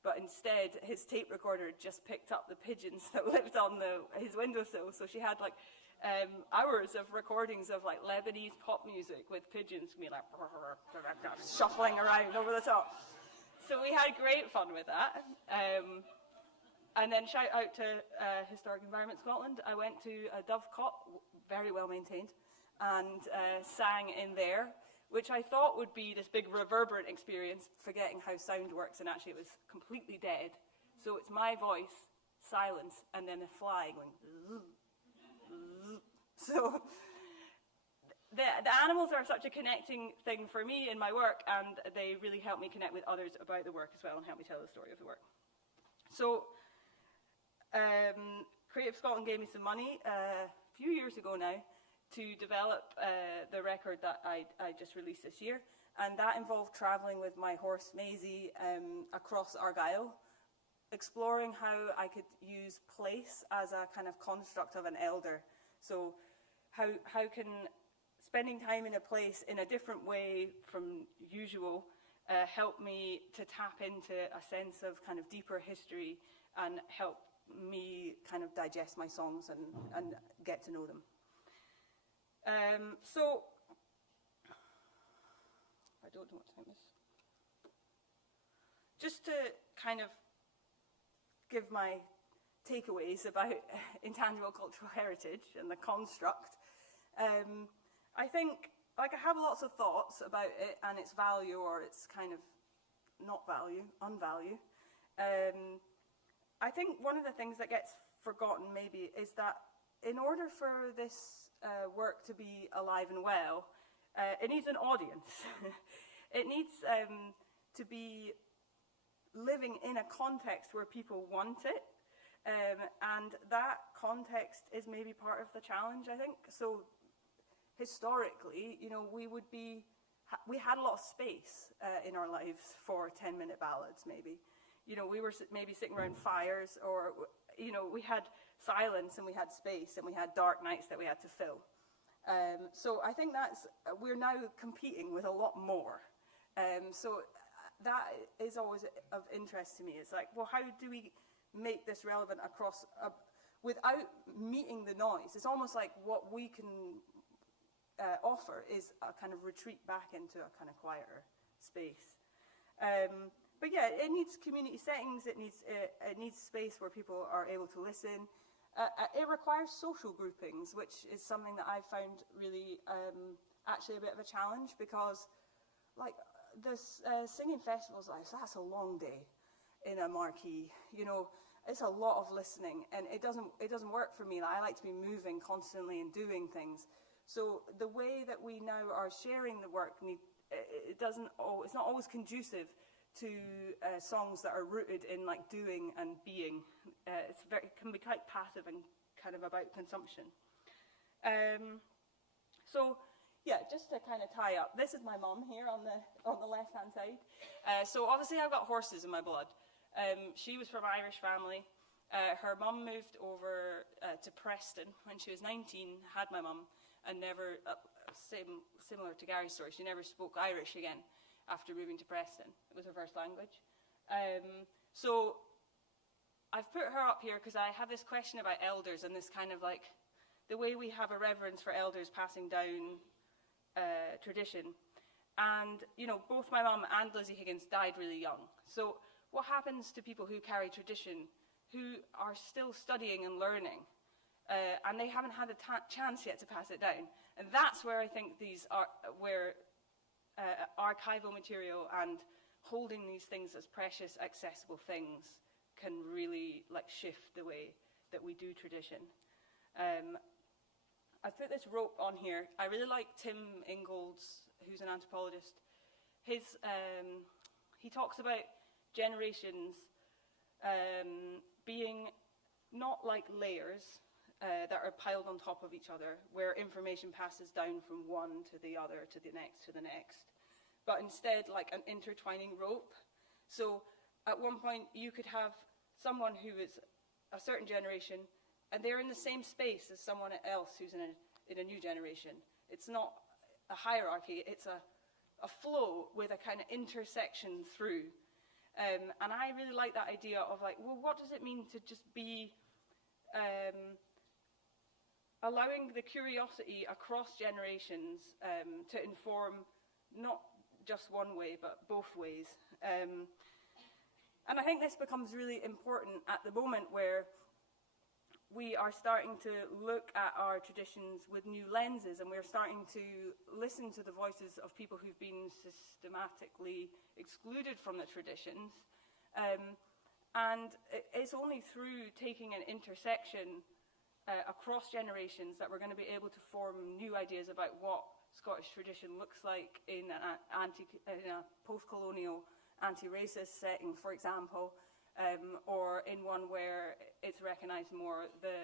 but instead his tape recorder just picked up the pigeons that lived on his windowsill. So she had like hours of recordings of like Lebanese pop music with pigeons being like shuffling around over the top. So we had great fun with that. And then shout out to Historic Environment Scotland. I went to a dovecot, very well maintained, and sang in there, which I thought would be this big reverberant experience, forgetting how sound works, and actually it was completely dead. So it's my voice, silence, and then a fly going. So the animals are such a connecting thing for me in my work, and they really help me connect with others about the work as well and help me tell the story of the work. So Creative Scotland gave me some money a few years ago now to develop the record that I just released this year, and that involved travelling with my horse Maisie across Argyll, exploring how I could use place as a kind of construct of an elder. So how can spending time in a place in a different way from usual help me to tap into a sense of kind of deeper history and help me kind of digest my songs and get to know them. So, I don't know what time it is. Just to kind of give my takeaways about intangible cultural heritage and the construct, I think, like, I have lots of thoughts about it and its value or its kind of not value, unvalue. I think one of the things that gets forgotten maybe is that in order for this work to be alive and well, it needs an audience. It needs to be living in a context where people want it. And that context is maybe part of the challenge, I think. So historically, you know, we had a lot of space in our lives for 10-minute ballads, maybe. You know, we were maybe sitting around fires, or, you know, we had silence and we had space and we had dark nights that we had to fill. So I think we're now competing with a lot more. So that is always of interest to me. It's like, well, how do we make this relevant across, without meeting the noise? It's almost like what we can offer is a kind of retreat back into a kind of quieter space. But yeah, it needs community settings, it needs space where people are able to listen. It requires social groupings, which is something that I've found really actually a bit of a challenge, because like this singing festivals, like, that's a long day in a marquee, you know. It's a lot of listening, and it doesn't work for me. Like, I like to be moving constantly and doing things. So the way that we now are sharing the work, it's not always conducive to songs that are rooted in like doing and being. It can be quite passive and kind of about consumption. So yeah, just to kind of tie up, this is my mum here on the left hand side. So obviously I've got horses in my blood. She was from an Irish family. Her mum moved over to Preston when she was 19, had my mum, and never similar to Gary's story. She never spoke Irish again after moving to Preston. It was her first language. So I've put her up here because I have this question about elders and this kind of like the way we have a reverence for elders passing down tradition. And, you know, both my mum and Lizzie Higgins died really young. So what happens to people who carry tradition, who are still studying and learning, and they haven't had a chance yet to pass it down? And that's where I think these are, where archival material and holding these things as precious, accessible things can really like shift the way that we do tradition. I put this rope on here. I really like Tim Ingold's, who's an anthropologist. He talks about generations being not like layers that are piled on top of each other, where information passes down from one to the other, to the next, but instead like an intertwining rope. So at one point you could have someone who is a certain generation and they're in the same space as someone else who's in a new generation. It's not a hierarchy, it's a flow with a kind of intersection through. And I really like that idea of like, well, what does it mean to just be allowing the curiosity across generations to inform not just one way, but both ways. And I think this becomes really important at the moment where we are starting to look at our traditions with new lenses, and we're starting to listen to the voices of people who've been systematically excluded from the traditions. And it's only through taking an intersection across generations that we're going to be able to form new ideas about what Scottish tradition looks like in a post-colonial anti-racist setting, for example, or in one where it's recognised more the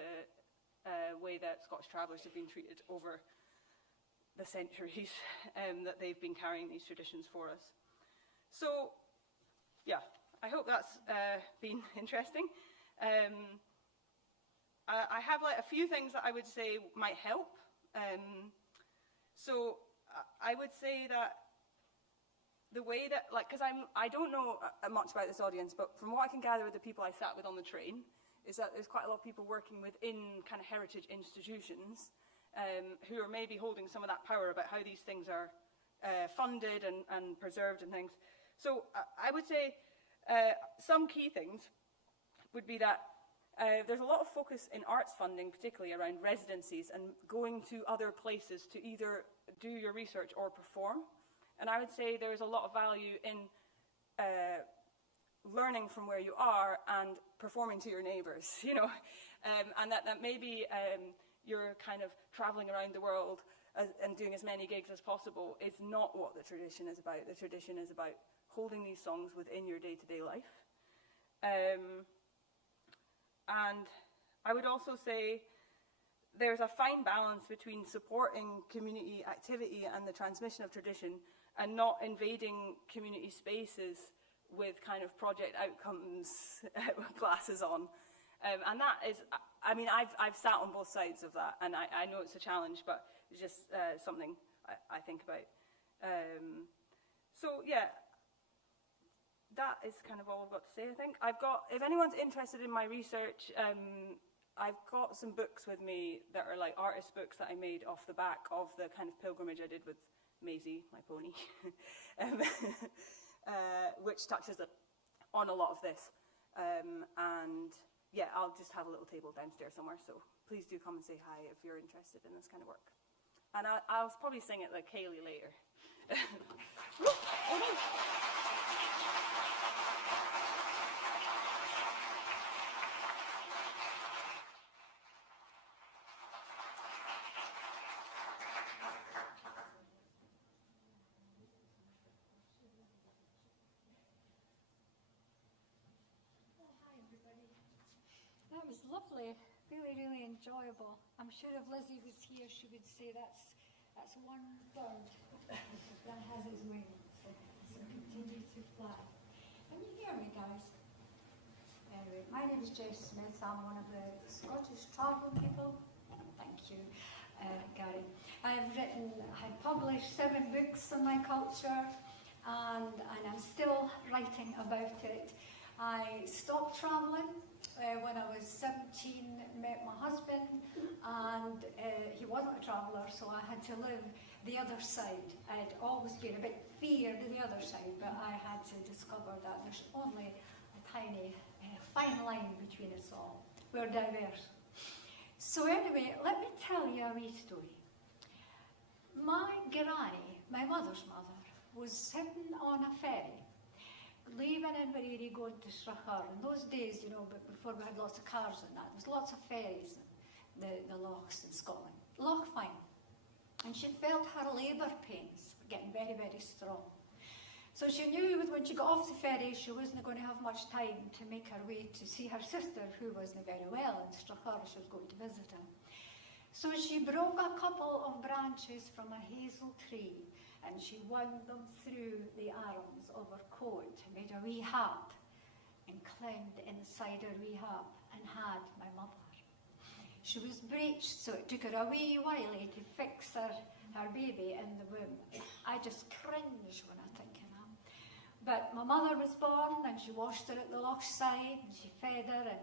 way that Scottish travellers have been treated over the centuries that they've been carrying these traditions for us. So, yeah, I hope that's been interesting. I have like a few things that I would say might help. So I would say that the way that, like, because I don't know much about this audience, but from what I can gather with the people I sat with on the train, is that there's quite a lot of people working within kind of heritage institutions who are maybe holding some of that power about how these things are funded and preserved and things. So I would say some key things would be that there's a lot of focus in arts funding, particularly around residencies and going to other places to either do your research or perform. And I would say there's a lot of value in learning from where you are and performing to your neighbours, you know, and that maybe you're kind of travelling around the world and doing as many gigs as possible is not what the tradition is about. The tradition is about holding these songs within your day-to-day life. And I would also say there's a fine balance between supporting community activity and the transmission of tradition and not invading community spaces with kind of project outcomes glasses on. And that is, I mean, I've sat on both sides of that, and I know it's a challenge, but it's just something I think about. So yeah, that is kind of all I've got to say, I think. If anyone's interested in my research, I've got some books with me that are like artist books that I made off the back of the kind of pilgrimage I did with Maisie, my pony, which touches on a lot of this. And yeah, I'll just have a little table downstairs somewhere, so please do come and say hi if you're interested in this kind of work. And I'll probably sing it like Kaylee later. That was lovely, really, really enjoyable. I'm sure if Lizzie was here, she would say that's one bird that has its wings, so continue to fly. Can you hear me, guys? Anyway, my name is Jess Smith. I'm one of the Scottish travel people. Thank you, Gary. I published 7 books on my culture, and I'm still writing about it. I stopped travelling when I was 17, met my husband, and he wasn't a traveller, so I had to live the other side. I'd always been a bit feared of the other side, but I had to discover that there's only a tiny, fine line between us all. We're diverse. So anyway, let me tell you a wee story. My granny, my mother's mother, was sitting on a ferry, leaving Inverary going to Strathclyde. In those days, you know, but before we had lots of cars and that, there's lots of ferries in the lochs in Scotland. Loch Fyne. And she felt her labour pains were getting very, very strong. So she knew when she got off the ferry, she wasn't going to have much time to make her way to see her sister, who wasn't very well in Strathclyde. She was going to visit her. So she broke a couple of branches from a hazel tree, and she wound them through the arms of her coat, made a wee hat, and climbed inside her wee hat and had my mother. She was breeched, so it took her a wee while to fix her baby in the womb. I just cringe when I think of that. But my mother was born, and she washed her at the loch side, and she fed her and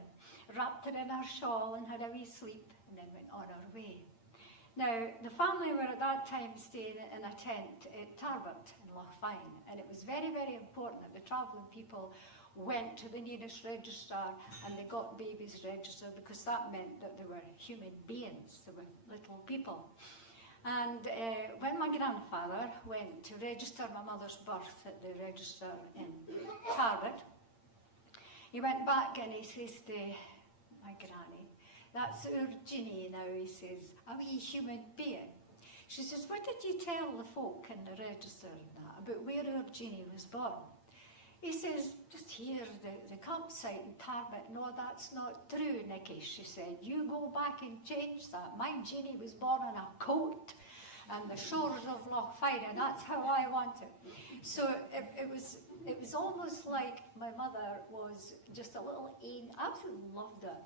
wrapped her in her shawl and had a wee sleep, and then went on her way. Now, the family were at that time staying in a tent at Tarbert in Loch Fyne, and it was very, very important that the travelling people went to the nearest registrar and they got babies registered, because that meant that they were human beings, they were little people. And when my grandfather went to register my mother's birth at the register in Tarbert, he went back and he says to my granny, "That's our Ginny now," he says, "a wee human being." She says, "What did you tell the folk in the register and that about where our Ginny was born?" He says, "Just here, the campsite in Tarbert." "No, that's not true, Nicky," she said. "You go back and change that. My Ginny was born on a coat and the shores of Loch Fyne, and that's how I want it." So it was almost like my mother was just a little angel. I absolutely loved her.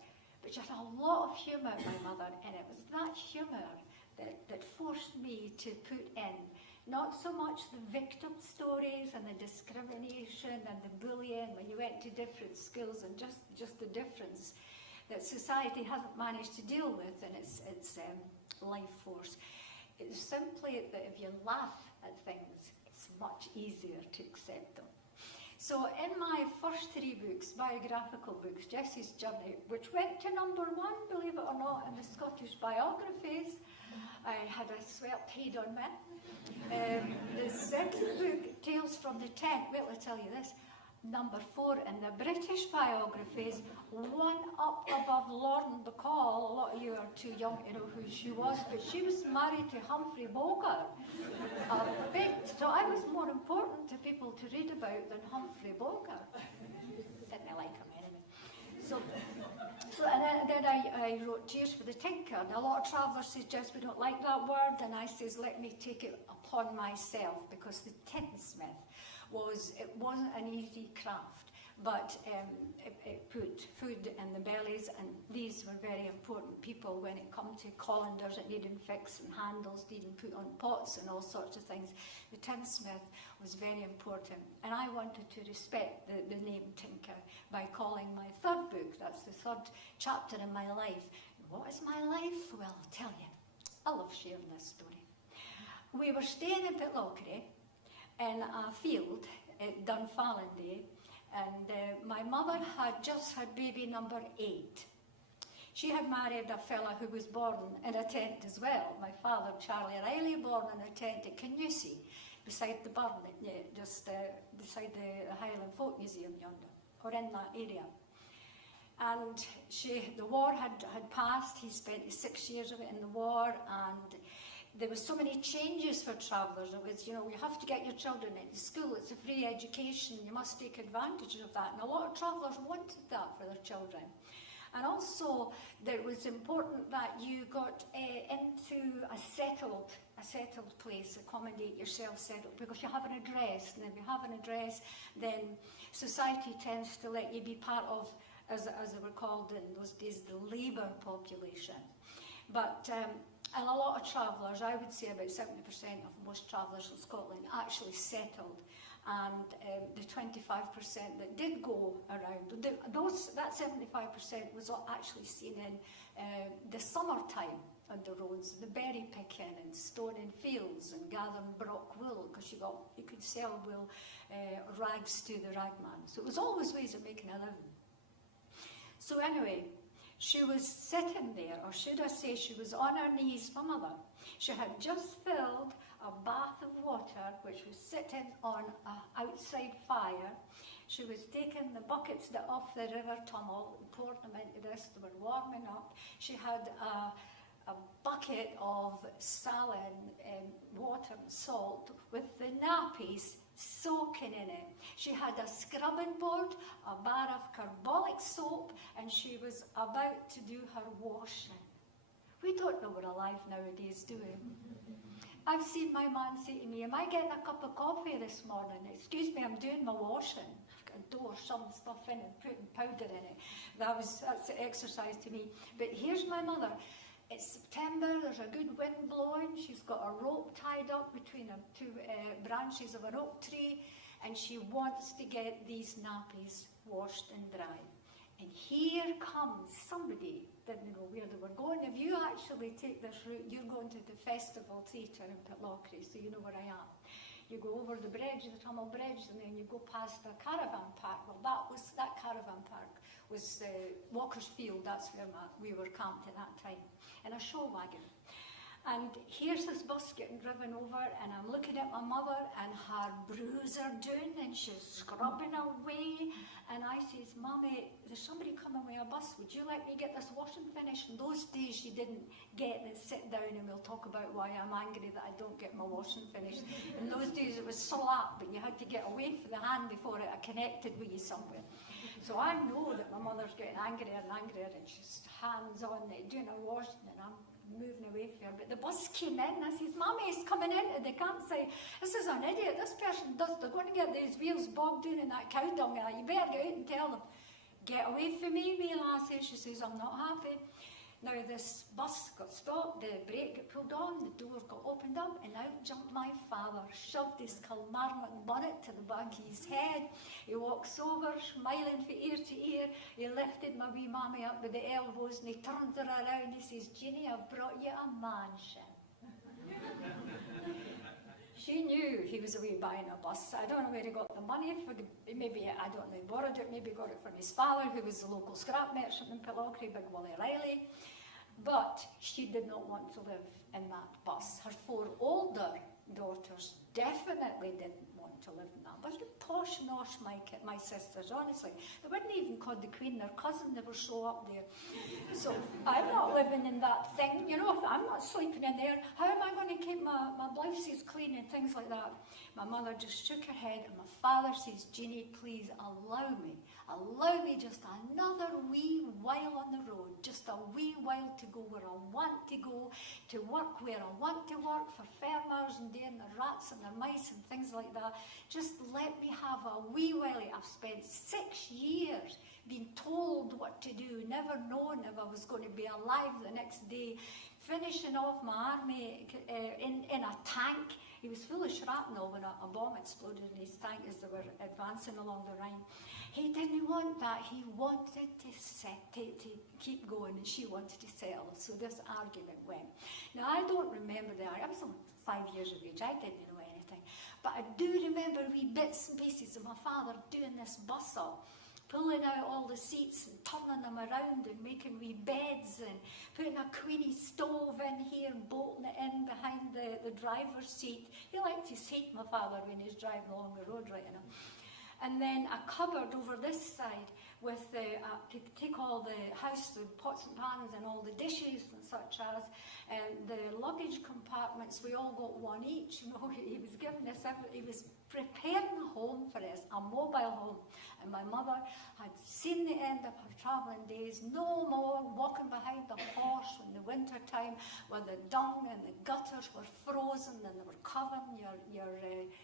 But she had a lot of humour, my mother, and it was that humour that forced me to put in not so much the victim stories and the discrimination and the bullying when you went to different schools, and just the difference that society hasn't managed to deal with in its life force. It's simply that if you laugh at things, it's much easier to accept them. So in my first 3 books, biographical books, Jessie's Journey, which went to #1, believe it or not, in the Scottish biographies, I had a swept head on me. The second book, Tales from the Tent, wait till I tell you this, #4 in the British biographies, one up above Lauren Bacall. A lot of you are too young to know who she was, but she was married to Humphrey Bogart. So I was more important to people to read about than Humphrey Bogart. Didn't like him anyway. And then I wrote Tears for the Tinker, and a lot of travellers suggest we don't like that word, and I says, let me take it upon myself, because the tinsmith wasn't an easy craft, but it put food in the bellies, and these were very important people when it come to colanders that needed fixed and handles needing put on pots and all sorts of things. The tinsmith was very important, and I wanted to respect the name Tinker by calling my 3rd book, that's the 3rd chapter in my life. What is my life? Well, I'll tell you. I love sharing this story. We were staying in Pitlochry in a field at Dunfallen Day, and my mother had just had baby number 8. She had married a fella who was born in a tent as well. My father, Charlie Riley, born in a tent at Canusie, beside the burn, just beside the Highland Folk Museum yonder, or in that area. And the war had passed. He spent 6 years of it in the war, and there were so many changes for travellers. It was, you have to get your children into school. It's a free education. You must take advantage of that. And a lot of travellers wanted that for their children. And also, it was important that you got into a settled place, accommodate yourself settled, because you have an address. And if you have an address, then society tends to let you be part of, as they were called in those days, the labour population. But and a lot of travellers, I would say about 70% of most travellers in Scotland actually settled. And the 25% that did go around, that 75% was actually seen in the summertime on the roads, the berry picking and stoning fields and gathering brock wool, because you could sell wool rags to the ragman. So it was always ways of making a living. So anyway, she was sitting there, or should I say she was on her knees, my mother. She had just filled a bath of water, which was sitting on an outside fire. She was taking the buckets off the river tunnel and pouring them into this. They were warming up. She had a bucket of saline water and salt with the nappies soaking in it. She had a scrubbing board, a bar of carbolic soap, and she was about to do her washing. We don't know what a life nowadays do we? I've seen my man say to me, am I getting a cup of coffee this morning? Excuse me, I'm doing my washing. I pour some stuff in and putting powder in it. That's the exercise to me. But here's my mother. It's September, there's a good wind blowing. She's got a rope tied up between her two branches of an oak tree, and she wants to get these nappies washed and dry. And here comes somebody, didn't know where they were going. If you actually take this route, you're going to the Festival Theatre in Pitlochry, so you know where I am. You go over the bridge, the Tunnel Bridge, and then you go past the caravan park. Well, that caravan park was Walker's Field. That's where we were camped at that time, in a show wagon. And here's this bus getting driven over, and I'm looking at my mother, and her brews are doing, and she's scrubbing away. And I says, Mommy, there's somebody coming with a bus. Would you like me to get this washing finished? In those days, you didn't get and sit down, and we'll talk about why I'm angry that I don't get my washing finished. In those days, it was slap, and you had to get away from the hand before it connected with you somewhere. So I know that my mother's getting angrier and angrier, and she's hands on it, doing her washing, and I'm moving away from her. But the bus came in, and I says, Mommy, he's coming into the campsite. This is an idiot. This person they're going to get these wheels bogged down in that cow dung. You better get out and tell them. Get away from me, wee lassie. She says, I'm not happy. Now this bus got stopped, the brake got pulled on, the door got opened up, and out jumped my father, shoved his Kilmarnock bonnet to the back of his head. He walks over, smiling from ear to ear. He lifted my wee mammy up with the elbows, and he turns her around. He says, Jeannie, I've brought you a mansion. She knew he was away buying a bus. I don't know where he got the money. Maybe, I don't know, he borrowed it. Maybe he got it from his father, who was the local scrap merchant in Pitlochry, Big Willie Riley. But she did not want to live in that bus. Her 4 older daughters definitely didn't want to live in that bus. Posh nosh my sisters, honestly. They weren't even called the Queen, their cousin, they were so up there. So I'm not living in that thing, you know, if I'm not sleeping in there. How am I going to keep my blouses clean and things like that? My mother just shook her head, and my father says, Jeannie, please allow me just another wee while on the road, just a wee while to go where I want to go, to work where I want to work, for farmers and doing the rats and the mice and things like that. Just let me have a wee while. I've spent 6 years being told what to do, never knowing if I was going to be alive the next day, finishing off my army in a tank. He was full of shrapnel when a bomb exploded in his tank as they were advancing along the Rhine. He didn't want that. He wanted to keep going, and she wanted to settle. So this argument went. Now, I don't remember I was only 5 years of age. I didn't know anything. But I do remember wee bits and pieces of my father doing this bustle, pulling out all the seats and turning them around and making wee beds and putting a Queenie stove in here and bolting it in behind the driver's seat. He liked his seat, my father, when he was driving along the road, right, you know. And then a cupboard over this side with to take all the house, the pots and pans and all the dishes and such as, and the luggage compartments, we all got one each. You know, he was giving us he was preparing a home for us, a mobile home. And my mother had seen the end of her travelling days. No more walking behind the horse in the winter time where the dung and the gutters were frozen and they were covering your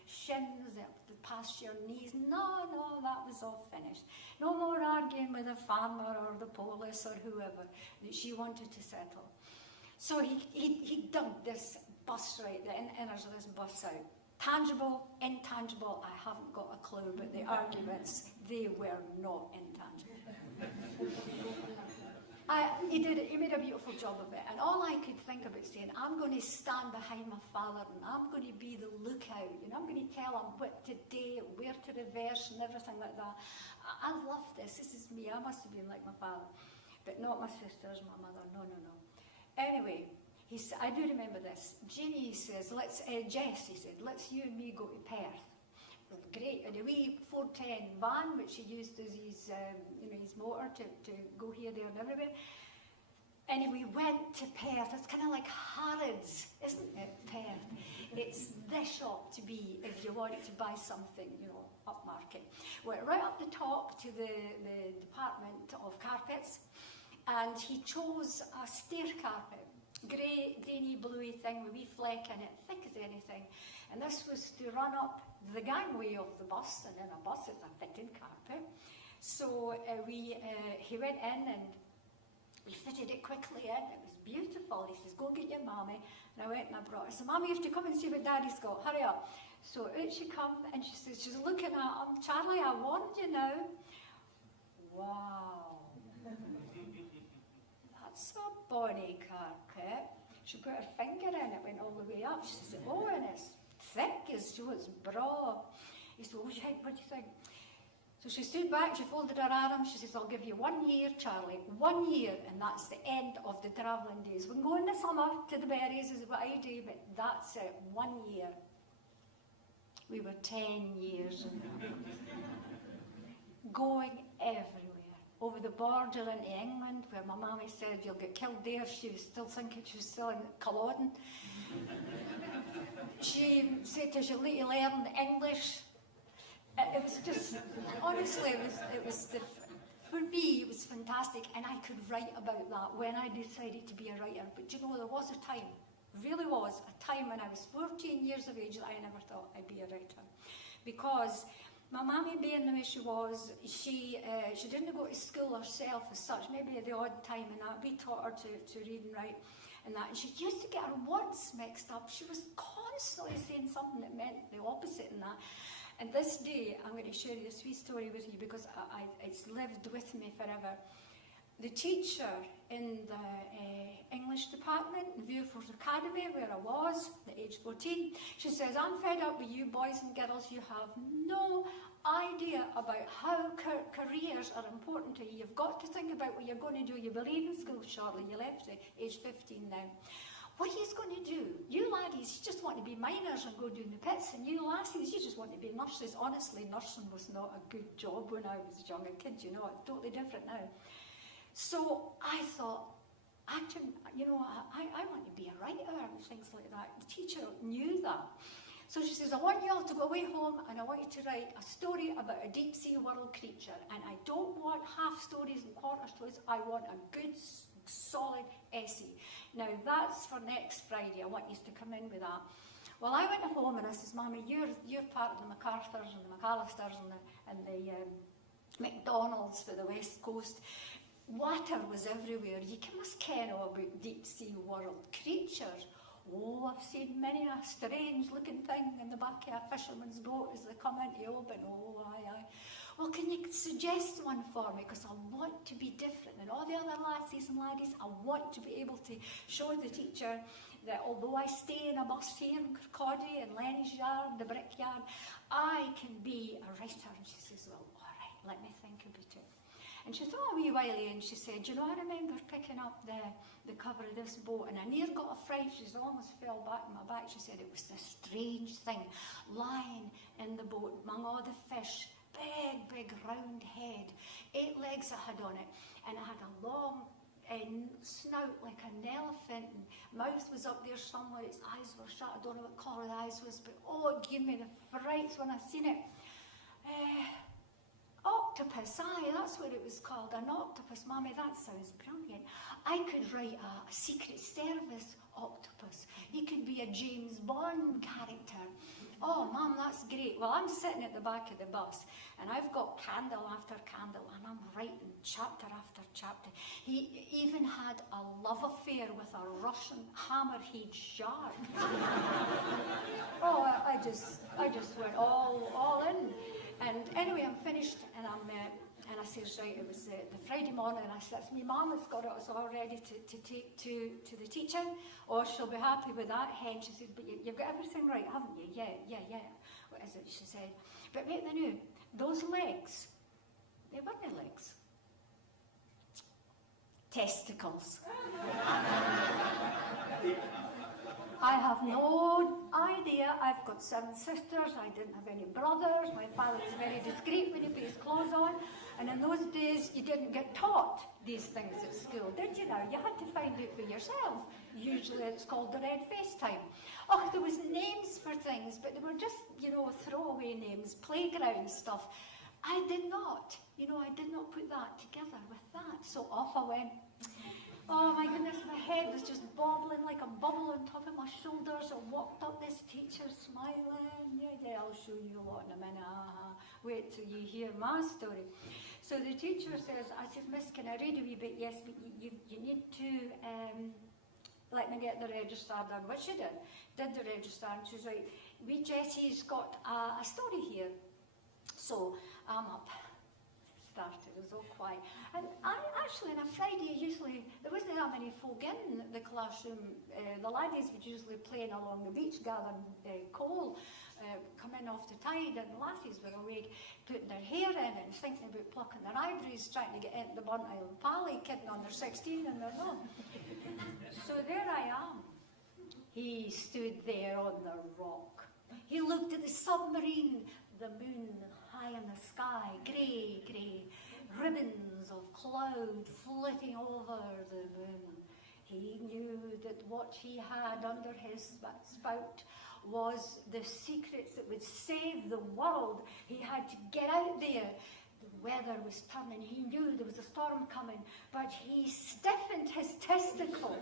shins past your knees. No, that was all finished. No more arguing with the farmer or the police or whoever. She wanted to settle. So he dug this bus, right, the inners of this bus out. Tangible, intangible, I haven't got a clue, but the arguments, they were not intangible. He made a beautiful job of it, and all I could think about saying, I'm going to stand behind my father, and I'm going to be the lookout, and I'm going to tell him what to do, where to reverse, and everything like that. I love this. This is me. I must have been like my father, but not my sisters, my mother. No. Anyway, I do remember this. Jeannie says, Jess, he said, let's you and me go to Perth. Great, in a wee 410 van, which he used as his, his motor to go here, there, and everywhere. And we went to Perth. It's kind of like Harrods, isn't it? Perth. It's the shop to be if you wanted to buy something, upmarket. Went right up the top to the department of carpets, and he chose a stair carpet. Greeny, bluey thing with a wee fleck in it, thick as anything. And this was to run up the gangway of the bus, and in a bus it's a fitted carpet. So he went in and we fitted it quickly in. It was beautiful. He says, go get your mommy. And I went and I brought her. I said, Mommy, you have to come and see what Daddy's got. Hurry up. So out she come and she says, she's looking at him. Charlie, I warned you now. Wow. That's a bonny carpet. She put her finger in it, went all the way up. She said, oh, and it's thick as so it's broad. He said, what do you think? So she stood back, she folded her arms, she says, I'll give you 1 year, Charlie, 1 year, and that's the end of the travelling days. We can go in the summer to the berries, is what I do, but that's it, 1 year. We were 10 years going everywhere. Over the border into England, where my mammy said, you'll get killed there, she was still thinking she was still in Culloden. She said to us, you'll need to learn English. It was just, honestly, for me, it was fantastic, and I could write about that when I decided to be a writer. But you know, there was a time, really was a time when I was 14 years of age that I never thought I'd be a writer. Because my mammy, being the way she was, she didn't go to school herself as such, maybe at the odd time and that. We taught her to read and write and that. And she used to get her words mixed up. She was constantly saying something that meant the opposite and that. And this day, I'm going to share this wee story with you because it's lived with me forever. The teacher in the English department in Viewford Academy, where I was, at age 14, she says, I'm fed up with you boys and girls. You have no idea about how careers are important to you. You've got to think about what you're going to do. You believe in school, Charlie. You left at age 15 now. What are you going to do? You laddies, you just want to be miners and go doing the pits, and you lassies, you just want to be nurses. Honestly, nursing was not a good job when I was a younger kid, it's totally different now. So I thought, I want to be a writer and things like that. The teacher knew that. So she says, I want you all to go away home and I want you to write a story about a deep sea world creature. And I don't want half stories and quarter stories. I want a good, solid essay. Now that's for next Friday. I want you to come in with that. Well, I went home and I says, Mommy, you're part of the MacArthurs and the McAllisters and the McDonald's for the West Coast. Water was everywhere. You must ken all about deep sea world creatures. Oh, I've seen many a strange looking thing in the back of a fisherman's boat as they come into the open. Oh, aye. Well, can you suggest one for me? Because I want to be different than all the other lassies and laddies. I want to be able to show the teacher that although I stay in a bus here in Kirkcaldy and Lenny's yard, the brickyard, I can be a writer. And she says, well, all right, let me think about it. And she thought a wee while and she said, I remember picking up the cover of this boat and I near got a fright. She almost fell back on my back. She said it was this strange thing lying in the boat among all the fish. Big round head, 8 legs it had on it, and it had a long snout like an elephant, and mouth was up there somewhere, its eyes were shut. I don't know what colour the eyes was, but it gave me the frights when I seen it. Octopus, that's what it was called, an octopus. Mommy, that sounds brilliant. I could write a Secret Service octopus. He could be a James Bond character. Oh, Mum, that's great. Well, I'm sitting at the back of the bus, and I've got candle after candle, and I'm writing chapter after chapter. He even had a love affair with a Russian hammerhead shark. Oh, I just went all in. And anyway, I'm finished, and I says, right, it was the Friday morning, and I says, my mum has got it all ready to take to the teacher. Oh, she'll be happy with that, hen. She said, but you've got everything right, haven't you? Yeah. What is it? She said. But wait a minute, those legs, they weren't legs. Testicles. I have no idea. I've got 7 sisters. I didn't have any brothers. My father was very discreet when he put his clothes on. And in those days, you didn't get taught these things at school, did you now? You had to find it for yourself. Usually it's called the red face time. Oh, there was names for things, but they were just, throwaway names, playground stuff. I did not. I did not put that together with that. So off I went. Oh my goodness, my head was just bobbling like a bubble on top of my shoulders. I walked up this teacher smiling. Yeah, I'll show you a lot in a minute. Wait till you hear my story. So the teacher says, I said, Miss, can I read a wee bit? Yes, but you need to let me get the register done, which she did. Did the register, and she's right, wee Jessie's got a story here. So I'm up. Started, it was all quiet. And I actually, on a Friday, usually, there wasn't that many folk in the classroom. The laddies would usually playing along the beach, gathering coal, coming off the tide, and the lassies were awake, putting their hair in and thinking about plucking their eyebrows, trying to get into the Burnt Island Pally, kidding on their 16 and they're not. So there I am. He stood there on the rock. He looked at the submarine, the moon high in the sky, grey, ribbons of cloud flitting over the moon. He knew that what he had under his spout was the secrets that would save the world. He had to get out there. The weather was turning. He knew there was a storm coming, but he stiffened his testicles.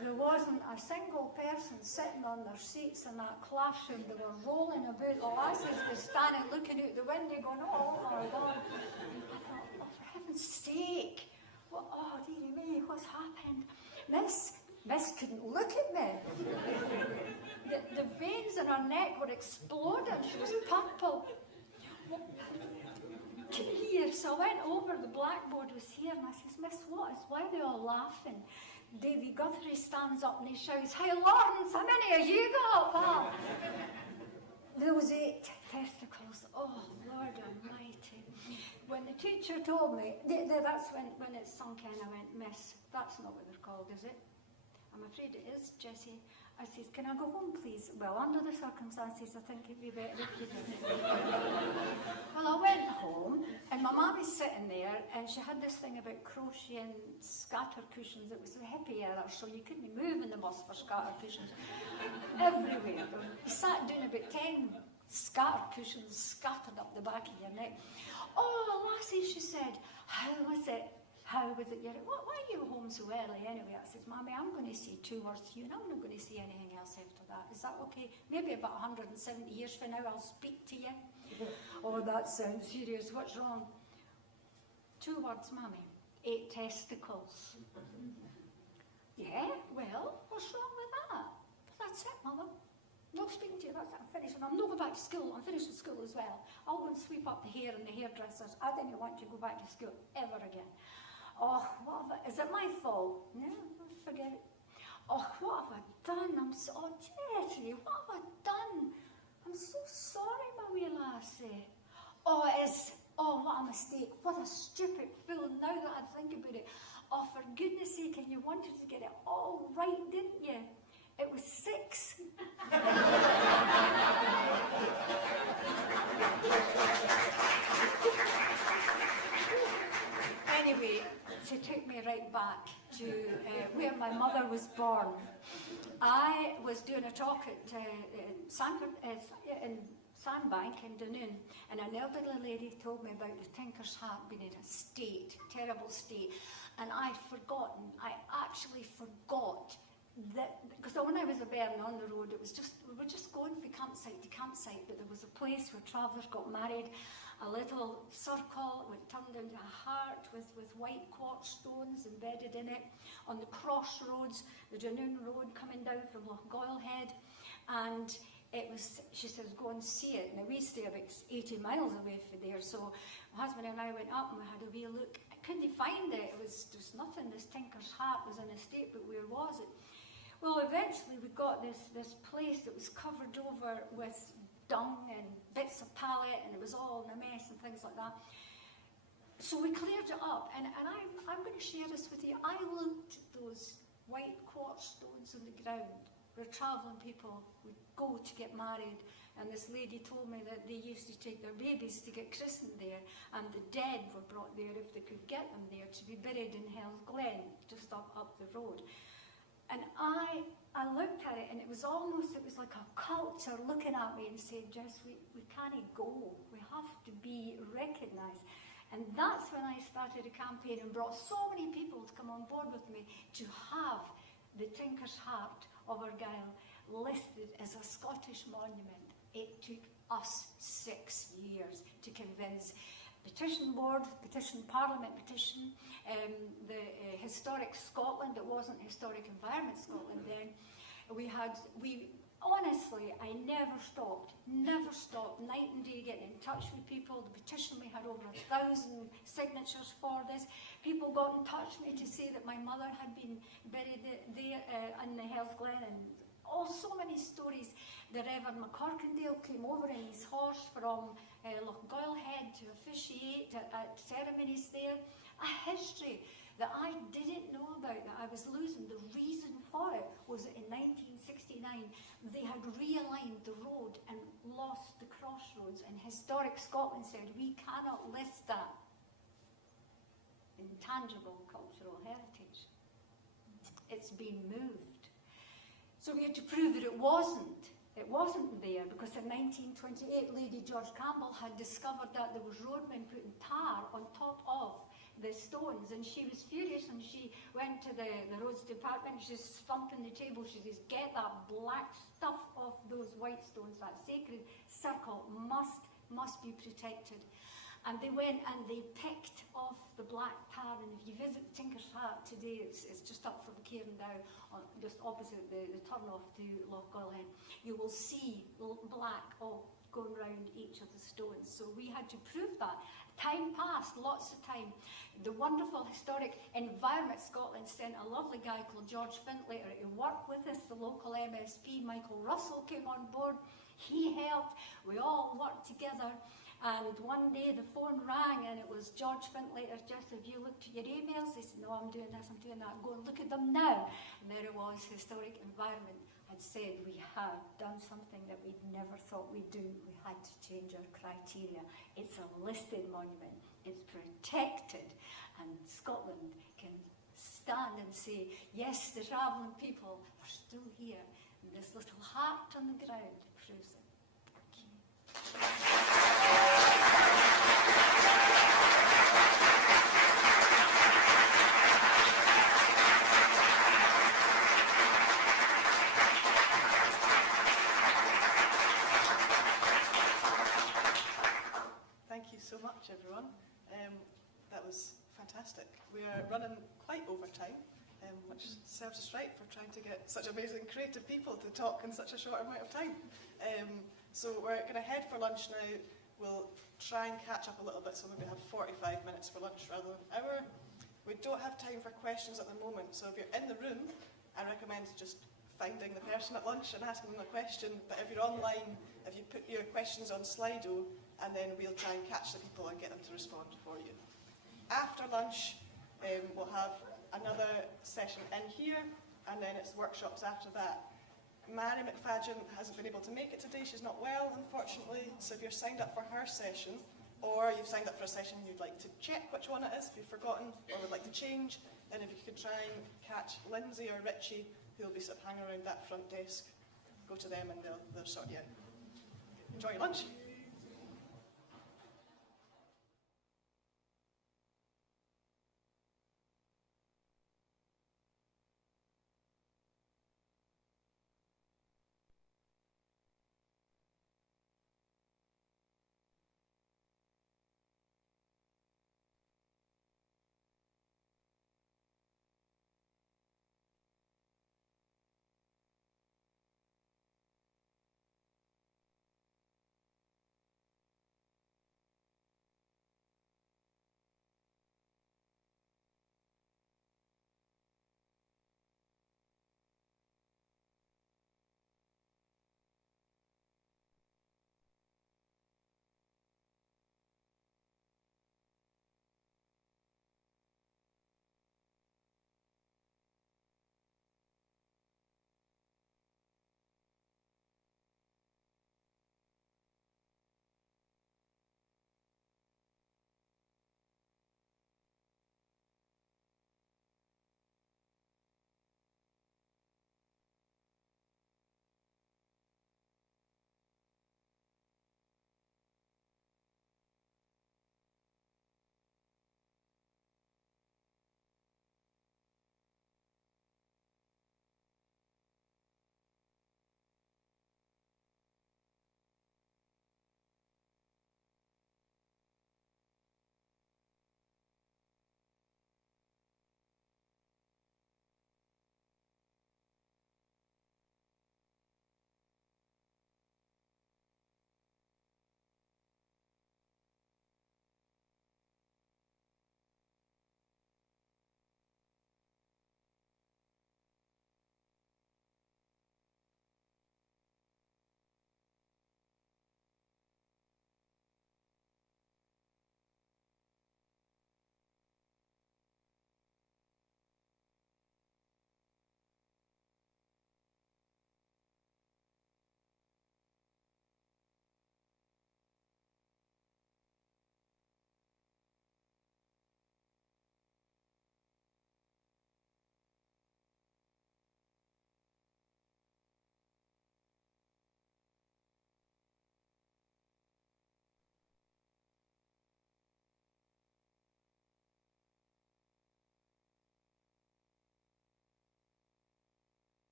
There wasn't a single person sitting on their seats in that classroom. They were rolling about. The lasses were standing looking out the window going, oh my God. I thought, oh, for heaven's sake. Well, oh, dearie me, what's happened? Miss couldn't look at me. The veins in her neck were exploding. She was purple. Come here. So I went over, the blackboard was here, and I says, Miss, what is, why are they all laughing? Davy Guthrie stands up and he shouts, hey Lawrence, how many have you got, pal? There was 8 testicles. Oh, Lord Almighty. When the teacher told me, that's when it sunk in, I went, Miss, that's not what they're called, is it? I'm afraid it is, Jessie. I says, can I go home, please? Well, under the circumstances, I think it'd be better if you did. Well, I went home, and my mum is sitting there, and she had this thing about crocheting scatter cushions. It was a hippie era, so you couldn't move in the bus for scatter cushions. Everywhere. You sat doing about 10 scatter cushions scattered up the back of your neck. Oh, lassie, she said, how was it? How was it? Why are you home so early anyway? I says, Mommy, I'm going to say 2 words to you and I'm not going to say anything else after that. Is that okay? Maybe about 170 years from now I'll speak to you. Oh, that sounds serious. What's wrong? 2 words, Mommy. 8 testicles. Yeah, well, what's wrong with that? That's it, Mother. No speaking to you, that's it, I'm finished. And I'm not going back to school. I'm finished with school as well. I'll go and sweep up the hair and the hairdressers. I didn't want to go back to school ever again. Oh, is it my fault? No, forget it. Oh, what have I done? Oh, Jessie, what have I done? I'm so sorry, my wee lassie. Oh, what a mistake. What a stupid fool, now that I think about it. Oh, for goodness sake, and you wanted to get it all right, didn't you? It was 6. Anyway, she took me right back to where my mother was born. I was doing a talk at Sanford Sandbank in Dunoon, and an elderly lady told me about the Tinker's Hat being in a state, terrible state, and I'd forgotten, I actually forgot that, because when I was a bairn on the road, it was just, we were just going from campsite to campsite, but there was a place where travellers got married, a little circle, it turned into a heart with white quartz stones embedded in it, on the crossroads, the Dunoon Road coming down from Lochgoyle Head, and it was, she says, go and see it. Now we stay about 80 miles away from there, so my husband and I went up and we had a wee look. I couldn't find it, there's nothing, this Tinker's Hat was in a state, but where was it? Well, eventually we got this place that was covered over with dung and bits of pallet, and it was all in a mess and things like that. So we cleared it up, and I'm going to share this with you. I looked at those white quartz stones on the ground where travelling people would go to get married, and this lady told me that they used to take their babies to get christened there, and the dead were brought there if they could get them there to be buried in Hell's Glen, just up the road. And I looked at it, and it was like a culture looking at me and saying, Jess, we can't go. We have to be recognised. And that's when I started a campaign and brought so many people to come on board with me to have the Tinker's Hat of Argyll listed as a Scottish monument. It took us 6 years to convince Petition Board, Petition Parliament Petition, the Historic Scotland, it wasn't Historic Environment Scotland then. Honestly, I never stopped night and day getting in touch with people. The petition, we had over 1,000 signatures for this. People got in touch with me to say that my mother had been buried there in the Hell's Glen, and so many stories. The Reverend McCorkindale came over in his horse from Lochgoyle Head to officiate at ceremonies there. A history that I didn't know about, that I was losing. The reason for it was that in 1969 they had realigned the road and lost the crossroads, and Historic Scotland said we cannot list that intangible cultural heritage. It's been moved. So we had to prove that it wasn't there, because in 1928 Lady George Campbell had discovered that there was roadmen putting tar on top of the stones, and she was furious, and she went to the roads department, she's thumping the table, she says, get that black stuff off those white stones, that sacred circle must be protected. And they went and they picked off the black tar, and if you visit Tinker's Hat today, it's just up from Cairndow, just opposite the turn-off to Lochgoyle Head. You will see black all going round each of the stones. So we had to prove that. Time passed, lots of time. The wonderful Historic Environment Scotland sent a lovely guy called George Fintlater to work with us. The local MSP, Michael Russell, came on board. He helped. We all worked together. And one day the phone rang, and it was George Fintlater. Jess, have you looked at your emails? He said, no, I'm doing this, I'm doing that. Go and look at them now. And there it was, Historic Environment had said we had done something that we'd never thought we'd do. We had to change our criteria. It's a listed monument. It's protected. And Scotland can stand and say, yes, the travelling people are still here. And this little heart on the ground proves it. Thank you. Thank you so much, everyone. That was fantastic. We are running quite over time, which serves us right for trying to get such amazing creative people to talk in such a short amount of time. So we're going to head for lunch now. We'll try and catch up a little bit, so maybe have 45 minutes for lunch rather than an hour. We don't have time for questions at the moment, so if you're in the room, I recommend just finding the person at lunch and asking them a question. But if you're online, if you put your questions on Slido, and then we'll try and catch the people and get them to respond for you. After lunch, we'll have another session in here, and then it's workshops after that. Mary McFadgen hasn't been able to make it today. She's not well, unfortunately. So if you're signed up for her session, or you've signed up for a session you'd like to check which one it is, if you've forgotten, or would like to change, then if you could try and catch Lindsay or Richie, who'll be sort of hanging around that front desk, go to them and they'll sort you out. enjoy your lunch.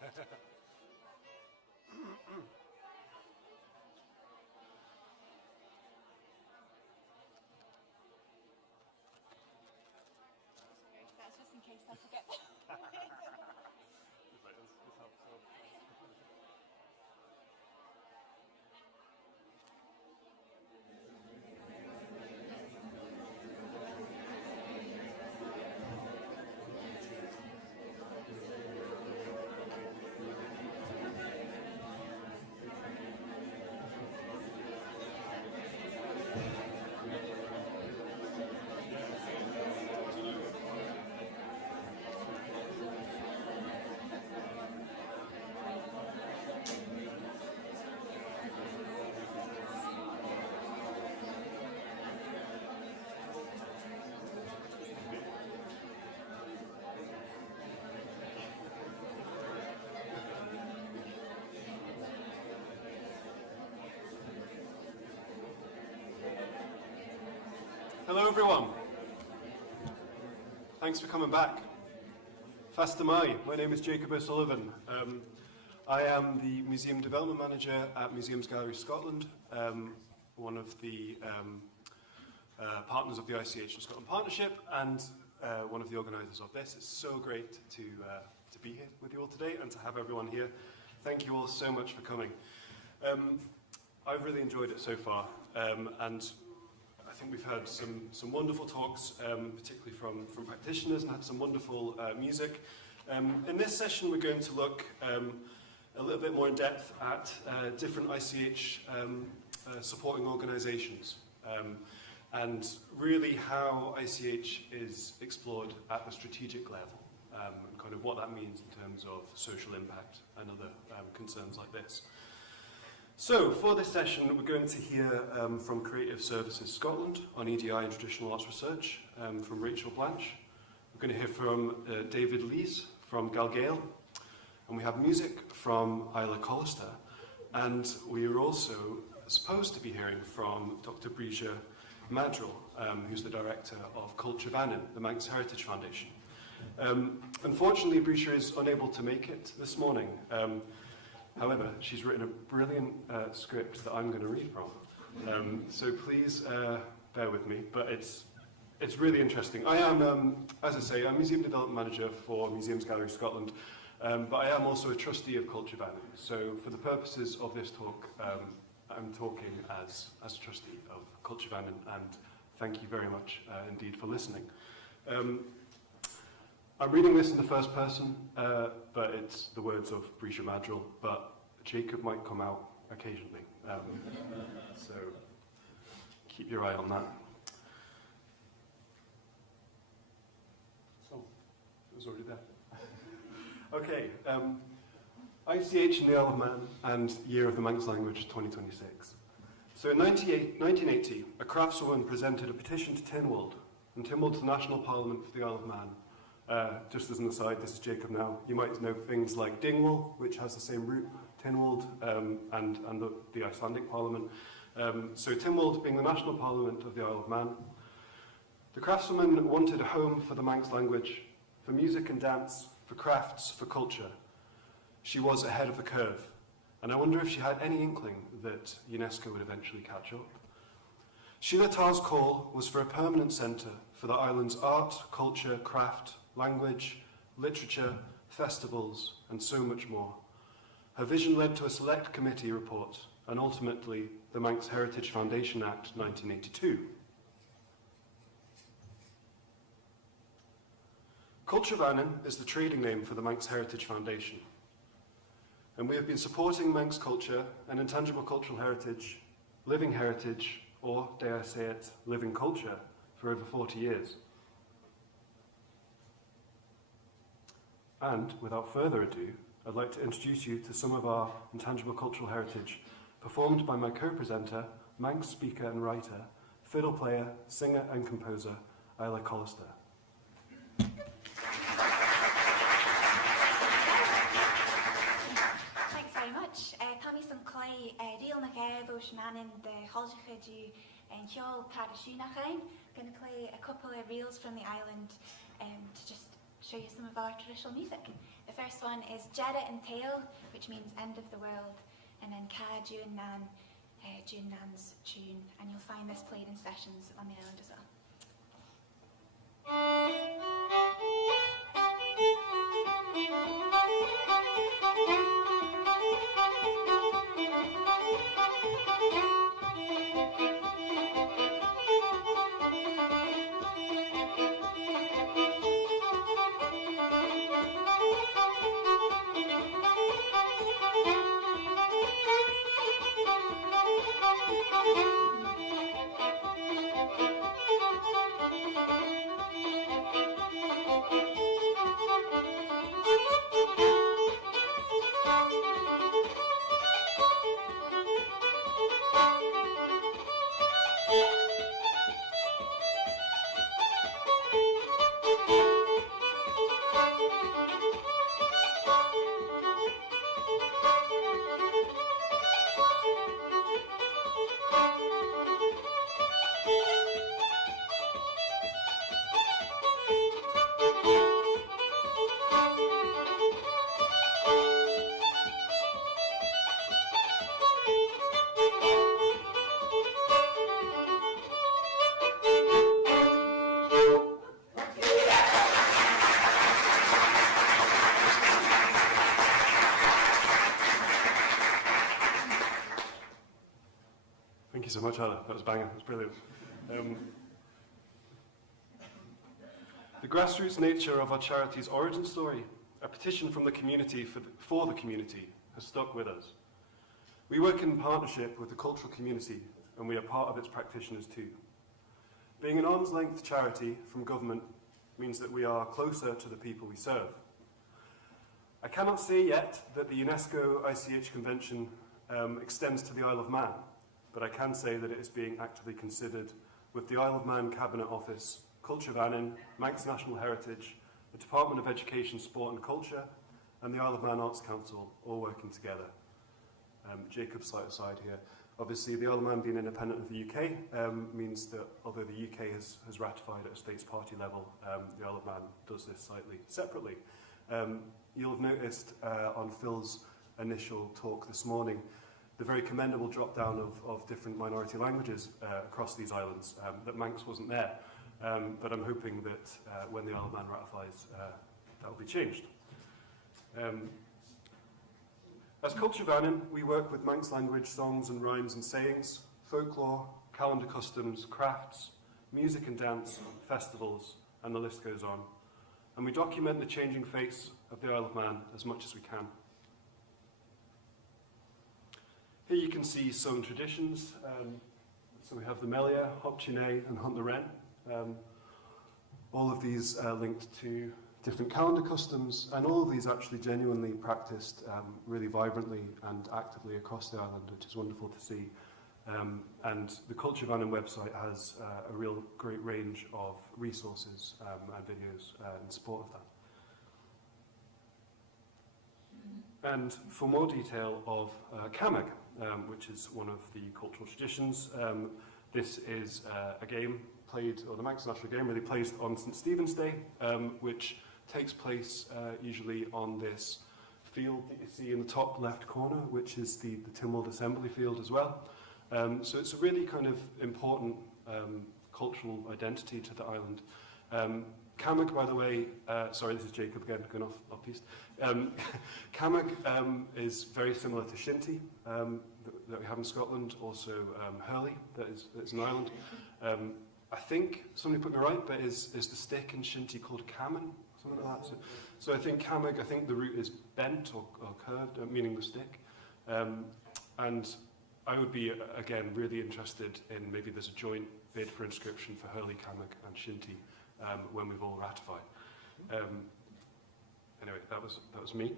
That's just in case I forget. Hello everyone. Thanks for coming back. Fast am I. My name is Jacob O'Sullivan. I am the Museum Development Manager at Museums Galleries Scotland, one of the partners of the ICH and Scotland Partnership, and one of the organisers of this. It's so great to be here with you all today and to have everyone here. Thank you all so much for coming. I've really enjoyed it so far, and I think we've heard some wonderful talks, particularly from practitioners, and had some wonderful music. In this session, we're going to look a little bit more in depth at different ICH supporting organisations, and really how ICH is explored at the strategic level, and kind of what that means in terms of social impact and other concerns like this. So, for this session, we're going to hear from Creative Services Scotland on EDI and Traditional Arts Research, from Rachel Blanche. We're going to hear from David Lees from Galgale, and we have music from Isla Collister, and we are also supposed to be hearing from Dr. Brija Madril, who's the Director of Culture Vannin, the Manx Heritage Foundation. Unfortunately, Brija is unable to make it this morning. However, she's written a brilliant script that I'm going to read from. So please bear with me, but it's really interesting. I am, as I say, I'm Museum Development Manager for Museums Galleries Scotland, but I am also a trustee of Culture Vannin. So for the purposes of this talk, I'm talking as a trustee of Culture Vannin, and thank you very much indeed for listening. I'm reading this in the first person, but it's the words of Brija Madril, but Jacob might come out occasionally. So keep your eye on that. Oh, it was already there. Okay, ICH in the Isle of Man and Year of the Manx Language 2026. So in 1980, a craftswoman presented a petition to Tynwald, and Tynwald's the National Parliament for the Isle of Man. Just as an aside, this is Jacob now. You might know things like Dingwall, which has the same root, Tynwald, and the Icelandic Parliament. So Tynwald being the National Parliament of the Isle of Man. The craftswoman wanted a home for the Manx language, for music and dance, for crafts, for culture. She was ahead of the curve, and I wonder if she had any inkling that UNESCO would eventually catch up. Sheila Tarr's call was for a permanent centre for the island's art, culture, craft, language, literature, festivals, and so much more. Her vision led to a select committee report and ultimately the Manx Heritage Foundation Act 1982. Culture Vannin is the trading name for the Manx Heritage Foundation, and we have been supporting Manx culture and intangible cultural heritage, living heritage, or, dare I say it, living culture, for over 40 years. And, without further ado, I'd like to introduce you to some of our intangible cultural heritage, performed by my co-presenter, Manx speaker and writer, fiddle player, singer and composer, Isla Collister. Thanks very much. Tammy Clay, Real McEvo, Shannon, the Holshaju, and Kjol Kadashunachain. Going to play a couple of reels from the island to just show you some of our traditional music. The first one is Jera and Tail, which means end of the world, and then Ka Jun Nan, Jun Nan's tune, and you'll find this played in sessions on the island as well. Thank you so much, Ella. That was banging. That was brilliant. The grassroots nature of our charity's origin story, a petition from the community for the community, has stuck with us. We work in partnership with the cultural community, and we are part of its practitioners too. Being an arm's length charity from government means that we are closer to the people we serve. I cannot say yet that the UNESCO ICH Convention extends to the Isle of Man, but I can say that it is being actively considered with the Isle of Man Cabinet Office, Culture Vannin, Manx National Heritage, the Department of Education, Sport and Culture, and the Isle of Man Arts Council all working together. Jacob's slight aside here. Obviously, the Isle of Man being independent of the UK means that although the UK has ratified at a states party level, the Isle of Man does this slightly separately. You'll have noticed on Phil's initial talk this morning the very commendable drop down of different minority languages across these islands, that Manx wasn't there. But I'm hoping that when the Isle of Man ratifies, that will be changed. As Culture Vannin, we work with Manx language, songs and rhymes and sayings, folklore, calendar customs, crafts, music and dance, festivals, and the list goes on. And we document the changing face of the Isle of Man as much as we can. Here you can see some traditions. So we have the Melia, Hop Chine, and Hunt the Wren. All of these are linked to different calendar customs, and all of these actually genuinely practiced really vibrantly and actively across the island, which is wonderful to see. And the Culture Vannin website has a real great range of resources and videos in support of that. And for more detail of Camag, which is one of the cultural traditions, this is a game played, or the Manx National game really plays on St Stephen's Day, which takes place usually on this field that you see in the top left corner, which is the Tynwald Assembly Field as well. So it's a really kind of important cultural identity to the island. Camag, by the way, sorry, this is Jacob again, going off piste. Camag is very similar to Shinty that we have in Scotland, also Hurley, that is an island. I think, somebody put me right, but is the stick in Shinty called Caman? Something like that. So I think Camag, I think the root is bent or curved, meaning the stick. And I would be, again, really interested in maybe there's a joint bid for inscription for Hurley, Camag and Shinty when we've all ratified. Anyway, that was me.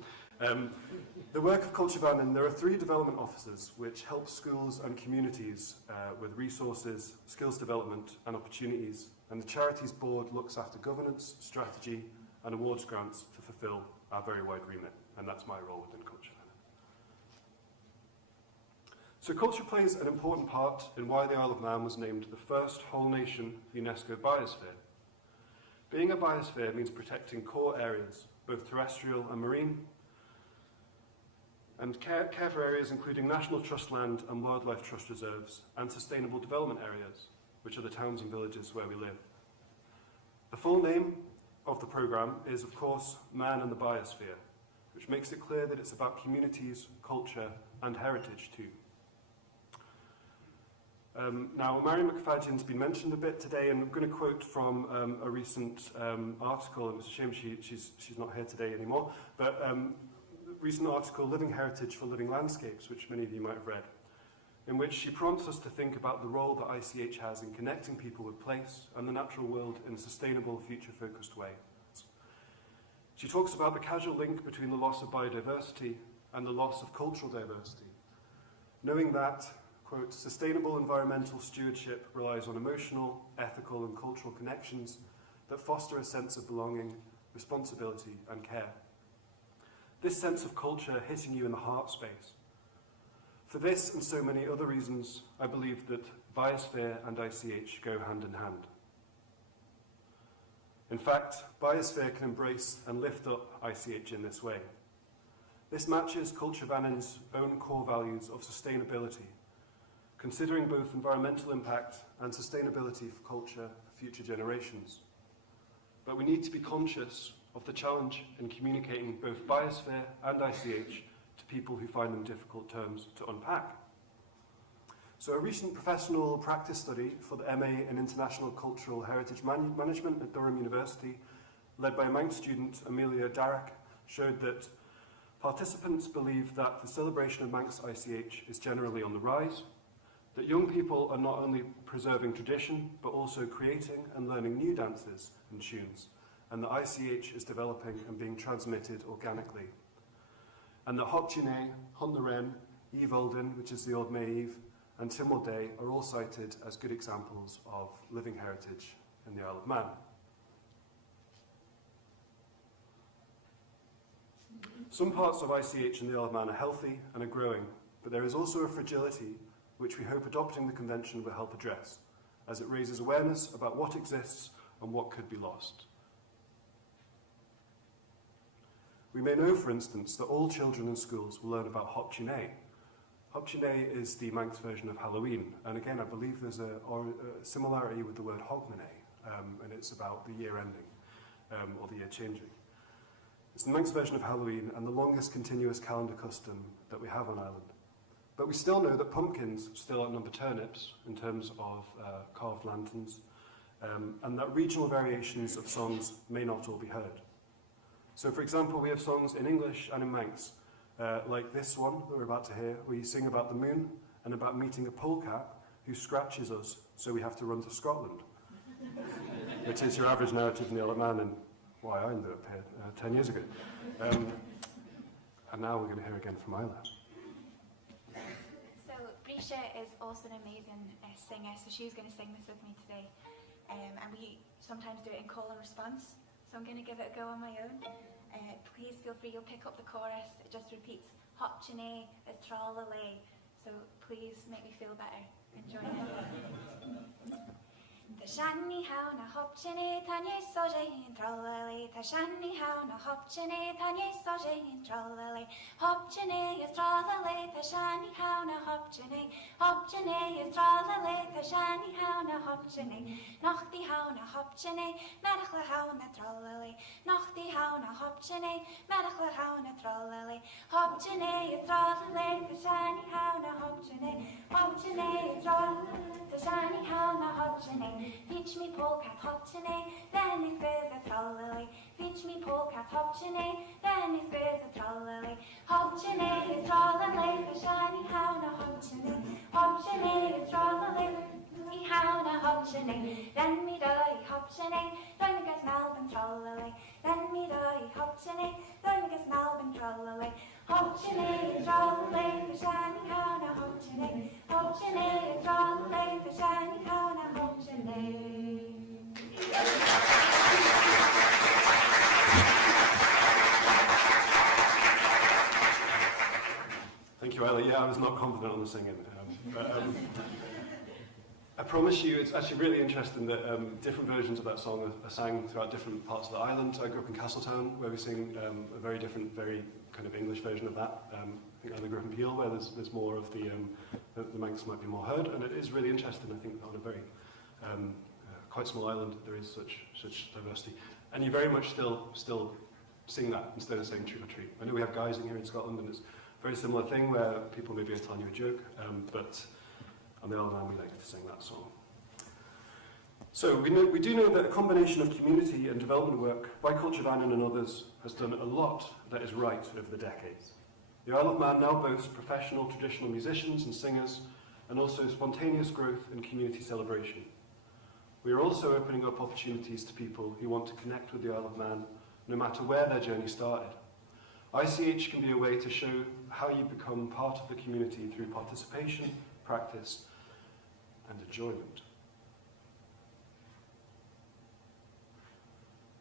The work of Culture Vannin, there are 3 development officers which help schools and communities with resources, skills development and opportunities, and the charities board looks after governance, strategy and awards grants to fulfil our very wide remit, and that's my role within Culture Vannin. So culture plays an important part in why the Isle of Man was named the first whole nation UNESCO biosphere. Being a biosphere means protecting core areas, both terrestrial and marine, and care for areas including National Trust land and Wildlife Trust reserves, and sustainable development areas, which are the towns and villages where we live. The full name of the programme is, of course, Man and the Biosphere, which makes it clear that it's about communities, culture, and heritage too. Now, Mary McFadden's been mentioned a bit today, and I'm going to quote from a recent article. It was a shame she's not here today anymore, but a recent article, Living Heritage for Living Landscapes, which many of you might have read, in which she prompts us to think about the role that ICH has in connecting people with place and the natural world in a sustainable, future-focused way. She talks about the causal link between the loss of biodiversity and the loss of cultural diversity, knowing that, quote, sustainable environmental stewardship relies on emotional, ethical and cultural connections that foster a sense of belonging, responsibility and care. This sense of culture hitting you in the heart space. For this and so many other reasons, I believe that biosphere and ICH go hand in hand. In fact, biosphere can embrace and lift up ICH in this way. This matches Culture Vannen's own core values of sustainability, considering both environmental impact and sustainability for culture for future generations. But we need to be conscious of the challenge in communicating both biosphere and ICH to people who find them difficult terms to unpack. So a recent professional practice study for the MA in International Cultural Heritage Management at Durham University, led by a Manx student, Amelia Darrach, showed that participants believe that the celebration of Manx ICH is generally on the rise, that young people are not only preserving tradition, but also creating and learning new dances and tunes, and that ICH is developing and being transmitted organically. And that Hopchine, Hunt the Wren, Eve Olden, which is the Old May Eve, and Tynwald Day are all cited as good examples of living heritage in the Isle of Man. Some parts of ICH in the Isle of Man are healthy and are growing, but there is also a fragility which we hope adopting the Convention will help address, as it raises awareness about what exists and what could be lost. We may know, for instance, that all children in schools will learn about Hopchine. Hopchine is the Manx version of Halloween, and again, I believe there's a similarity with the word Hogmanay, and it's about the year ending, or the year changing. It's the Manx version of Halloween and the longest continuous calendar custom that we have on Ireland. But we still know that pumpkins still outnumber turnips in terms of carved lanterns, and that regional variations of songs may not all be heard. So, for example, we have songs in English and in Manx, like this one that we're about to hear, where you sing about the moon and about meeting a polecat who scratches us, so we have to run to Scotland, which is your average narrative in the Isle of Man and why I ended up here 10 years ago. And now we're going to hear again from Isla. So Brisha is also an amazing singer, so she's going to sing this with me today. And we sometimes do it in call and response, so I'm going to give it a go on my own. Please feel free, you'll pick up the chorus. It just repeats, Hopchine is Trallalay. So please make me feel better. Enjoy it. The shani how na Hopchine tanye soje Trallalay. The shani how na Hopchine tanye soje Trallalay. Hopchine is Trallalay. The shani how na Hopchine. Hopchine is Trallalay. The shani how na Hopchine. Nachti how na Hopchine. Merachla how na Trallalay. Nachti how na Hopchine. Merachla how na Trallalay. Hopchine is Trallalay. The shani how na Hopchine. Hopchine is Trallalay. The shani how na Hopchine. Teach me polecat Hopchine, then it's bears a Trallalay. Teach me polecat Hopchine, then it's bears a Trallalay. Hopchine is Trallalay, the shiny how na Hopchine. Hopchine is Trallalay, the how na Hopchine. Then me die Hopchine, then me gets Melbourne Trallalay. Then me die Hopchine, then me gets Melbourne Trallalay. Hopchine is Trallalay, the shiny how na Hopchine. Hopchine is Trallalay, the shiny how na Hopchine. Thank you, Isla. Yeah, I was not confident on the singing. I promise you, it's actually really interesting that different versions of that song are sang throughout different parts of the island. I grew up in Castletown, where we sing a very different, very kind of English version of that. I think I grew up in Peel, where there's more of the Manx might be more heard, and it is really interesting. I think on a very quite small island, there is such diversity, and you very much still sing that instead of saying trick or treat. I know we have guys in here in Scotland, and it's a very similar thing where people maybe are telling you a joke, but on the Isle of Man we like to sing that song. So we do know that a combination of community and development work by Culture Vannon and others has done a lot that is right over the decades. The Isle of Man now boasts professional traditional musicians and singers, and also spontaneous growth and community celebration. We are also opening up opportunities to people who want to connect with the Isle of Man, no matter where their journey started. ICH can be a way to show how you become part of the community through participation, practice, and enjoyment.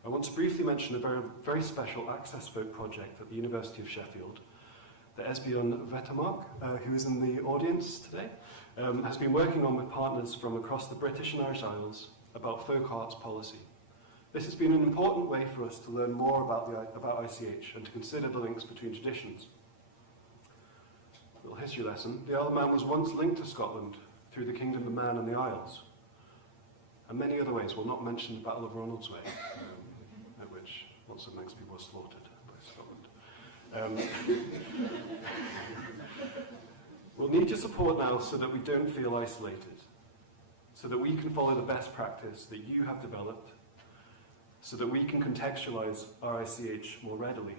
I want to briefly mention a very special Access Folk project at the University of Sheffield that Esbjørn Vettermark, who is in the audience today, has been working on with partners from across the British and Irish Isles about folk arts policy. This has been an important way for us to learn more about ICH and to consider the links between traditions. A little history lesson. The Isle of Man was once linked to Scotland through the Kingdom of Man and the Isles, and many other ways. We'll not mention the Battle of Ronaldsway, at which lots of Manx people were slaughtered by Scotland. We'll need your support now so that we don't feel isolated, so that we can follow the best practice that you have developed, so that we can contextualise our ICH more readily.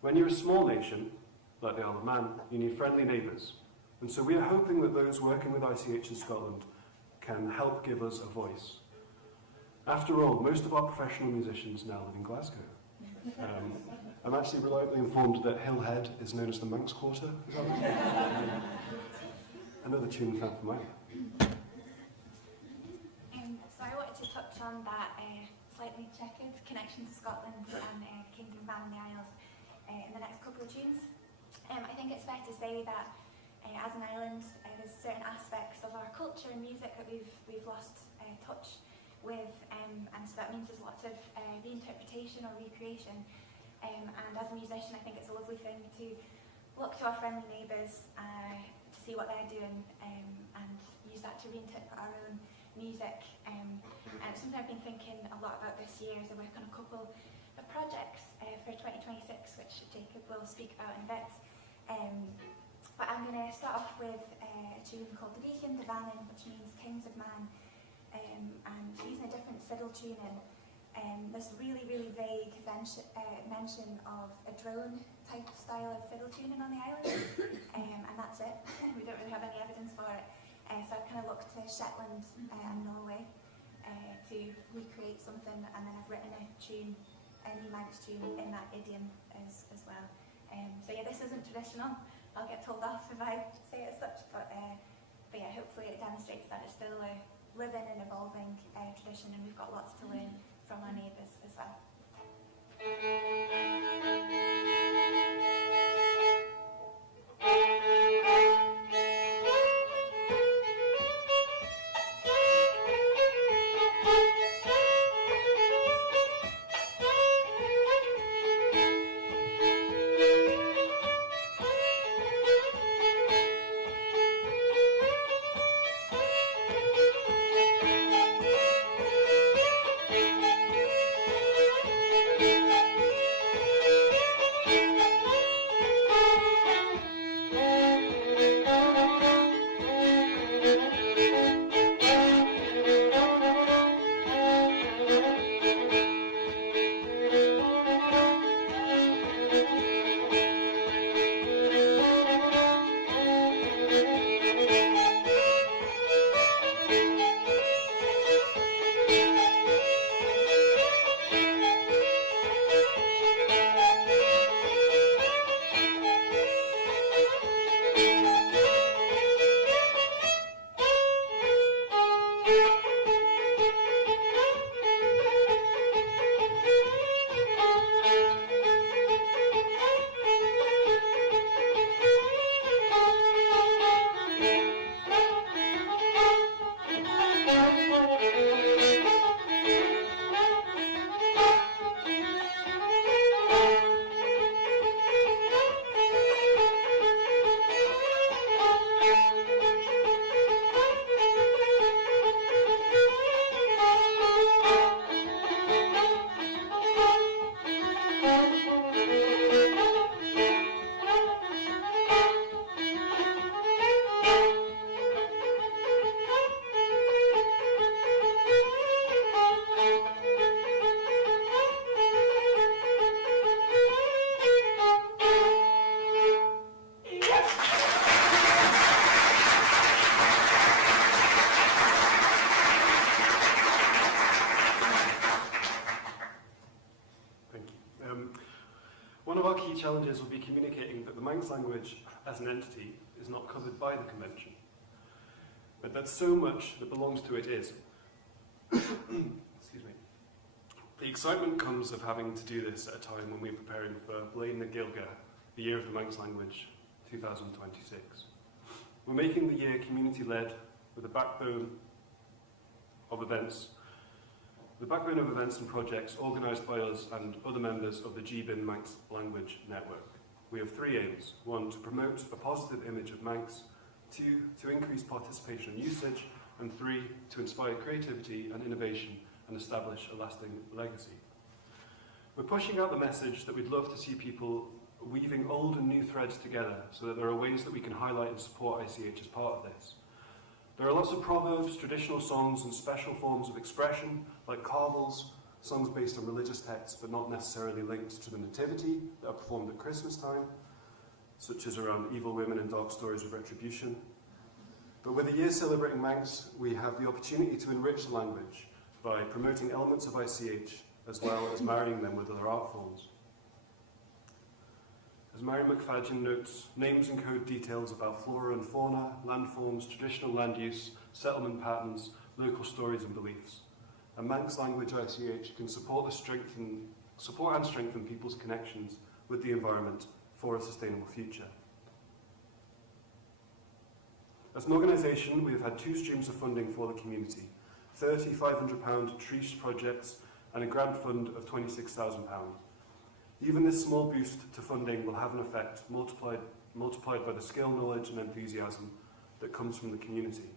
When you're a small nation, like the Isle of Man, you need friendly neighbours. And so we are hoping that those working with ICH in Scotland can help give us a voice. After all, most of our professional musicians now live in Glasgow. I'm actually reliably informed that Hill Head is known as the Manx Quarter. Is that right? Another tune fan for mine. So I wanted to touch on that slightly checkered connection to Scotland and Kingdom of Man and the Isles in the next couple of tunes. I think it's fair to say that as an island, there's certain aspects of our culture and music that we've lost touch with, and so that means there's lots of reinterpretation or recreation. And as a musician, I think it's a lovely thing to look to our friendly neighbours to see what they're doing and use that to reinterpret our own music. And it's something I've been thinking a lot about this year as I work on a couple of projects for 2026, which Jacob will speak about in a bit. But I'm going to start off with a tune called the Deacon de Vannon, which means Kings of Man, and using a different fiddle tuning. There's really vague mention of a drone type style of fiddle tuning on the island, and that's it. We don't really have any evidence for it. So I've kind of looked to Shetland and Norway to recreate something, and then I've written a tune, a new Manx tune in that idiom as well. So yeah, this isn't traditional. I'll get told off if I say it as such, but yeah, hopefully it demonstrates that it's still a living and evolving tradition, and we've got lots to learn from our neighbours as well. One of our key challenges will be communicating that the Manx language as an entity is not covered by the Convention, but that so much that belongs to it is. Excuse me. The excitement comes of having to do this at a time when we're preparing for Blaen na Gaeilge, the Year of the Manx Language 2026. We're making the year community-led with a backbone of events. The backbone of events and projects organised by us and other members of the GBIN Manx Language Network. We have three aims. One, to promote a positive image of Manx. Two, to increase participation and usage. And three, to inspire creativity and innovation and establish a lasting legacy. We're pushing out the message that we'd love to see people weaving old and new threads together so that there are ways that we can highlight and support ICH as part of this. There are lots of proverbs, traditional songs and special forms of expression like carvels, songs based on religious texts but not necessarily linked to the nativity that are performed at Christmas time, such as around evil women and dark stories of retribution. But with the year celebrating Manx, we have the opportunity to enrich the language by promoting elements of ICH as well as marrying them with other art forms. As Mary McFadden notes, names encode details about flora and fauna, landforms, traditional land use, settlement patterns, local stories and beliefs. A Manx language ICH can support and strengthen people's connections with the environment for a sustainable future. As an organisation, we have had two streams of funding for the community, £30, £500 Trish projects and a grant fund of £26,000. Even this small boost to funding will have an effect multiplied by the skill, knowledge and enthusiasm that comes from the community.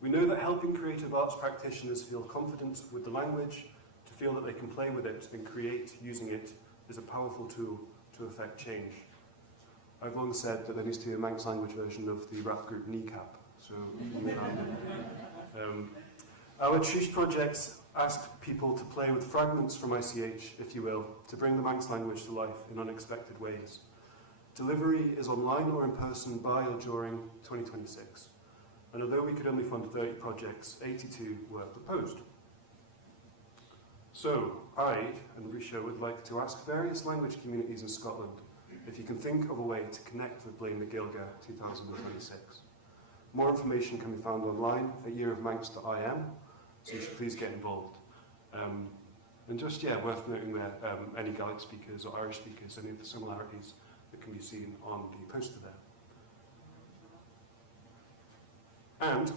We know that helping creative arts practitioners feel confident with the language, to feel that they can play with it and create using it, is a powerful tool to effect change. I've long said that there needs to be a Manx language version of the rap group Kneecap. So, our Trish projects ask people to play with fragments from ICH, if you will, to bring the Manx language to life in unexpected ways. Delivery is online or in person by or during 2026. And although we could only fund 30 projects, 82 were proposed. So, I and Risha would like to ask various language communities in Scotland if you can think of a way to connect with Blaen na Gaeilge 2026. More information can be found online at yearofmanx.im, so you should please get involved. And just, worth noting there, any Gaelic speakers or Irish speakers, any of the similarities that can be seen on the poster there. And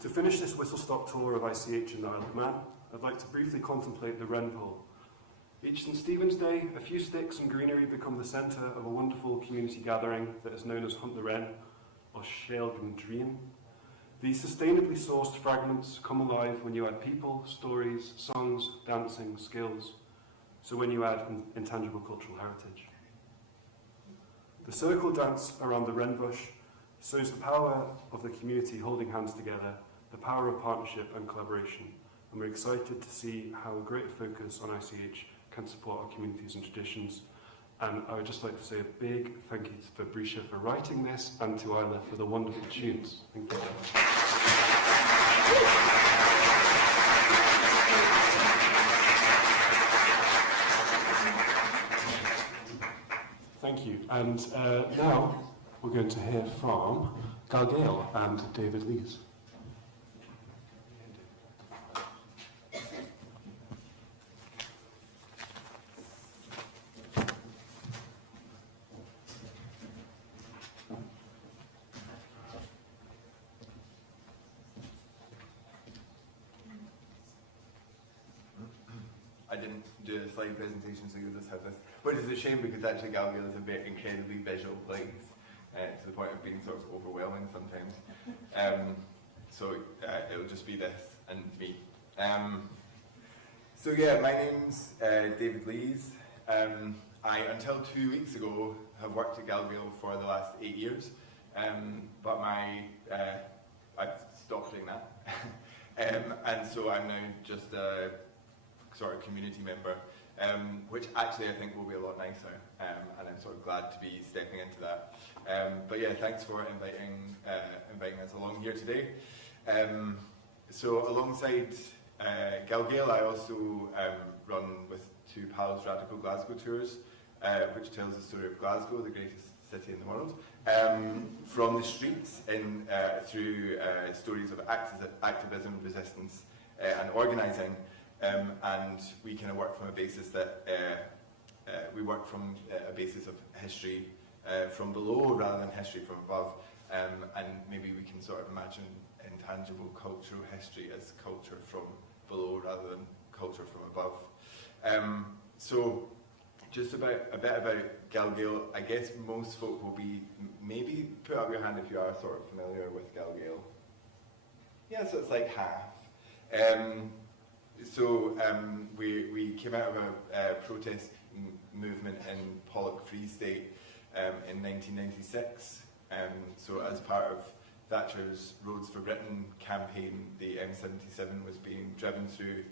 to finish this whistle-stop tour of ICH in the Isle of Man, I'd like to briefly contemplate the Wren Pole. Each St Stephen's Day, a few sticks and greenery become the centre of a wonderful community gathering that is known as Hunt the Wren, or Sheilgan Dream. These sustainably sourced fragments come alive when you add people, stories, songs, dancing, skills. So when you add intangible cultural heritage. The circle dance around the wren bush shows the power of the community holding hands together, the power of partnership and collaboration. And we're excited to see how a greater focus on ICH can support our communities and traditions. And I would just like to say a big thank you to Fabricia for writing this and to Isla for the wonderful tunes. Thank you. Thank you. And now we're going to hear from Gael and David Lees. I didn't do the slide presentation, so you'll just have this, which is a shame because actually Galgale is a very incredibly visual place, to the point of being sort of overwhelming sometimes. So it'll just be this and me. So yeah, my name's David Lees. I, until 2 weeks ago, have worked at Galgale for the last 8 years, but I've stopped doing that. And so I'm now just a sort of community member, which actually I think will be a lot nicer, and I'm sort of glad to be stepping into that. But yeah, thanks for inviting us along here today. So alongside Galgale I also run with two pals Radical Glasgow Tours, which tells the story of Glasgow, the greatest city in the world, from the streets through stories of activism, resistance and organising, and we kind of work from a basis that a basis of history from below rather than history from above, and maybe we can sort of imagine intangible cultural history as culture from below rather than culture from above. So just a bit about Galgale. I guess most folk will be, maybe put up your hand if you are sort of familiar with Galgale. Yeah, so it's like half. We came out of a protest movement in Pollock Free State in 1996. So as part of Thatcher's Roads for Britain campaign, the M77 was being driven through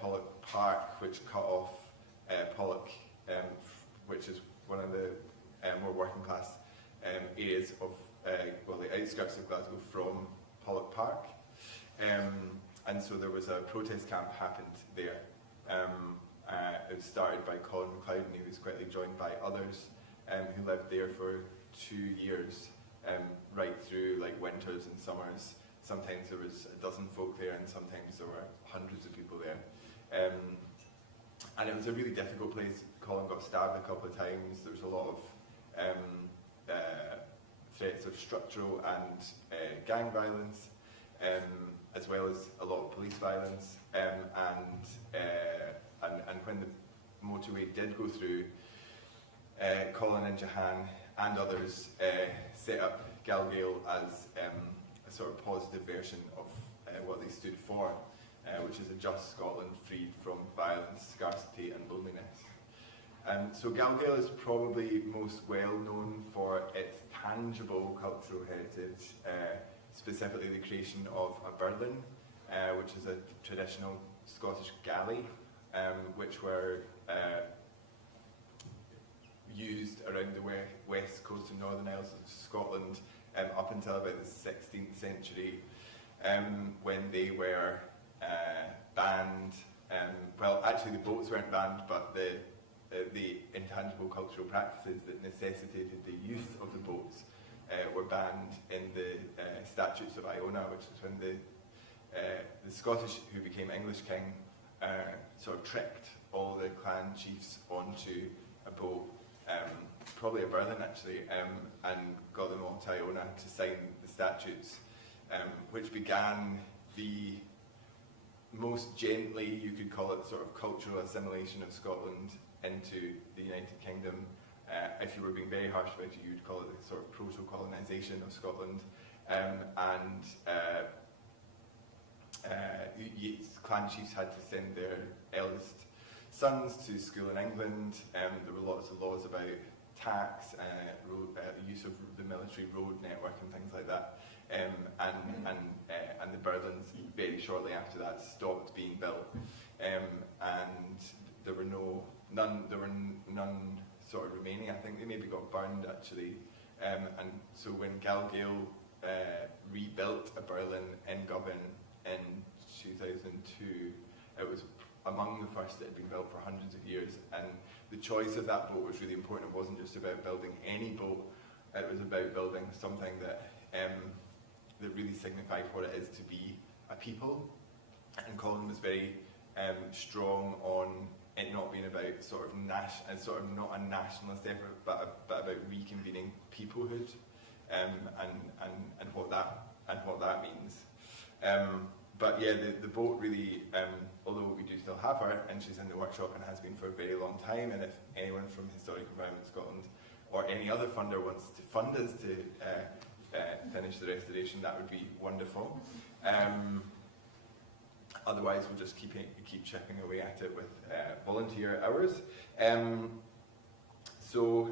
Pollock Park, which cut off Pollock, which is one of the more working class areas of, the outskirts of Glasgow from Pollock Park. And so there was a protest camp happened there. It was started by Colin MacLeod, and he was quickly joined by others who lived there for 2 years, right through like winters and summers. Sometimes there was a dozen folk there, and sometimes there were hundreds of people there. And it was a really difficult place. Colin got stabbed a couple of times. There was a lot of threats of structural and gang violence, as well as a lot of police violence. And when the motorway did go through, Colin and Jahan and others set up Galgale as a sort of positive version of what they stood for, which is a just Scotland freed from violence, scarcity and loneliness. So Galgale is probably most well known for its tangible cultural heritage, specifically the creation of a birlin, which is a traditional Scottish galley, which were used around the west coast and northern Isles of Scotland up until about the 16th century, when they were banned. Well, actually the boats weren't banned, but the intangible cultural practices that necessitated the use of the boats were banned in the Statutes of Iona, which is when the Scottish, who became English king, sort of tricked all the clan chiefs onto a boat, probably a birlin actually, and got them all to Iona to sign the statutes, which began the most gently, you could call it, sort of cultural assimilation of Scotland into the United Kingdom. If you were being very harsh about it, you would call it the sort of proto-colonisation of Scotland. Clan chiefs had to send their eldest sons to school in England. There were lots of laws about tax, use of the military road network and things like that. And the birlins very shortly after that stopped being built, and there were none sort of remaining. I think they maybe got burned actually. And so when Galgale rebuilt a birlin in Govan in 2002, it was among the first that had been built for hundreds of years, and the choice of that boat was really important. It wasn't just about building any boat, it was about building something that that really signified what it is to be a people. And Colin was very strong on it not being about sort of not a nationalist effort, but about reconvening peoplehood, and what that means. But yeah, the boat really, although we do still have her, and she's in the workshop and has been for a very long time, and if anyone from Historic Environment Scotland or any other funder wants to fund us to finish the restoration, that would be wonderful. Otherwise, we'll just keep chipping away at it with volunteer hours. So,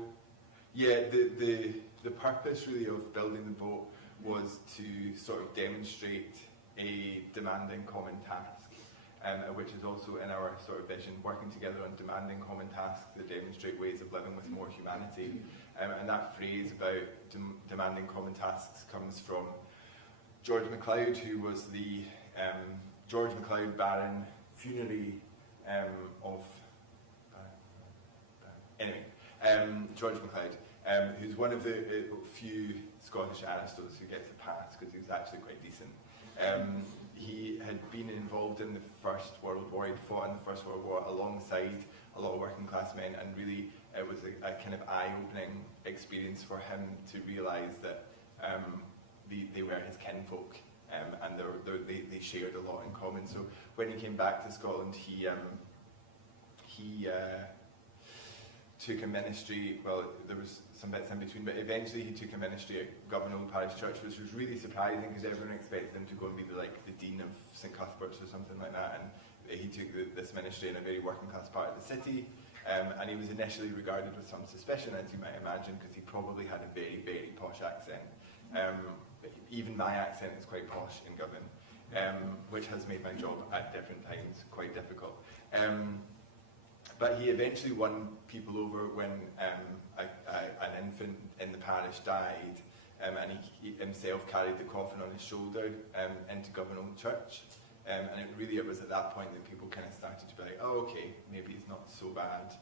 yeah, the purpose really of building the boat was to sort of demonstrate a demanding common task, which is also in our sort of vision, working together on demanding common tasks that demonstrate ways of living with more humanity. And that phrase about demanding common tasks comes from George MacLeod, who was the George MacLeod Baron Funerary of... George MacLeod, who's one of the few Scottish aristos who gets a pass because he was actually quite decent. He had been involved in the First World War. He'd fought in the First World War alongside a lot of working class men, and really it was a kind of eye-opening experience for him to realise that they were his kinfolk, and they shared a lot in common. So when he came back to Scotland, he took a ministry. Well, there was some bits in between, but eventually he took a ministry at Governor Parish Church, which was really surprising because everyone expected him to go and be the Dean of St Cuthbert's or something like that, and he took this ministry in a very working class part of the city, and he was initially regarded with some suspicion, as you might imagine, because he probably had a very, very posh accent. Even my accent is quite posh in Govan, which has made my job at different times quite difficult. But he eventually won people over when an infant in the parish died, and he himself carried the coffin on his shoulder into Govan Church. And it was at that point that people kind of started to be like, oh, okay, maybe it's not so bad.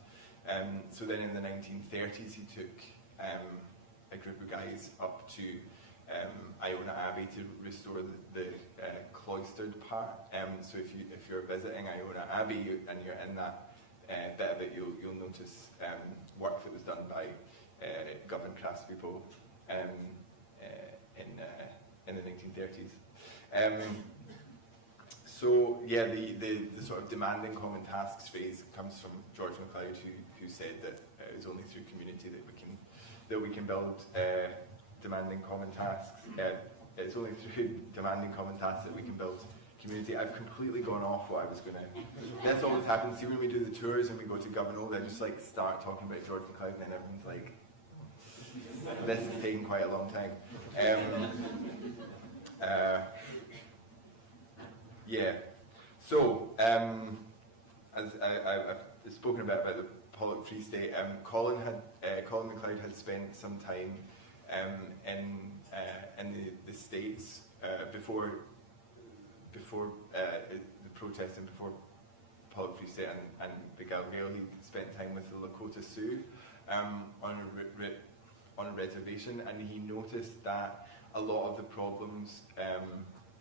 So then in the 1930s, he took a group of guys up to Iona Abbey to restore the cloistered part. So if you're visiting Iona Abbey and you're in that bit of it, you'll notice work that was done by Govan craftspeople in the 1930s. So yeah, the sort of demanding common tasks phrase comes from George MacLeod, who said that it was only through community that we can build demanding common tasks. It's only through demanding common tasks that we can build community. I've completely gone off what I was going to... This always happens. See, when we do the tours and we go to Govan, they just start talking about George MacLeod, and then everyone's like, this is taking quite a long time. Yeah. So, as I've spoken a bit about the Pollock Free State, Colin MacLeod had spent some time in the States before the protest and before Pollock Free State and the Galgale. He spent time with the Lakota Sioux on a reservation, and he noticed that a lot of the problems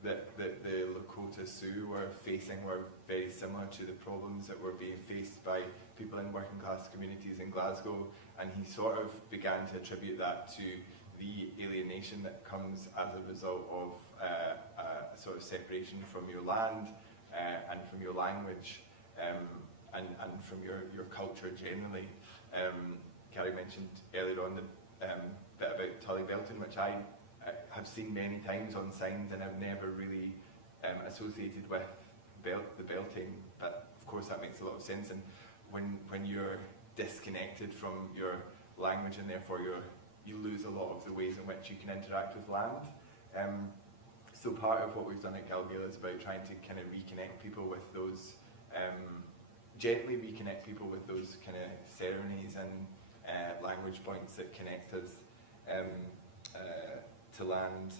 that the Lakota Sioux were facing were very similar to the problems that were being faced by people in working class communities in Glasgow, and he sort of began to attribute that to the alienation that comes as a result of a sort of separation from your land and from your language and from your culture generally. Gary mentioned earlier on the bit about Tully Belton, which I have seen many times on signs and I've never really associated with the belting, but of course that makes a lot of sense. And when you're disconnected from your language and therefore you lose a lot of the ways in which you can interact with land. So part of what we've done at Galgale is about trying to kind of reconnect people with those, gently reconnect people with those kind of ceremonies and language points that connect us to land.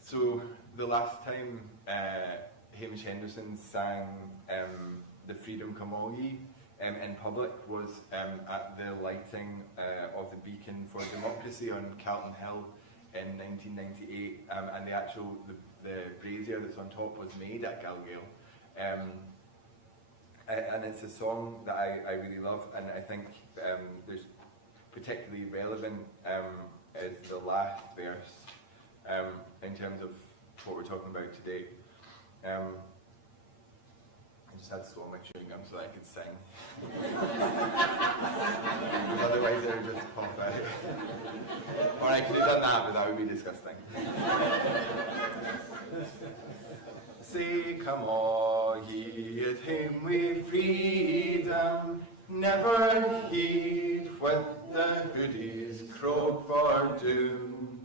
So the last time Hamish Henderson sang The Freedom Come All Ye in public was at the lighting of the Beacon for Democracy on Calton Hill in 1998, and the brazier that's on top was made at Galgale. And it's a song that I really love, and I think there's particularly relevant is the last verse in terms of what we're talking about today. I just had to swallow my chewing gum so I could sing. Otherwise it would just pop out. Or I could have done that, but that would be disgusting. Say, come all ye at him with freedom, never heed what the hoodies croak for doom.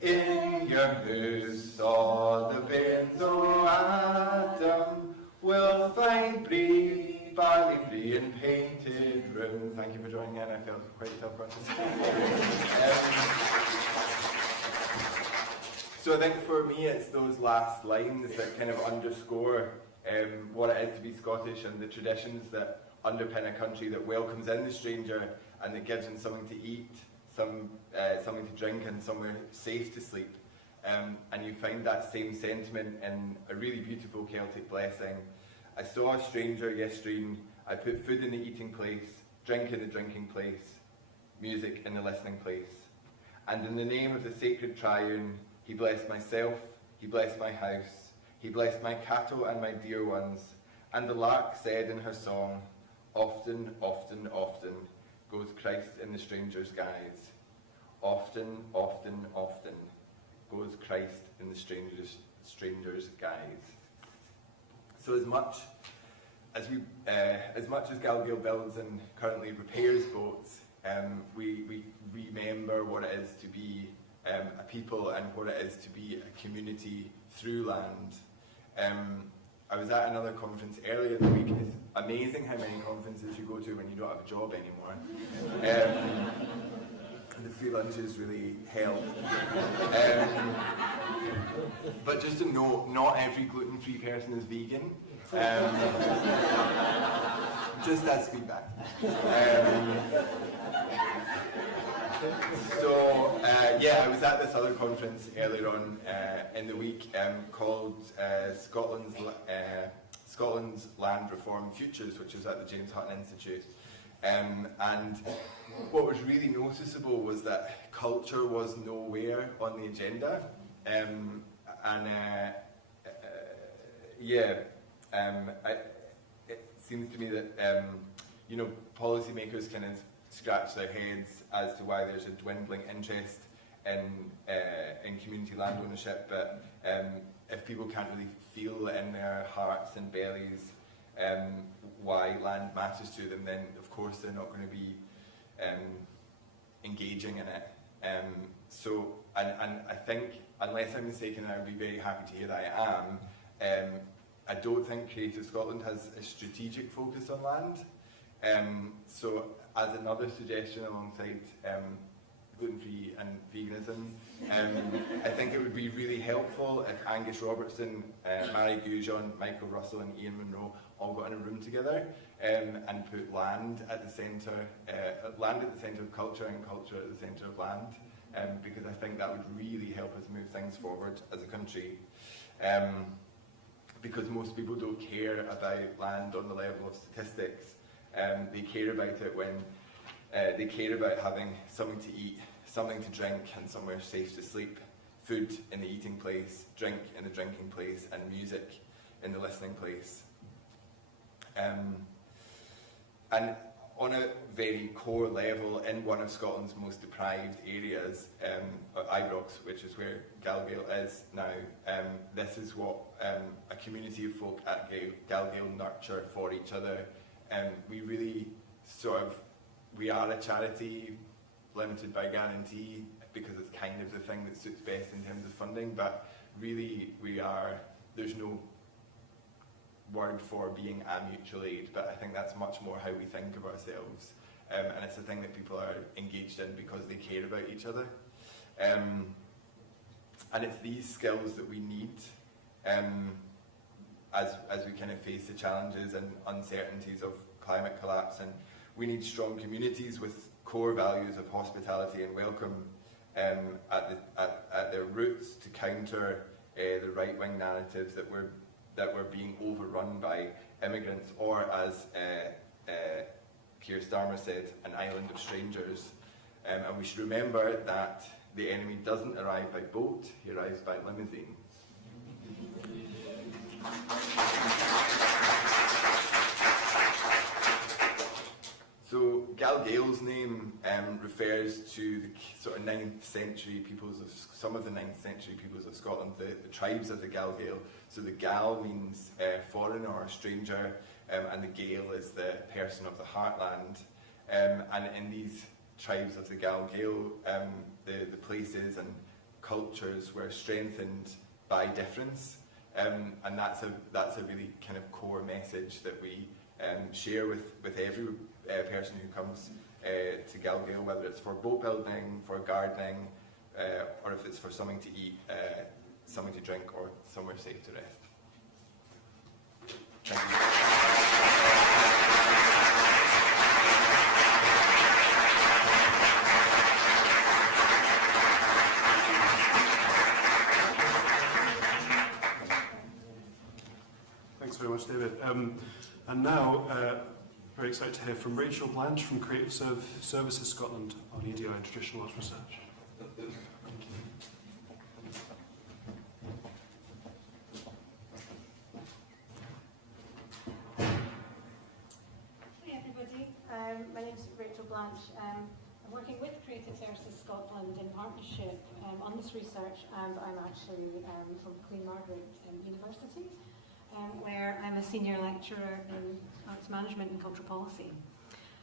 In your house all the beds o' Adam will find brie, barley free and painted room. Thank you for joining in, I felt quite self-conscious. So I think for me it's those last lines that kind of underscore what it is to be Scottish and the traditions that underpin a country that welcomes in the stranger and that gives them something to eat, something to drink and somewhere safe to sleep. And you find that same sentiment in a really beautiful Celtic blessing. I saw a stranger yestreen, I put food in the eating place, drink in the drinking place, music in the listening place. And in the name of the sacred triune, he blessed myself, he blessed my house, he blessed my cattle and my dear ones. And the lark said in her song, often, often, often goes Christ in the stranger's guise. Often, often, often goes Christ in the stranger's guise. So as much as Galgale builds and currently repairs boats, we remember what it is to be a people and what it is to be a community through land. I was at another conference earlier in the week. It's amazing how many conferences you go to when you don't have a job anymore. The free lunches really help. But just a note, not every gluten-free person is vegan. Just as feedback. I was at this other conference earlier on in the week called Scotland's Land Reform Futures, which was at the James Hutton Institute. And what was really noticeable was that culture was nowhere on the agenda. It seems to me that policymakers kind of scratch their heads as to why there's a dwindling interest in community land ownership, but if people can't really feel in their hearts and bellies why land matters to them, then of course they're not going to be engaging in it. And I think, unless I'm mistaken, I would be very happy to hear that I am. I don't think Creative Scotland has a strategic focus on land. So as another suggestion alongside gluten-free and veganism, I think it would be really helpful if Angus Robertson, Mary Goujon, Michael Russell and Ian Munro all got in a room together and put land at the centre of culture and culture at the centre of land, because I think that would really help us move things forward as a country. Because most people don't care about land on the level of statistics. They care about it when they care about having something to eat, something to drink, and somewhere safe to sleep. Food in the eating place, drink in the drinking place, and music in the listening place. And on a very core level, in one of Scotland's most deprived areas, Ibrox, which is where Galgale is now, this is what a community of folk at Galgale nurture for each other. We really we are a charity limited by guarantee because it's kind of the thing that suits best in terms of funding, but really there's no word for being a mutual aid, but I think that's much more how we think of ourselves, and it's a thing that people are engaged in because they care about each other, and it's these skills that we need as we kind of face the challenges and uncertainties of climate collapse. And we need strong communities with core values of hospitality and welcome at their roots to counter the right-wing narratives that we're being overrun by immigrants, or as Keir Starmer said, an island of strangers. And we should remember that the enemy doesn't arrive by boat, he arrives by limousine. So Galgale's name refers to the sort of 9th century some of the 9th century peoples of Scotland, the tribes of the Galgale. So the Gal means foreigner or stranger, and the Gael is the person of the heartland. And in these tribes of the Galgale, the places and cultures were strengthened by difference, and that's a really kind of core message that we share with every person who comes to Galgale, whether it's for boat building, for gardening, or if it's for something to eat, something to drink, or somewhere safe to rest. Thank you. Thanks very much, David. And now, very excited to hear from Rachel Blanche from Creative Services Scotland on EDI and traditional arts research. Hey everybody, my name is Rachel Blanche. I'm working with Creative Services Scotland in partnership on this research, and I'm actually from Queen Margaret University, where I'm a senior lecturer in arts management and cultural policy.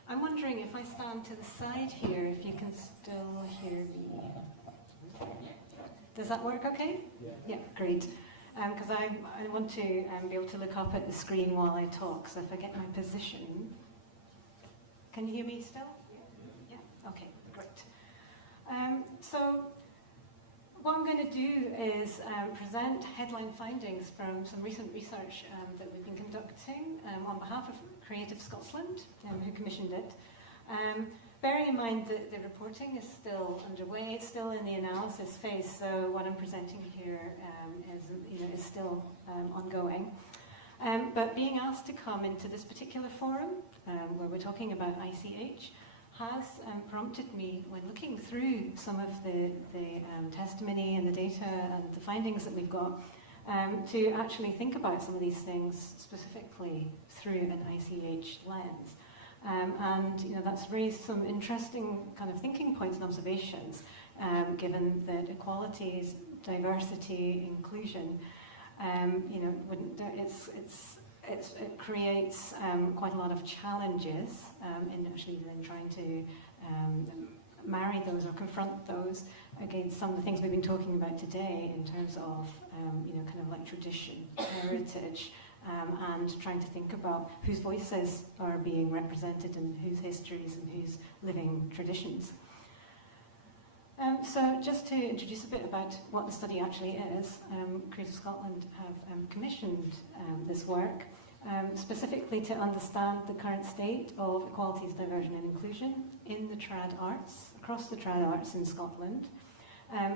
I'm wondering if I stand to the side here, if you can still hear me. Does that work okay? Yeah, great. Because I want to be able to look up at the screen while I talk, so if I get my position. Can you hear me still? Yeah? Okay, great. So what I'm going to do is present headline findings from some recent research that we've been conducting on behalf of Creative Scotland, who commissioned it. Bearing in mind that the reporting is still underway, it's still in the analysis phase, so what I'm presenting here is still ongoing. But being asked to come into this particular forum, where we're talking about ICH, has prompted me, when looking through some of the testimony and the data and the findings that we've got, to actually think about some of these things specifically through an ICH lens. And that's raised some interesting kind of thinking points and observations, given that equalities, diversity, inclusion, it creates quite a lot of challenges in actually then trying to marry those or confront those against some of the things we've been talking about today in terms of kind of like tradition, heritage, and trying to think about whose voices are being represented and whose histories and whose living traditions. So just to introduce a bit about what the study actually is, Creative Scotland have commissioned this work specifically to understand the current state of equalities, diversion and inclusion in the trad arts, across the trad arts in Scotland,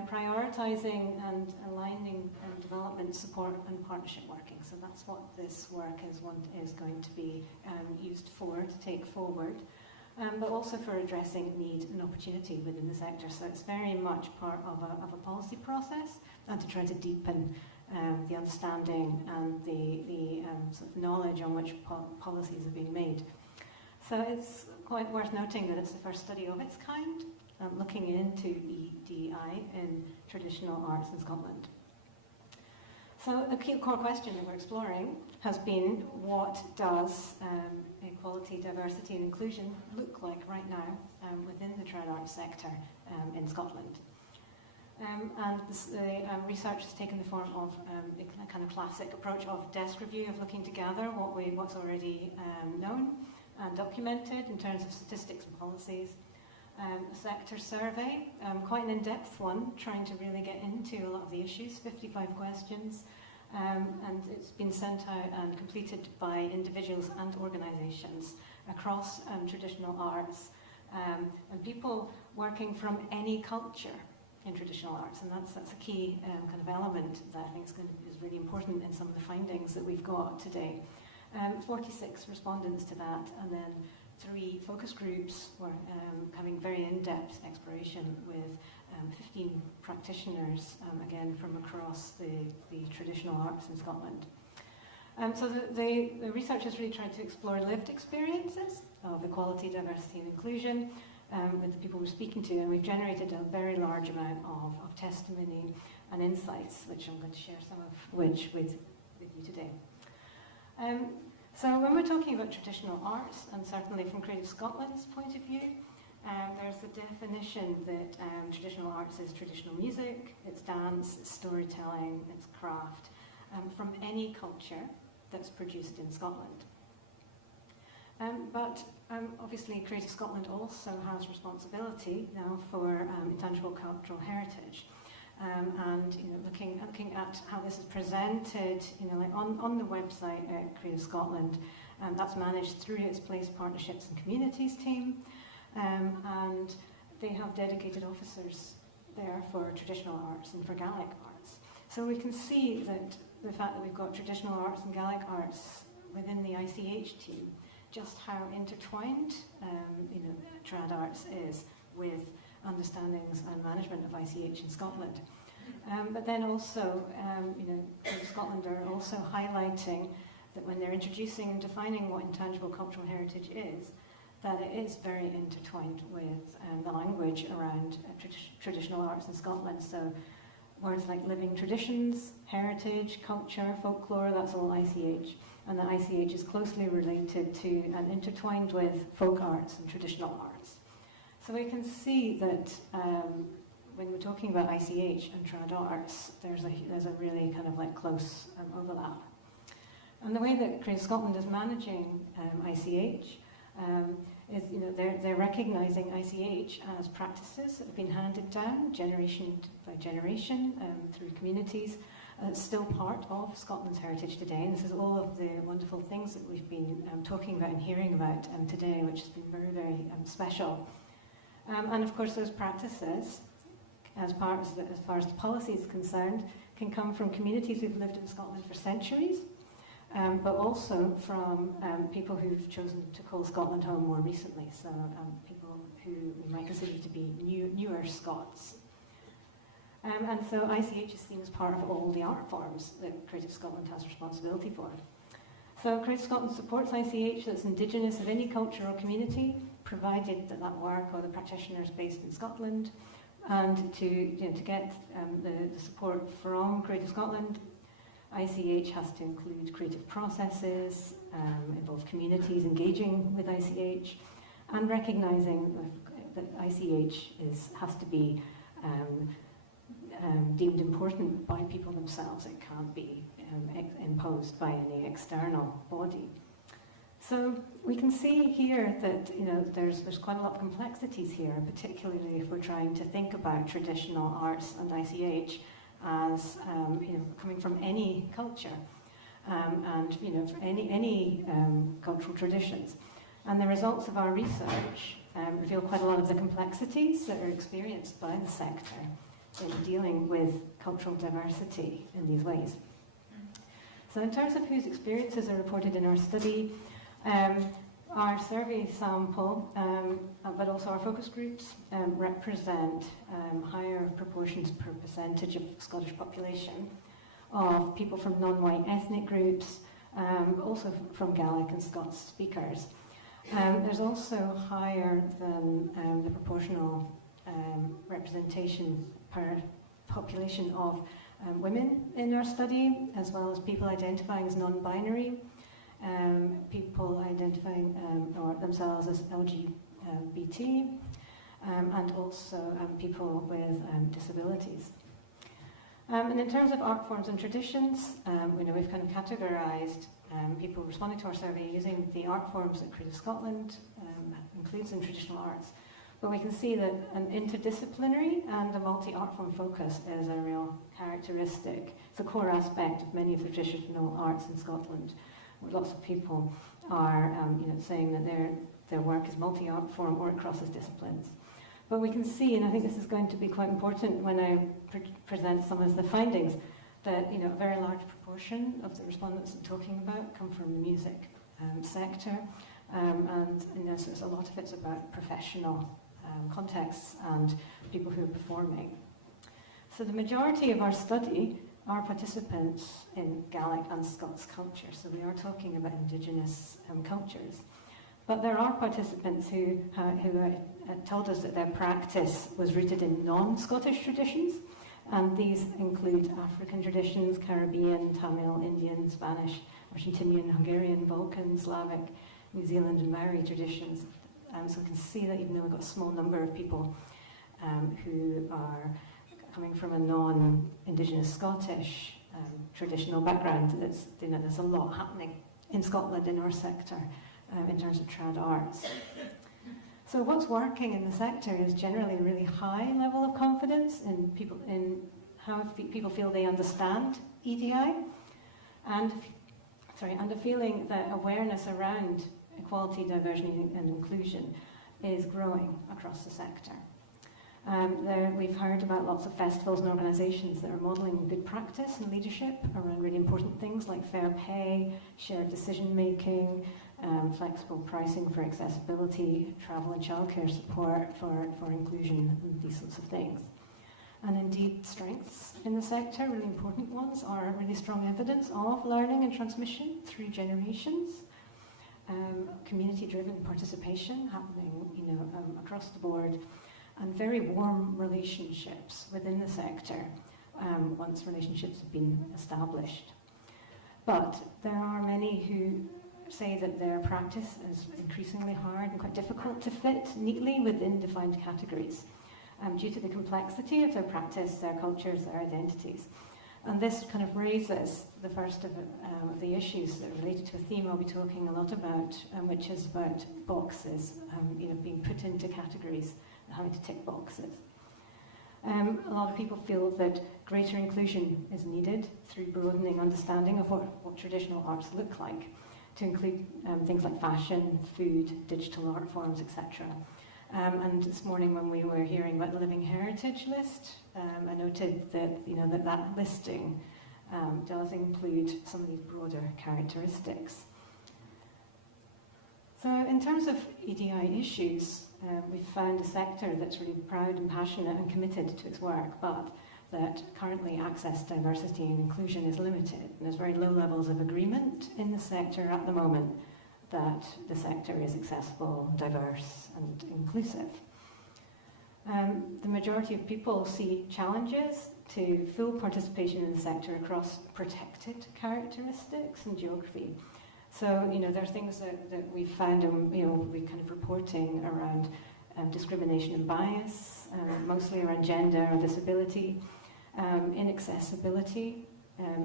prioritising and aligning development, support and partnership working. So that's what this work is going to be used for, to take forward. But also for addressing need and opportunity within the sector. So it's very much part of a policy process, and to try to deepen the understanding and the sort of knowledge on which policies are being made. So it's quite worth noting that it's the first study of its kind, looking into EDI in traditional arts in Scotland. So the key core question that we're exploring has been, what does equality, diversity and inclusion look like right now within the trad arts sector in Scotland? And the research has taken the form of a kind of classic approach of desk review, of looking to gather what's already known and documented in terms of statistics and policies. A sector survey, quite an in-depth one, trying to really get into a lot of the issues, 55 questions, and it's been sent out and completed by individuals and organisations across traditional arts, and people working from any culture in traditional arts, and that's a key kind of element that I think is really important in some of the findings that we've got today. 46 respondents to that, and then 3 focus groups were having very in-depth exploration with 15 practitioners, again from across the traditional arts in Scotland. So the research has really tried to explore lived experiences of equality, diversity and inclusion with the people we're speaking to, and we've generated a very large amount of testimony and insights, which I'm going to share some of which with you today. So when we're talking about traditional arts, and certainly from Creative Scotland's point of view, there's a definition that traditional arts is traditional music, it's dance, it's storytelling, it's craft, from any culture that's produced in Scotland. Obviously Creative Scotland also has responsibility now for intangible cultural heritage. And looking at how this is presented, like on the website at Creative Scotland, that's managed through its Place Partnerships and Communities team, and they have dedicated officers there for traditional arts and for Gaelic arts. So we can see that the fact that we've got traditional arts and Gaelic arts within the ICH team, just how intertwined trad arts is with understandings and management of ICH in Scotland. But then also, Scotland are also highlighting that when they're introducing and defining what intangible cultural heritage is, that it is very intertwined with the language around traditional arts in Scotland. So words like living traditions, heritage, culture, folklore, that's all ICH. And the ICH is closely related to and intertwined with folk arts and traditional arts. So we can see that when we're talking about ICH and trad arts, there's a really kind of like close overlap. And the way that Creative Scotland is managing ICH is, they're recognising ICH as practices that have been handed down generation by generation through communities. It's still part of Scotland's heritage today, and this is all of the wonderful things that we've been talking about and hearing about today, which has been very, very special. And of course, those practices, as far as the policy is concerned, can come from communities who've lived in Scotland for centuries, but also from people who've chosen to call Scotland home more recently, so people who we might consider to be newer Scots. And so ICH is seen as part of all the art forms that Creative Scotland has responsibility for. So Creative Scotland supports ICH that's indigenous of any culture or community, provided that that work or the practitioner is based in Scotland. And to get the support from Creative Scotland, ICH has to include creative processes, involve communities engaging with ICH, and recognising that ICH has to be deemed important by people themselves. It can't be imposed by any external body. So we can see here that there's quite a lot of complexities here, particularly if we're trying to think about traditional arts and ICH as coming from any culture and for any cultural traditions. And the results of our research reveal quite a lot of the complexities that are experienced by the sector in dealing with cultural diversity in these ways. So in terms of whose experiences are reported in our study, our survey sample, but also our focus groups, represent higher proportions per percentage of Scottish population of people from non-white ethnic groups, also from Gaelic and Scots speakers. There's also higher than the proportional representation per population of women in our study, as well as people identifying as non-binary, people identifying or themselves as LGBT, and also people with disabilities. And in terms of art forms and traditions, we've kind of categorised people responding to our survey using the art forms that Creative Scotland includes in traditional arts. But we can see that an interdisciplinary and a multi-art form focus is a real characteristic. It's a core aspect of many of the traditional arts in Scotland. Lots of people are saying that their work is multi-art form or it crosses disciplines. But we can see, and I think this is going to be quite important when I present some of the findings, that a very large proportion of the respondents I'm talking about come from the music sector, and so a lot of it's about professional contexts and people who are performing. So the majority of our study are participants in Gaelic and Scots culture, so we are talking about Indigenous cultures. But there are participants who told us that their practice was rooted in non-Scottish traditions, and these include African traditions, Caribbean, Tamil, Indian, Spanish, Argentinian, Hungarian, Balkan, Slavic, New Zealand and Maori traditions. So we can see that even though we've got a small number of people who are coming from a non-Indigenous Scottish traditional background, there's a lot happening in Scotland in our sector in terms of trad arts. So what's working in the sector is generally a really high level of confidence in people, in how people feel they understand EDI, and a feeling that awareness around equality, diversity and inclusion is growing across the sector. We've heard about lots of festivals and organisations that are modelling good practice and leadership around really important things like fair pay, shared decision making, flexible pricing for accessibility, travel and childcare support for inclusion and these sorts of things. And indeed, strengths in the sector, really important ones, are really strong evidence of learning and transmission through generations, community-driven participation happening, across the board, and very warm relationships within the sector once relationships have been established. But there are many who say that their practice is increasingly hard and quite difficult to fit neatly within defined categories due to the complexity of their practice, their cultures, their identities. And this kind of raises the first of the issues that are related to a theme I'll be talking a lot about, which is about boxes, being put into categories and having to tick boxes. A lot of people feel that greater inclusion is needed through broadening understanding of what traditional arts look like, to include things like fashion, food, digital art forms, etc. And this morning when we were hearing about the Living Heritage list, I noted that that listing does include some of these broader characteristics. So in terms of EDI issues, we've found a sector that's really proud and passionate and committed to its work, but that currently access, diversity and inclusion is limited. And there's very low levels of agreement in the sector at the moment that the sector is accessible, diverse and inclusive. The majority of people see challenges to full participation in the sector across protected characteristics and geography. So, there are things that we've found, we kind of reporting around discrimination and bias, mostly around gender or disability, inaccessibility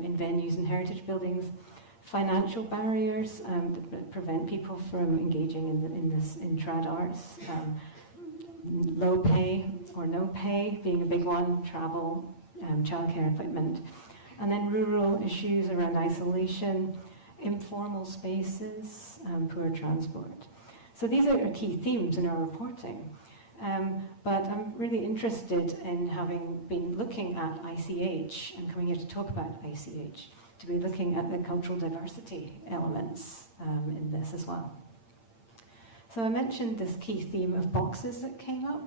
in venues and heritage buildings, financial barriers that prevent people from engaging in trad arts, low pay or no pay being a big one, travel, childcare equipment, and then rural issues around isolation, informal spaces, poor transport. So these are key themes in our reporting. But I'm really interested in, having been looking at ICH and coming here to talk about ICH, to be looking at the cultural diversity elements in this as well. So I mentioned this key theme of boxes that came up.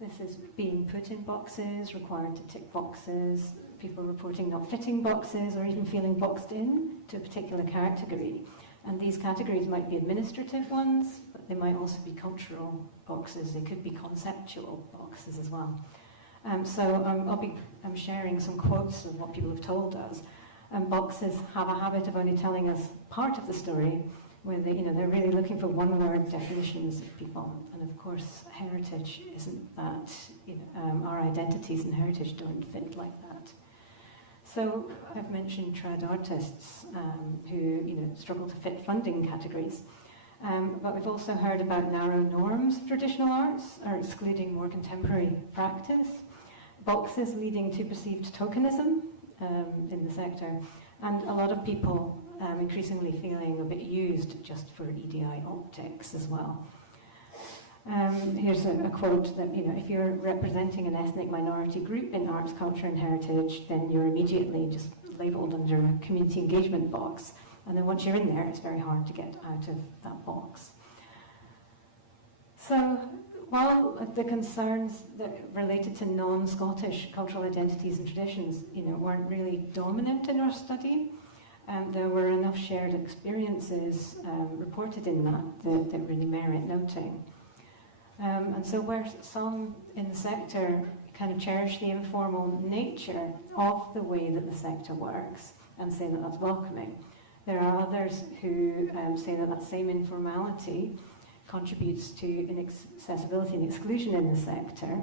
This is being put in boxes, required to tick boxes, people reporting not fitting boxes or even feeling boxed in to a particular category. And these categories might be administrative ones, but they might also be cultural boxes. They could be conceptual boxes as well. I'm sharing some quotes of what people have told us. Boxes have a habit of only telling us part of the story, where they're really looking for one-word definitions of people. And of course, heritage isn't that. Our identities and heritage don't fit like that. So I've mentioned trad artists who struggle to fit funding categories. But we've also heard about narrow norms of traditional arts are excluding more contemporary practice, boxes leading to perceived tokenism in the sector, and a lot of people increasingly feeling a bit used just for EDI optics as well. Here's a quote that, if you're representing an ethnic minority group in arts, culture and heritage, then you're immediately just labelled under a community engagement box. And then once you're in there, it's very hard to get out of that box. So while the concerns that related to non-Scottish cultural identities and traditions, weren't really dominant in our study, there were enough shared experiences reported in that really merit noting. And so where some in the sector kind of cherish the informal nature of the way that the sector works and say that that's welcoming, there are others who say that that same informality contributes to inaccessibility and exclusion in the sector,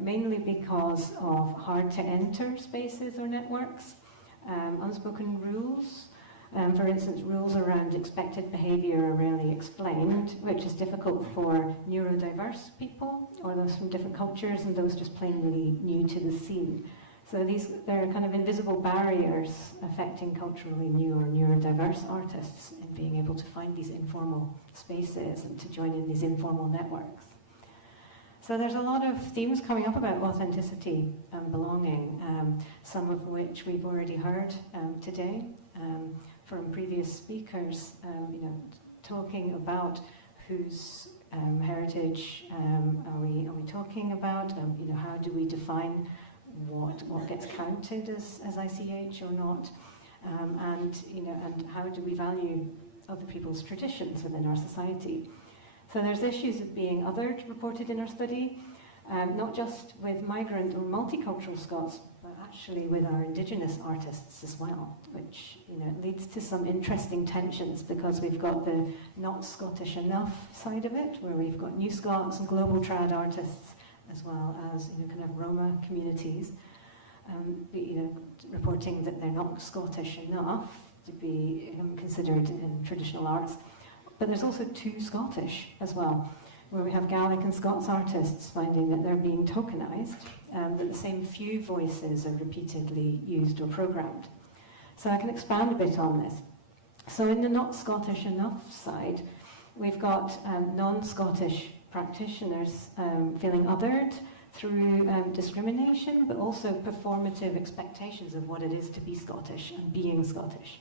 mainly because of hard to enter spaces or networks, unspoken rules, For instance, rules around expected behaviour are rarely explained, which is difficult for neurodiverse people or those from different cultures and those just plainly new to the scene. So there are kind of invisible barriers affecting culturally new or neurodiverse artists in being able to find these informal spaces and to join in these informal networks. So there's a lot of themes coming up about authenticity and belonging, some of which we've already heard today from previous speakers, talking about whose heritage are we talking about? How do we define what gets counted as ICH or not? And how do we value other people's traditions within our society? So there's issues of being othered reported in our study, not just with migrant or multicultural Scots, but actually with our Indigenous artists as well, which leads to some interesting tensions because we've got the not Scottish enough side of it, where we've got New Scots and global trad artists, as well as kind of Roma communities, reporting that they're not Scottish enough to be considered in traditional arts. But there's also too Scottish as well, where we have Gaelic and Scots artists finding that they're being tokenised, that the same few voices are repeatedly used or programmed. So I can expand a bit on this. So in the not Scottish enough side, we've got non-Scottish practitioners feeling othered through discrimination, but also performative expectations of what it is to be Scottish and being Scottish.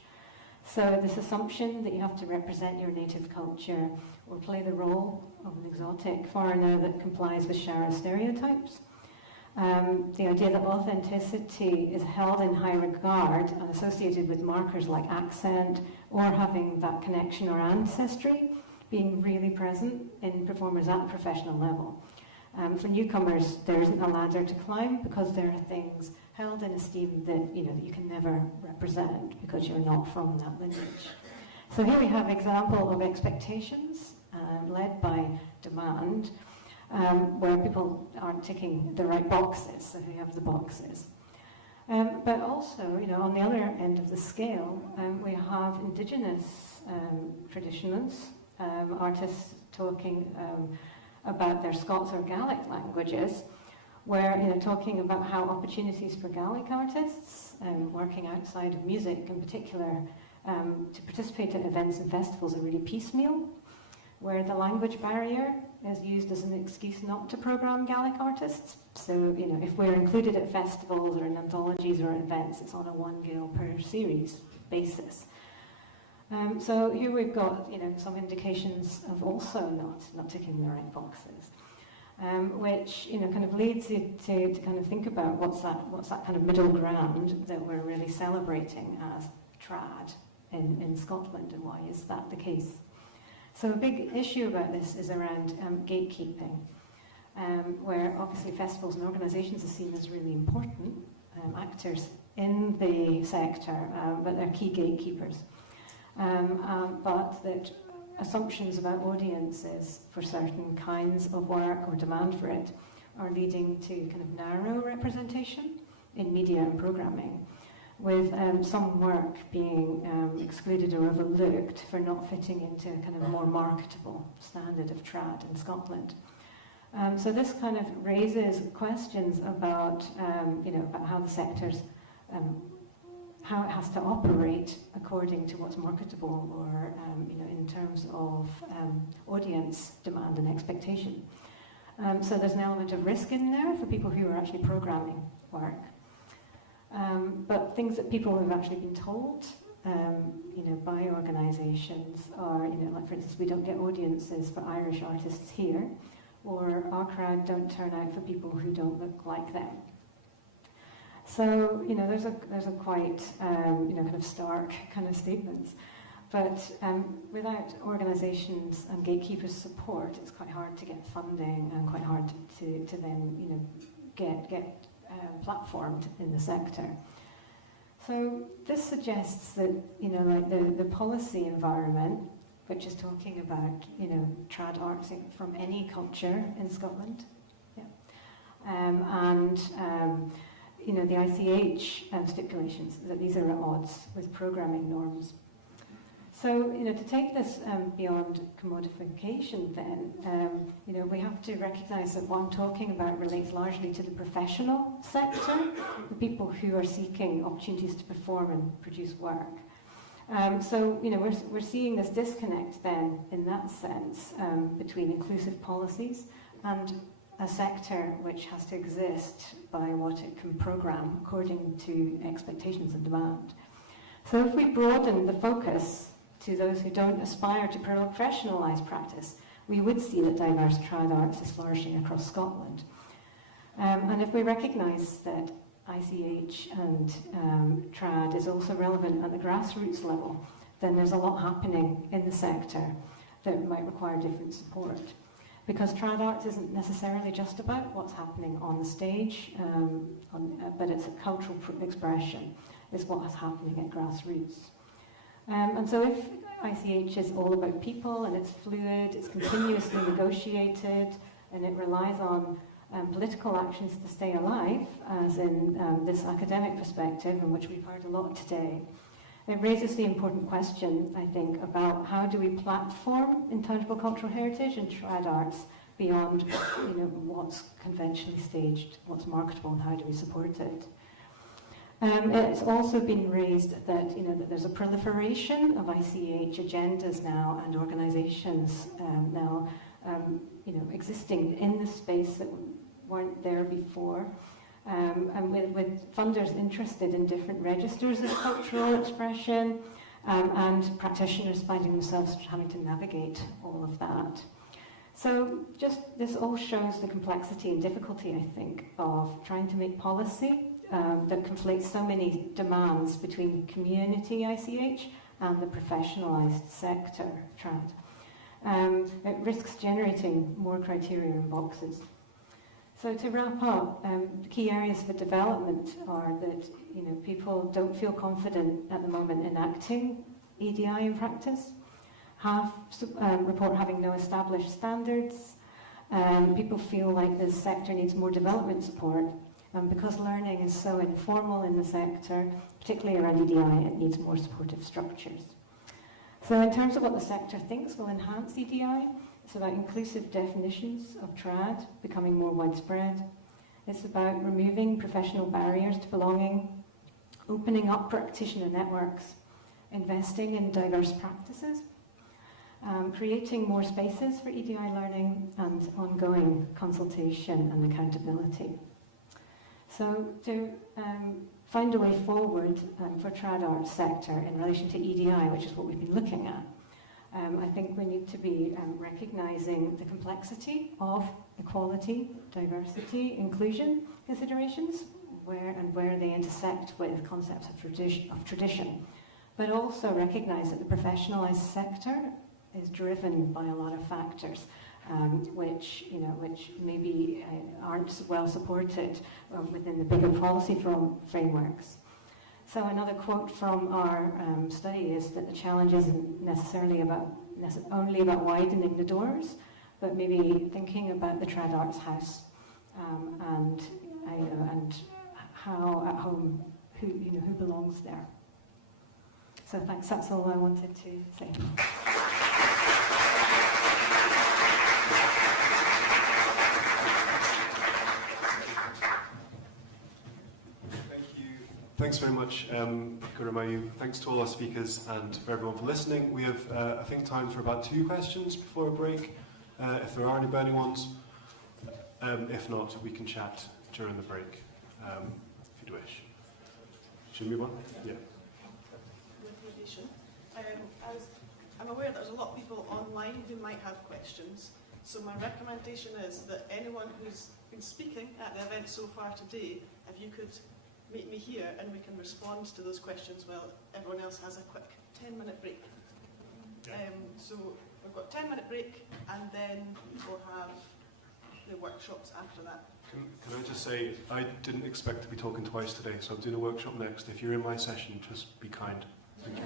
So this assumption that you have to represent your native culture or play the role of an exotic foreigner that complies with Shara stereotypes. The idea that authenticity is held in high regard and associated with markers like accent or having that connection or ancestry being really present in performers at the professional level. For newcomers, there isn't a ladder to climb because there are things held in esteem that you can never represent because you're not from that lineage. So here we have example of expectations led by demand, where people aren't ticking the right boxes, so we have the boxes. But also, on the other end of the scale, we have Indigenous traditionalists, artists talking about their Scots or Gaelic languages, where talking about how opportunities for Gaelic artists working outside of music in particular to participate in events and festivals are really piecemeal, where the language barrier is used as an excuse not to programme Gaelic artists. So if we're included at festivals or in anthologies or events, it's on a 1 gil per series basis. So here we've got some indications of also not ticking the right boxes. Which kind of leads you to kind of think about what's that kind of middle ground that we're really celebrating as trad in Scotland, and why is that the case? So a big issue about this is around gatekeeping, where obviously festivals and organisations are seen as really important actors in the sector, but they're key gatekeepers. But that assumptions about audiences for certain kinds of work or demand for it are leading to kind of narrow representation in media and programming, with some work being excluded or overlooked for not fitting into a kind of more marketable standard of trad in Scotland. So this kind of raises questions about, about how the sector's how it has to operate according to what's marketable, or in terms of audience demand and expectation. So there's an element of risk in there for people who are actually programming work. But things that people have actually been told, by organisations are, like for instance, we don't get audiences for Irish artists here, or our crowd don't turn out for people who don't look like them. So, there's a quite, kind of stark kind of statements. But without organisations and gatekeepers' support, it's quite hard to get funding and quite hard to then, get platformed in the sector. So this suggests that, like the policy environment, which is talking about, trad arts from any culture in Scotland, the ICH stipulations, that these are at odds with programming norms. So, to take this beyond commodification then, we have to recognise that what I'm talking about relates largely to the professional sector, the people who are seeking opportunities to perform and produce work. So, we're seeing this disconnect then, in that sense, between inclusive policies and a sector which has to exist by what it can programme according to expectations and demand. So if we broaden the focus to those who don't aspire to professionalise practice, we would see that diverse trad arts is flourishing across Scotland. And if we recognise that ICH and trad is also relevant at the grassroots level, then there's a lot happening in the sector that might require different support. Because trad arts isn't necessarily just about what's happening on the stage, but it's a cultural expression, is what is happening at grassroots. And so if ICH is all about people and it's fluid, it's continuously negotiated, and it relies on political actions to stay alive, as in this academic perspective, in which we've heard a lot today, it raises the important question, I think, about how do we platform intangible cultural heritage and trad arts beyond what's conventionally staged, what's marketable, and how do we support it. It's also been raised that that there's a proliferation of ICH agendas now and organisations now existing in the space that weren't there before, and with funders interested in different registers of cultural expression, and practitioners finding themselves having to navigate all of that. So just this all shows the complexity and difficulty, I think, of trying to make policy that conflates so many demands between community ICH and the professionalised sector trad. It risks generating more criteria and boxes. So to wrap up, the key areas for development are that people don't feel confident at the moment enacting EDI in practice, report having no established standards, people feel like this sector needs more development support, and because learning is so informal in the sector, particularly around EDI, it needs more supportive structures. So in terms of what the sector thinks will enhance EDI, it's about inclusive definitions of trad becoming more widespread. It's about removing professional barriers to belonging, opening up practitioner networks, investing in diverse practices, creating more spaces for EDI learning, and ongoing consultation and accountability. So to find a way forward for trad arts sector in relation to EDI, which is what we've been looking at, I think we need to be recognising the complexity of equality, diversity, inclusion considerations, where they intersect with concepts of tradition, but also recognise that the professionalised sector is driven by a lot of factors, which maybe aren't well supported within the bigger policy frameworks. So another quote from our study is that the challenge isn't necessarily only about widening the doors, but maybe thinking about the trad arts house and how at home who belongs there. So thanks. That's all I wanted to say. Thanks very much, Guramayu. Thanks to all our speakers and for everyone for listening. We have, I think, time for about 2 questions before a break, if there are any burning ones. If not, we can chat during the break, if you'd wish. Should we move on? Yeah. I'm aware that there's a lot of people online who might have questions, so my recommendation is that anyone who's been speaking at the event so far today, if you could meet me here and we can respond to those questions while everyone else has a quick 10-minute break. Yeah. So we've got a 10-minute break, and then we'll have the workshops after that. Can I just say, I didn't expect to be talking twice today, so I'm doing a workshop next. If you're in my session, just be kind. Thank you.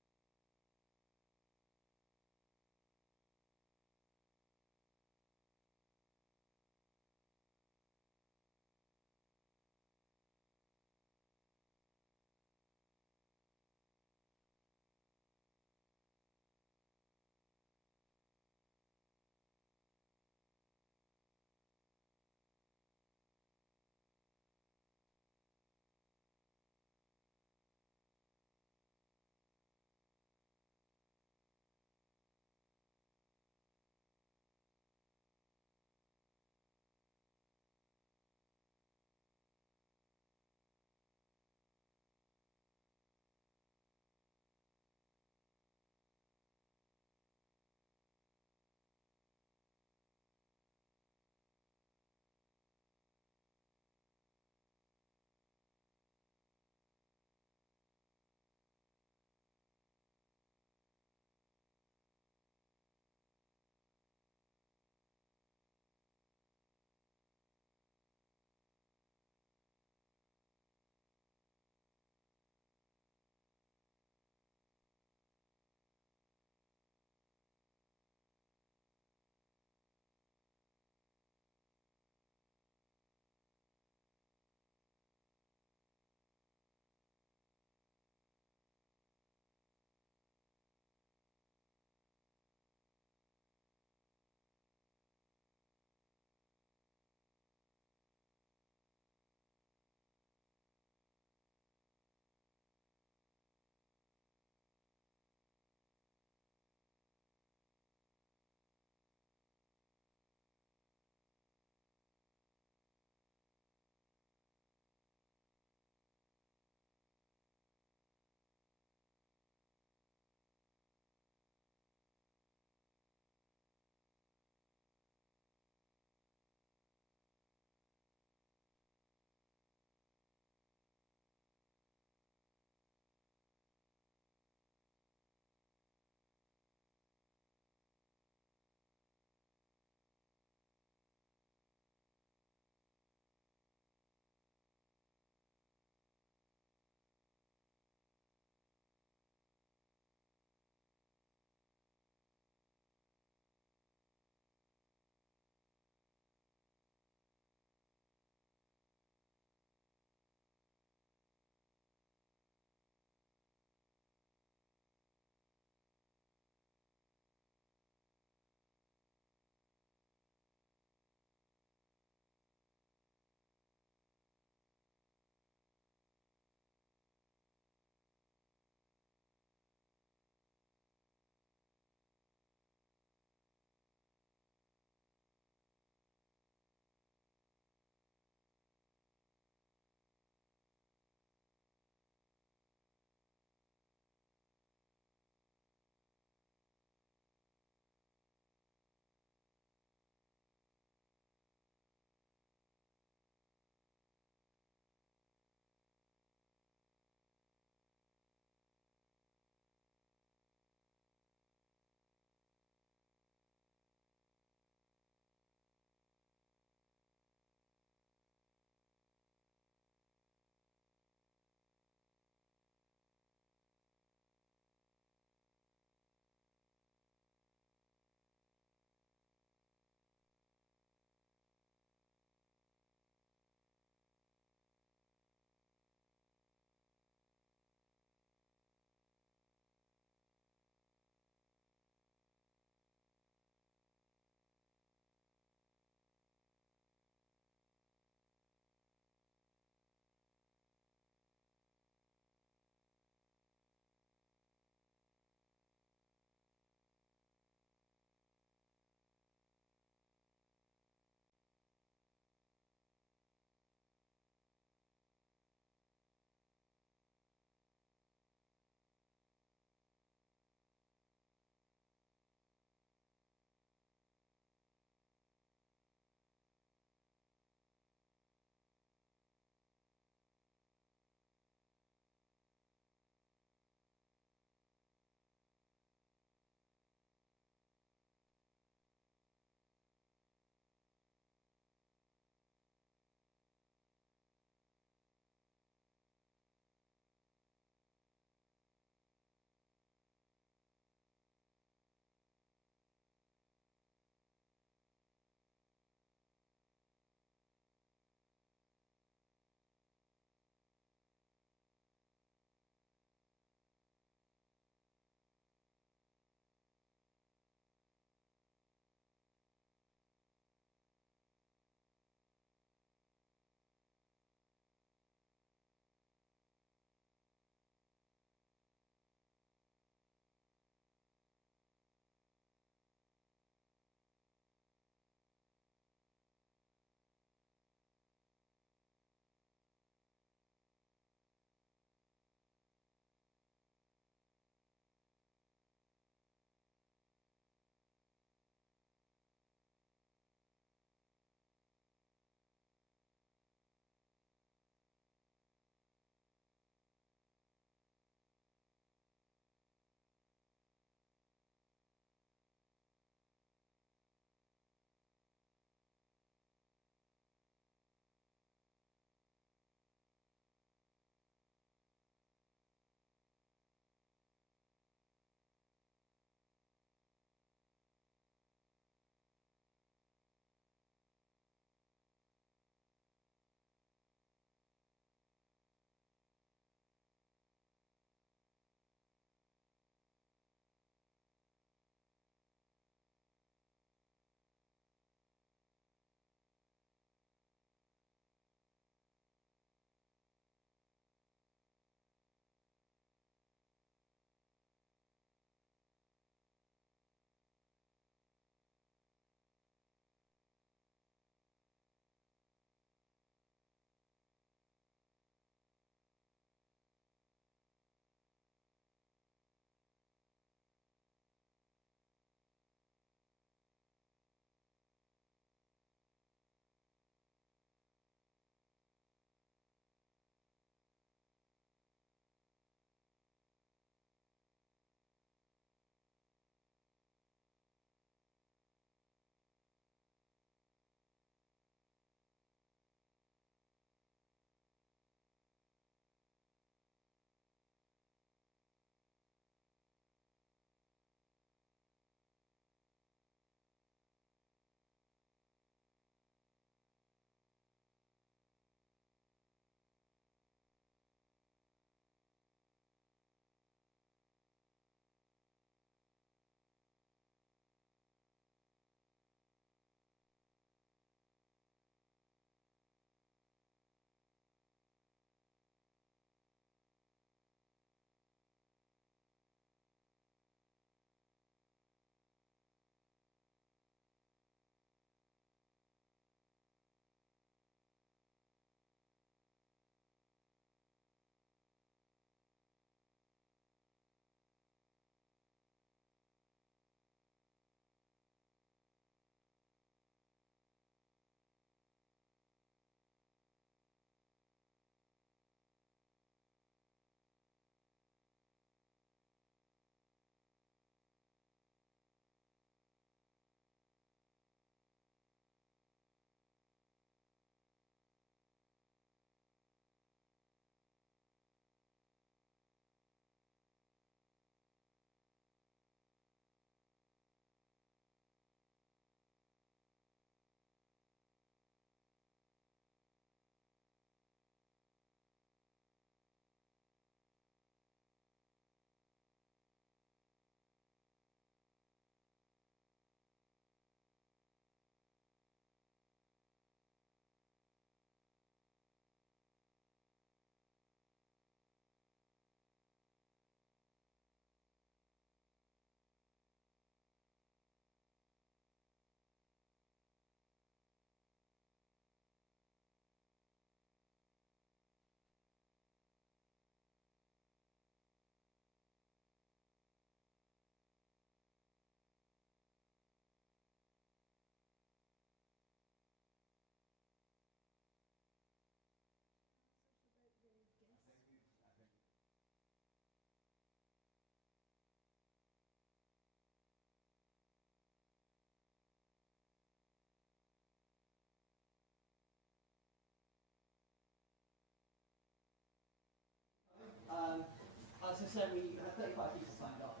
as I said, we had 35 people signed up,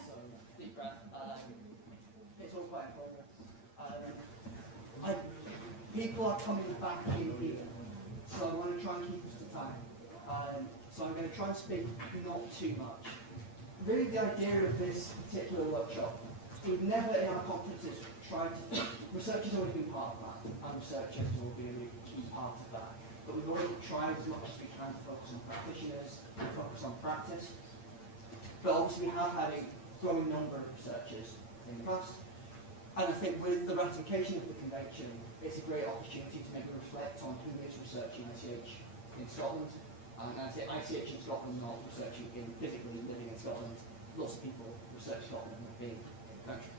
so deep breath. It's all quite in progress. People are coming back in here, so I want to try and keep us to time. So I'm going to try and speak not too much. Really, the idea of this particular workshop, we've never in our conferences tried to think, research has always been part of that, and researchers will be a really key part of that. But we've already tried as much as we can to focus on practitioners and focus on practice. But obviously we have had a growing number of researchers in the past. And I think with the ratification of the convention, it's a great opportunity to maybe reflect on who is researching ICH in Scotland. And I say ICH in Scotland, not researching in physically living in Scotland. Lots of people research Scotland being a country.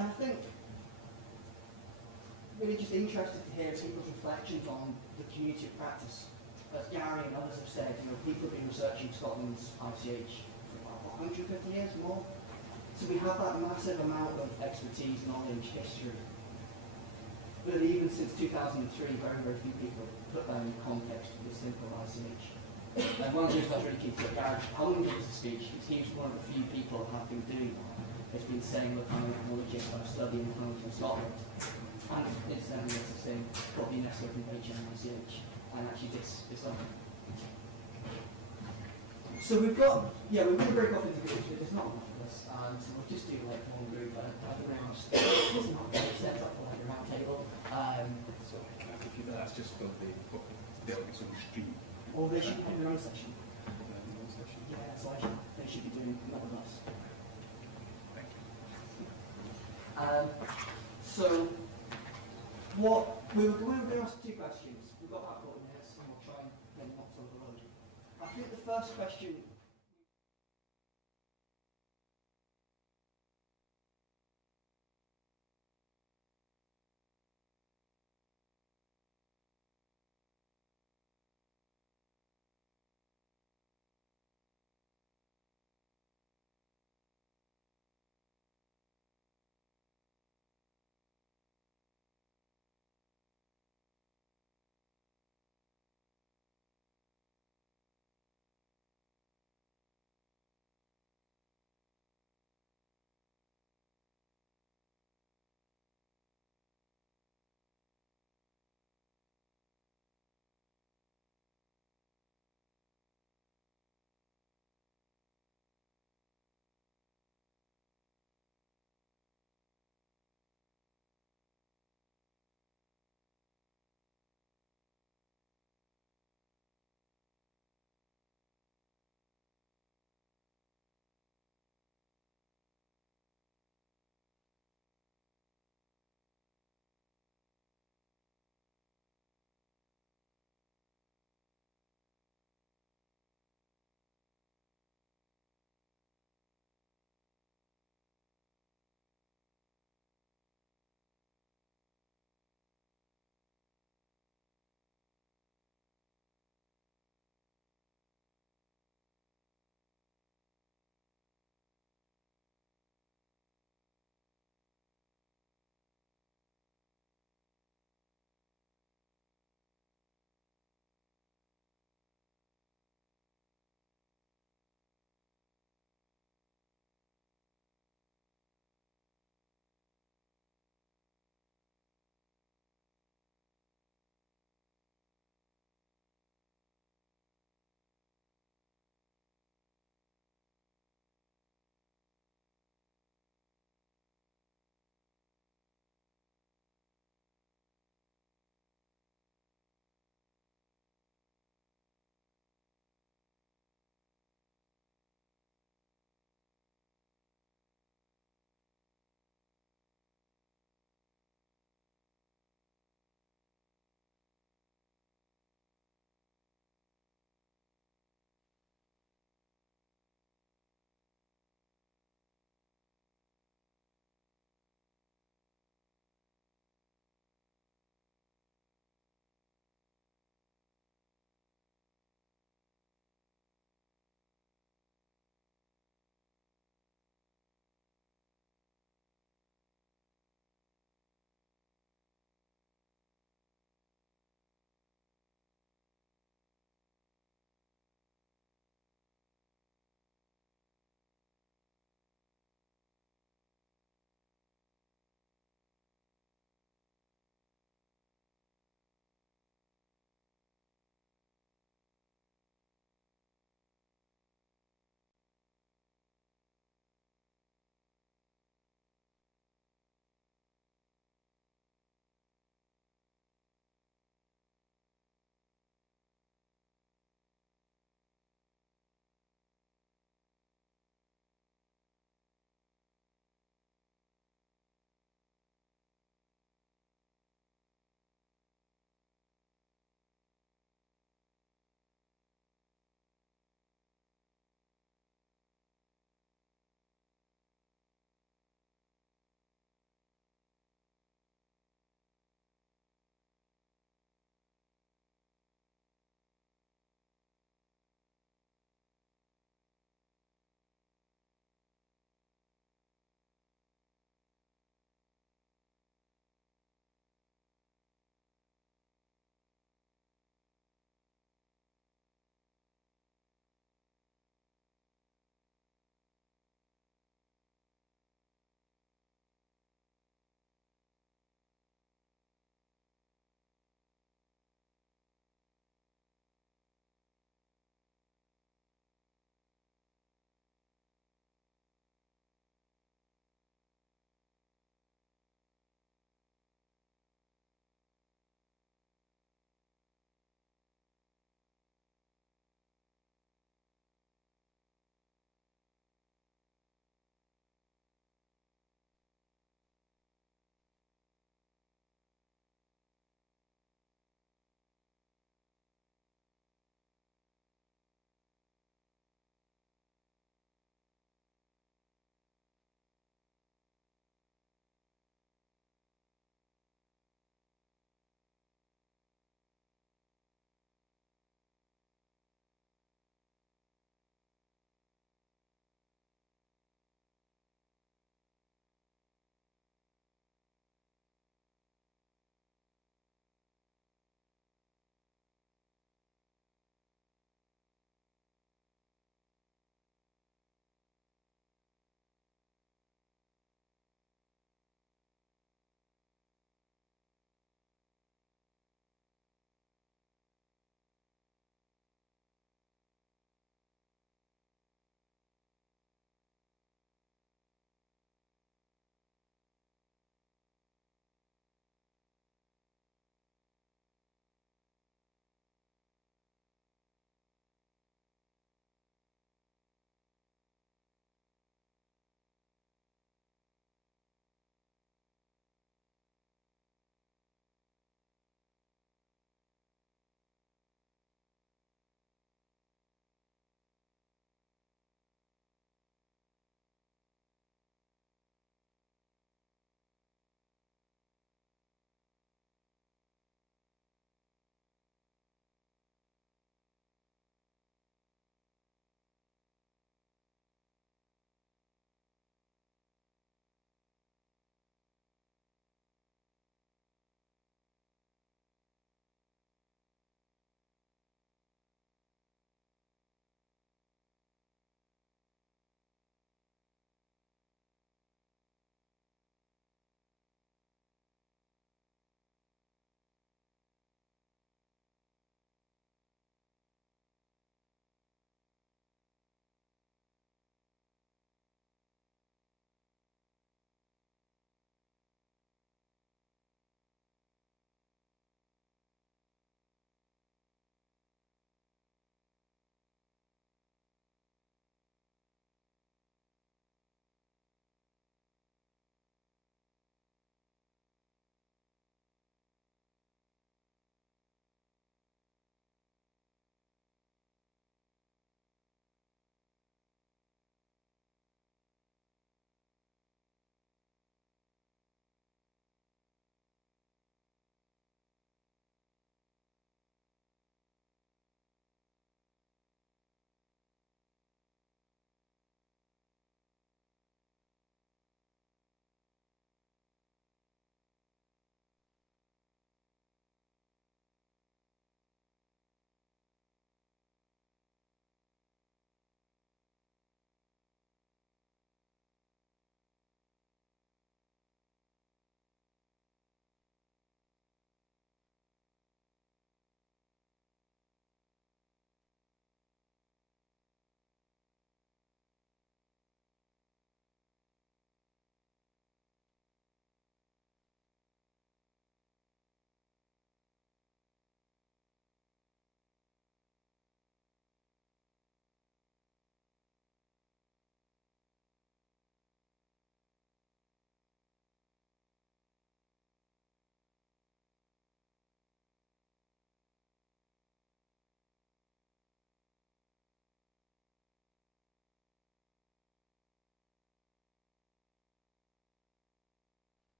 And I think really just interested to hear people's reflections on the community of practice. As Gary and others have said, people have been researching Scotland's ICH for about 150 years more. So we have that massive amount of expertise, knowledge, history. But even since 2003, very, very few people put that in context of the simple ICH. And one of the things I was really keen to Gary Cullen gave us a speech, because he was one of the few people who have been doing that. Has been saying, look, I'm acknowledging, I'm studying economics in Scotland. And incidentally, it's the same, got the UNESCO Convention on ICH, and actually this something. So we're going to break off into groups, but there's not enough of us, so we'll just do like one group. I don't know, it's not very set up for like a round table. So if you that's just for the delegates on the stream. Or they should be doing their own session. Yeah, so they should be doing not with us. Thank you. So what we're going to ask two questions. We've got about 40 minutes, and we'll try and then not overload. I think the first question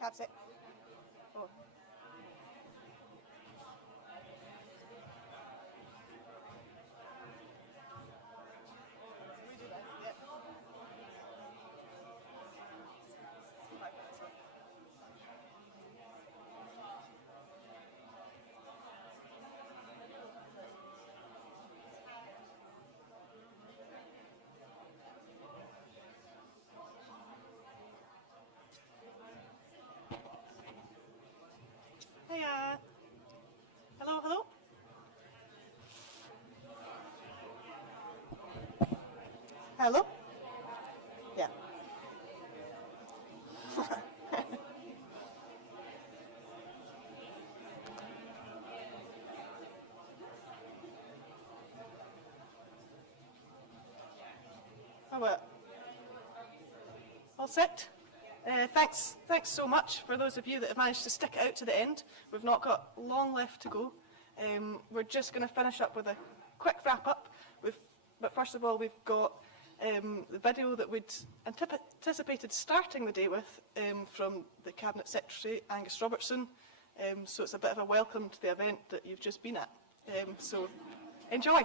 That's it. Oh. Hiya. Hello, hello. Hello? Yeah. How about all set? Thanks so much for those of you that have managed to stick it out to the end. We've not got long left to go. We're just going to finish up with a quick wrap up. But first of all, we've got the video that we'd anticipated starting the day with from the Cabinet Secretary, Angus Robertson. So it's a bit of a welcome to the event that you've just been at. So enjoy.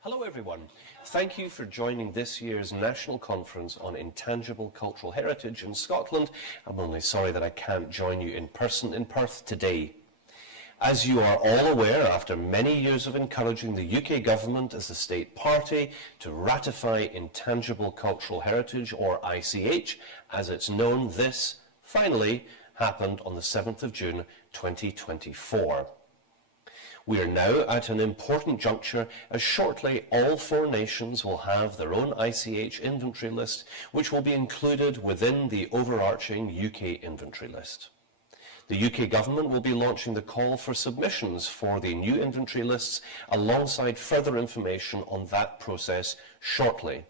Hello everyone. Thank you for joining this year's National Conference on Intangible Cultural Heritage in Scotland. I'm only sorry that I can't join you in person in Perth today. As you are all aware, after many years of encouraging the UK government as the state party to ratify Intangible Cultural Heritage, or ICH, as it's known, this finally happened on the 7th of June 2024. We are now at an important juncture, as shortly all 4 nations will have their own ICH inventory list, which will be included within the overarching UK inventory list. The UK government will be launching the call for submissions for the new inventory lists, alongside further information on that process shortly.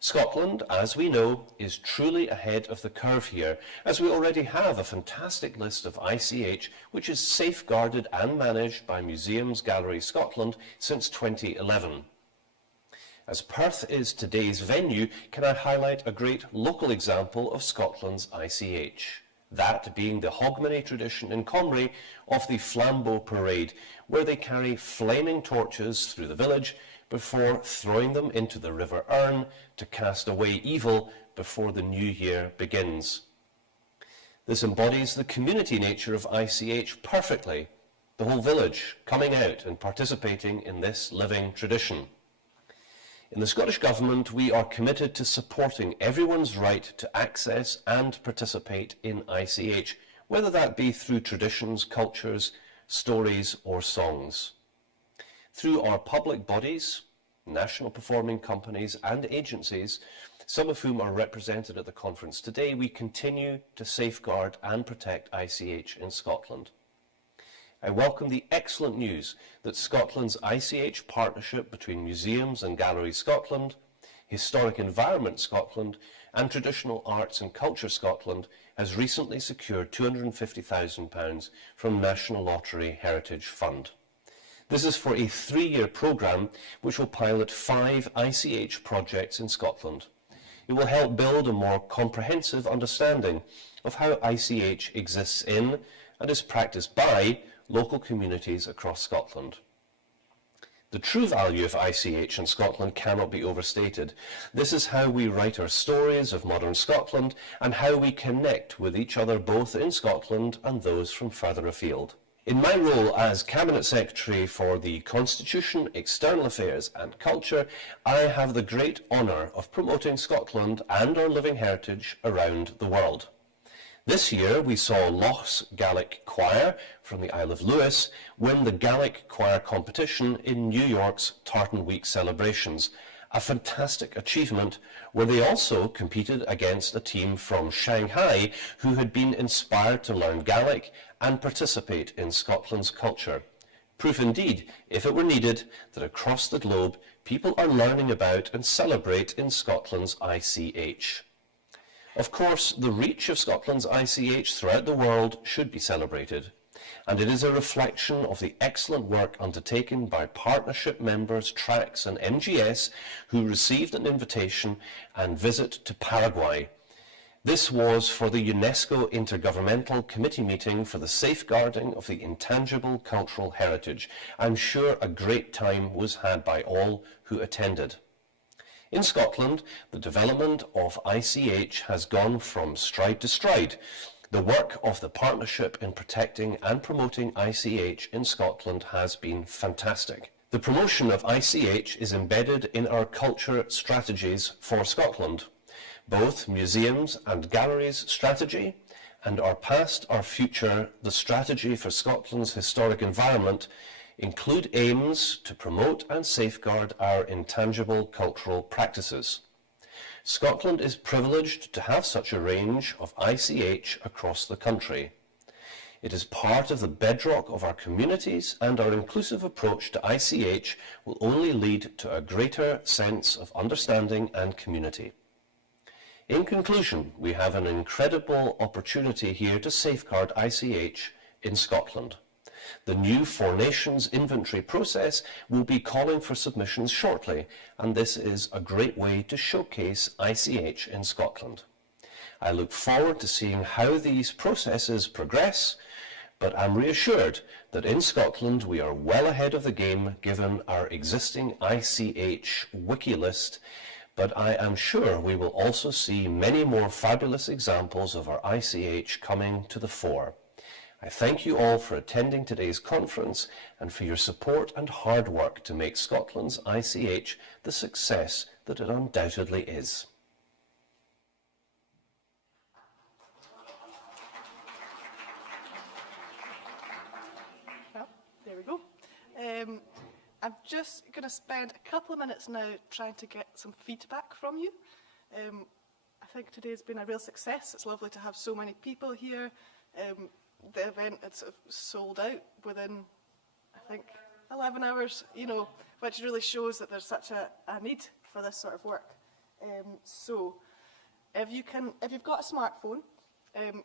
Scotland, as we know, is truly ahead of the curve here, as we already have a fantastic list of ICH which is safeguarded and managed by Museums Galleries Scotland since 2011. As Perth is today's venue, can I highlight a great local example of Scotland's ICH? That being the Hogmanay tradition in Comrie of the Flambeau Parade, where they carry flaming torches through the village before throwing them into the River Erne to cast away evil before the new year begins. This embodies the community nature of ICH perfectly, the whole village coming out and participating in this living tradition. In the Scottish Government, we are committed to supporting everyone's right to access and participate in ICH, whether that be through traditions, cultures, stories or songs. Through our public bodies, national performing companies and agencies, some of whom are represented at the conference today, we continue to safeguard and protect ICH in Scotland. I welcome the excellent news that Scotland's ICH partnership between Museums and Galleries Scotland, Historic Environment Scotland and Traditional Arts and Culture Scotland has recently secured £250,000 from National Lottery Heritage Fund. This is for a 3-year programme which will pilot 5 ICH projects in Scotland. It will help build a more comprehensive understanding of how ICH exists in and is practised by local communities across Scotland. The true value of ICH in Scotland cannot be overstated. This is how we write our stories of modern Scotland and how we connect with each other both in Scotland and those from further afield. In my role as Cabinet Secretary for the Constitution, External Affairs and Culture, I have the great honour of promoting Scotland and our living heritage around the world. This year we saw Loch's Gaelic Choir from the Isle of Lewis win the Gaelic Choir competition in New York's Tartan Week celebrations, a fantastic achievement where they also competed against a team from Shanghai who had been inspired to learn Gaelic and participate in Scotland's culture. Proof indeed, if it were needed, that across the globe people are learning about and celebrate in Scotland's ICH. Of course, the reach of Scotland's ICH throughout the world should be celebrated. and it is a reflection of the excellent work undertaken by partnership members TRACS and MGS, who received an invitation and visit to Paraguay. This was for the UNESCO Intergovernmental Committee meeting for the safeguarding of the intangible cultural heritage. I'm sure a great time was had by all who attended. In Scotland, the development of ICH has gone from stride to stride. The work of the partnership in protecting and promoting ICH in Scotland has been fantastic. The promotion of ICH is embedded in our culture strategies for Scotland. Both museums and galleries strategy and Our Past, Our Future, the strategy for Scotland's historic environment, include aims to promote and safeguard our intangible cultural practices. Scotland is privileged to have such a range of ICH across the country. It is part of the bedrock of our communities, and our inclusive approach to ICH will only lead to a greater sense of understanding and community. In conclusion, we have an incredible opportunity here to safeguard ICH in Scotland. The new Four Nations inventory process will be calling for submissions shortly, and this is a great way to showcase ICH in Scotland. I look forward to seeing how these processes progress, but I'm reassured that in Scotland we are well ahead of the game given our existing ICH wiki list, but I am sure we will also see many more fabulous examples of our ICH coming to the fore. I thank you all for attending today's conference and for your support and hard work to make Scotland's ICH the success that it undoubtedly is. Well, there we go. I'm just going to spend a couple of minutes now trying to get some feedback from you. I think today has been a real success. It's lovely to have so many people here. The event had sort of sold out within, I think, 11 hours, you know, which really shows that there's such a need for this sort of work. So, if you've got a smartphone,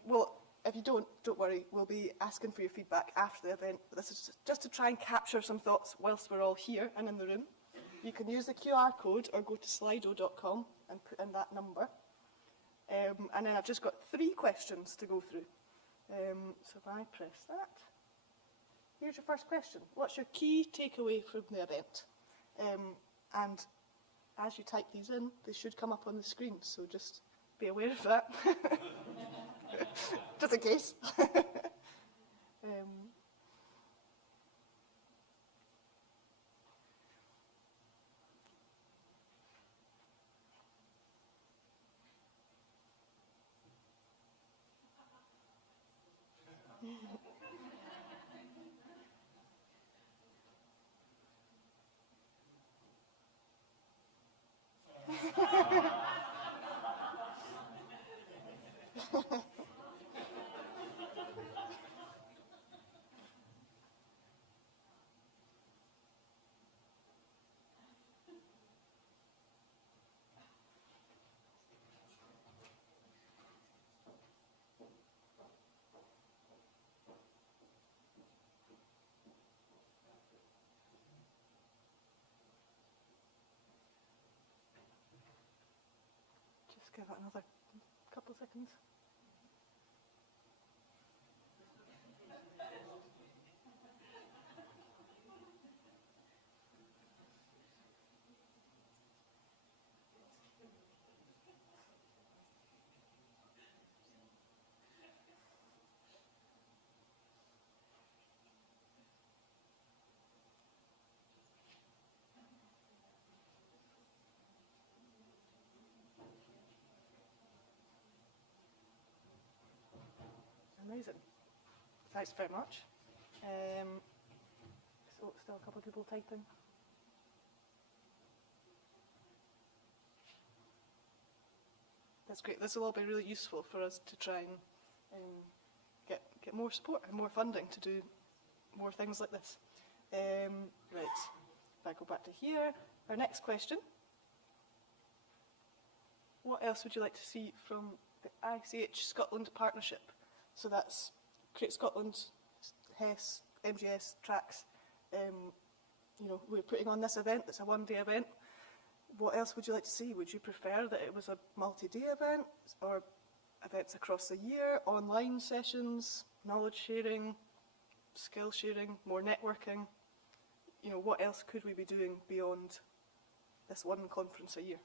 well, if you don't worry, we'll be asking for your feedback after the event. But this is just to try and capture some thoughts whilst we're all here and in the room. You can use the QR code or go to slido.com and put in that number. And then I've just got 3 questions to go through. So if I press that, here's your first question. What's your key takeaway from the event? And as you type these in, they should come up on the screen, so just be aware of that, just in case. Just give it another couple of seconds. Amazing. Thanks very much. So still a couple of people typing. That's great. This will all be really useful for us to try and get more support and more funding to do more things like this. Right. If I go back to here, our next question. What else would you like to see from the ICH Scotland partnership? So that's Create Scotland's HES, MGS tracks, you know, we're putting on this event, it's a one-day event. What else would you like to see? Would you prefer that it was a multi-day event, or events across the year, online sessions, knowledge sharing, skill sharing, more networking? You know, what else could we be doing beyond this one conference a year?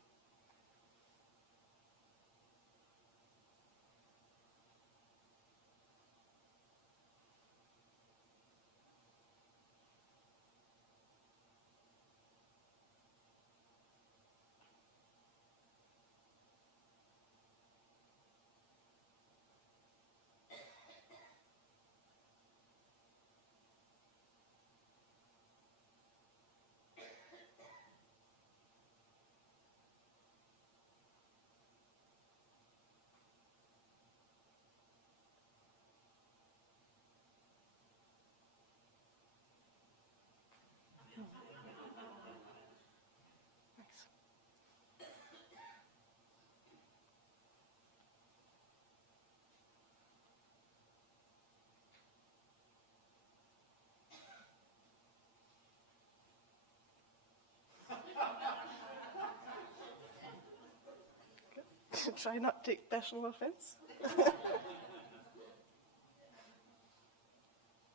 Try not to take personal offence.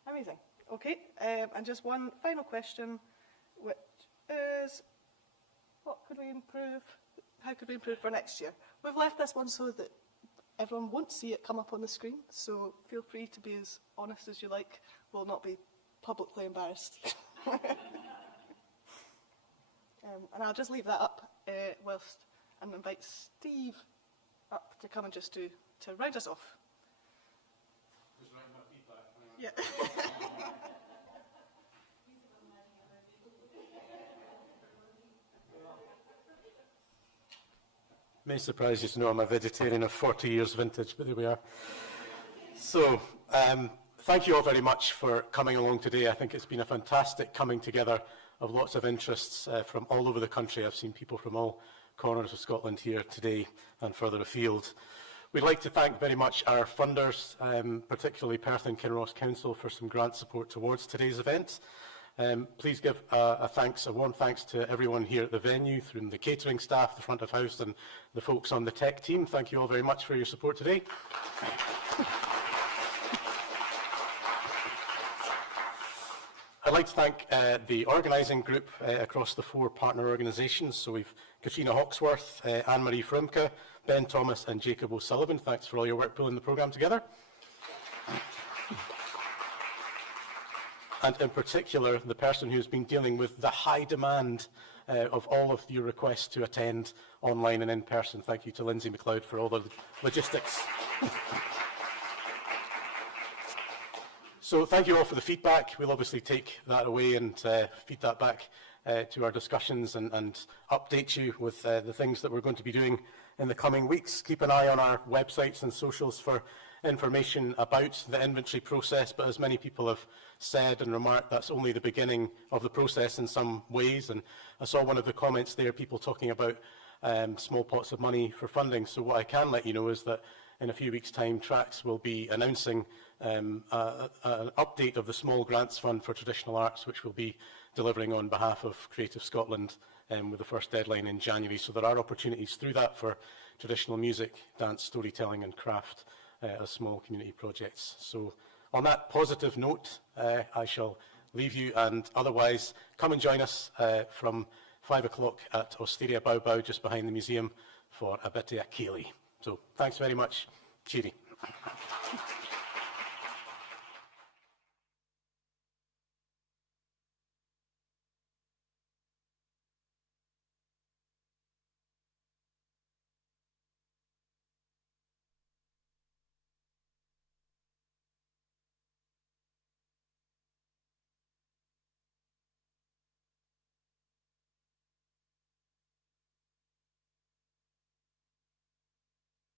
Amazing. Okay, and just one final question, which is, what could we improve? How could we improve for next year? We've left this one so that everyone won't see it come up on the screen, so feel free to be as honest as you like. We'll not be publicly embarrassed. And I'll just leave that up whilst and invite Steve up to come and just to round us off. Just writing my feedback. Yeah. May surprise you to know I'm a vegetarian of 40 years vintage, but there we are. So, thank you all very much for coming along today. I think it's been a fantastic coming together of lots of interests from all over the country. I've seen people from all corners of Scotland here today and further afield. We'd like to thank very much our funders, particularly Perth and Kinross Council, for some grant support towards today's event. Please give a warm thanks to everyone here at the venue, from the catering staff, the front of house, and the folks on the tech team. Thank you all very much for your support today. I'd like to thank the organising group across the 4 partner organisations. So we've Katrina Hawksworth, Anne-Marie Frumke, Ben Thomas and Jacob O'Sullivan. Thanks for all your work pulling the programme together. And in particular, the person who's been dealing with the high demand of all of your requests to attend online and in person. Thank you to Lindsay MacLeod for all the logistics. So thank you all for the feedback. We'll obviously take that away and feed that back to our discussions and update you with the things that we're going to be doing in the coming weeks. Keep an eye on our websites and socials for information about the inventory process, but as many people have said and remarked, that's only the beginning of the process in some ways. And I saw one of the comments there, people talking about small pots of money for funding. So what I can let you know is that in a few weeks' time, Tracks will be announcing an update of the Small Grants Fund for Traditional Arts, which we'll be delivering on behalf of Creative Scotland with the first deadline in January. So there are opportunities through that for traditional music, dance, storytelling and craft as small community projects. So on that positive note, I shall leave you, and otherwise come and join us from 5 o'clock at Osteria Bow Bow, just behind the museum, for a bit of a ceilidh. So thanks very much. Cheery.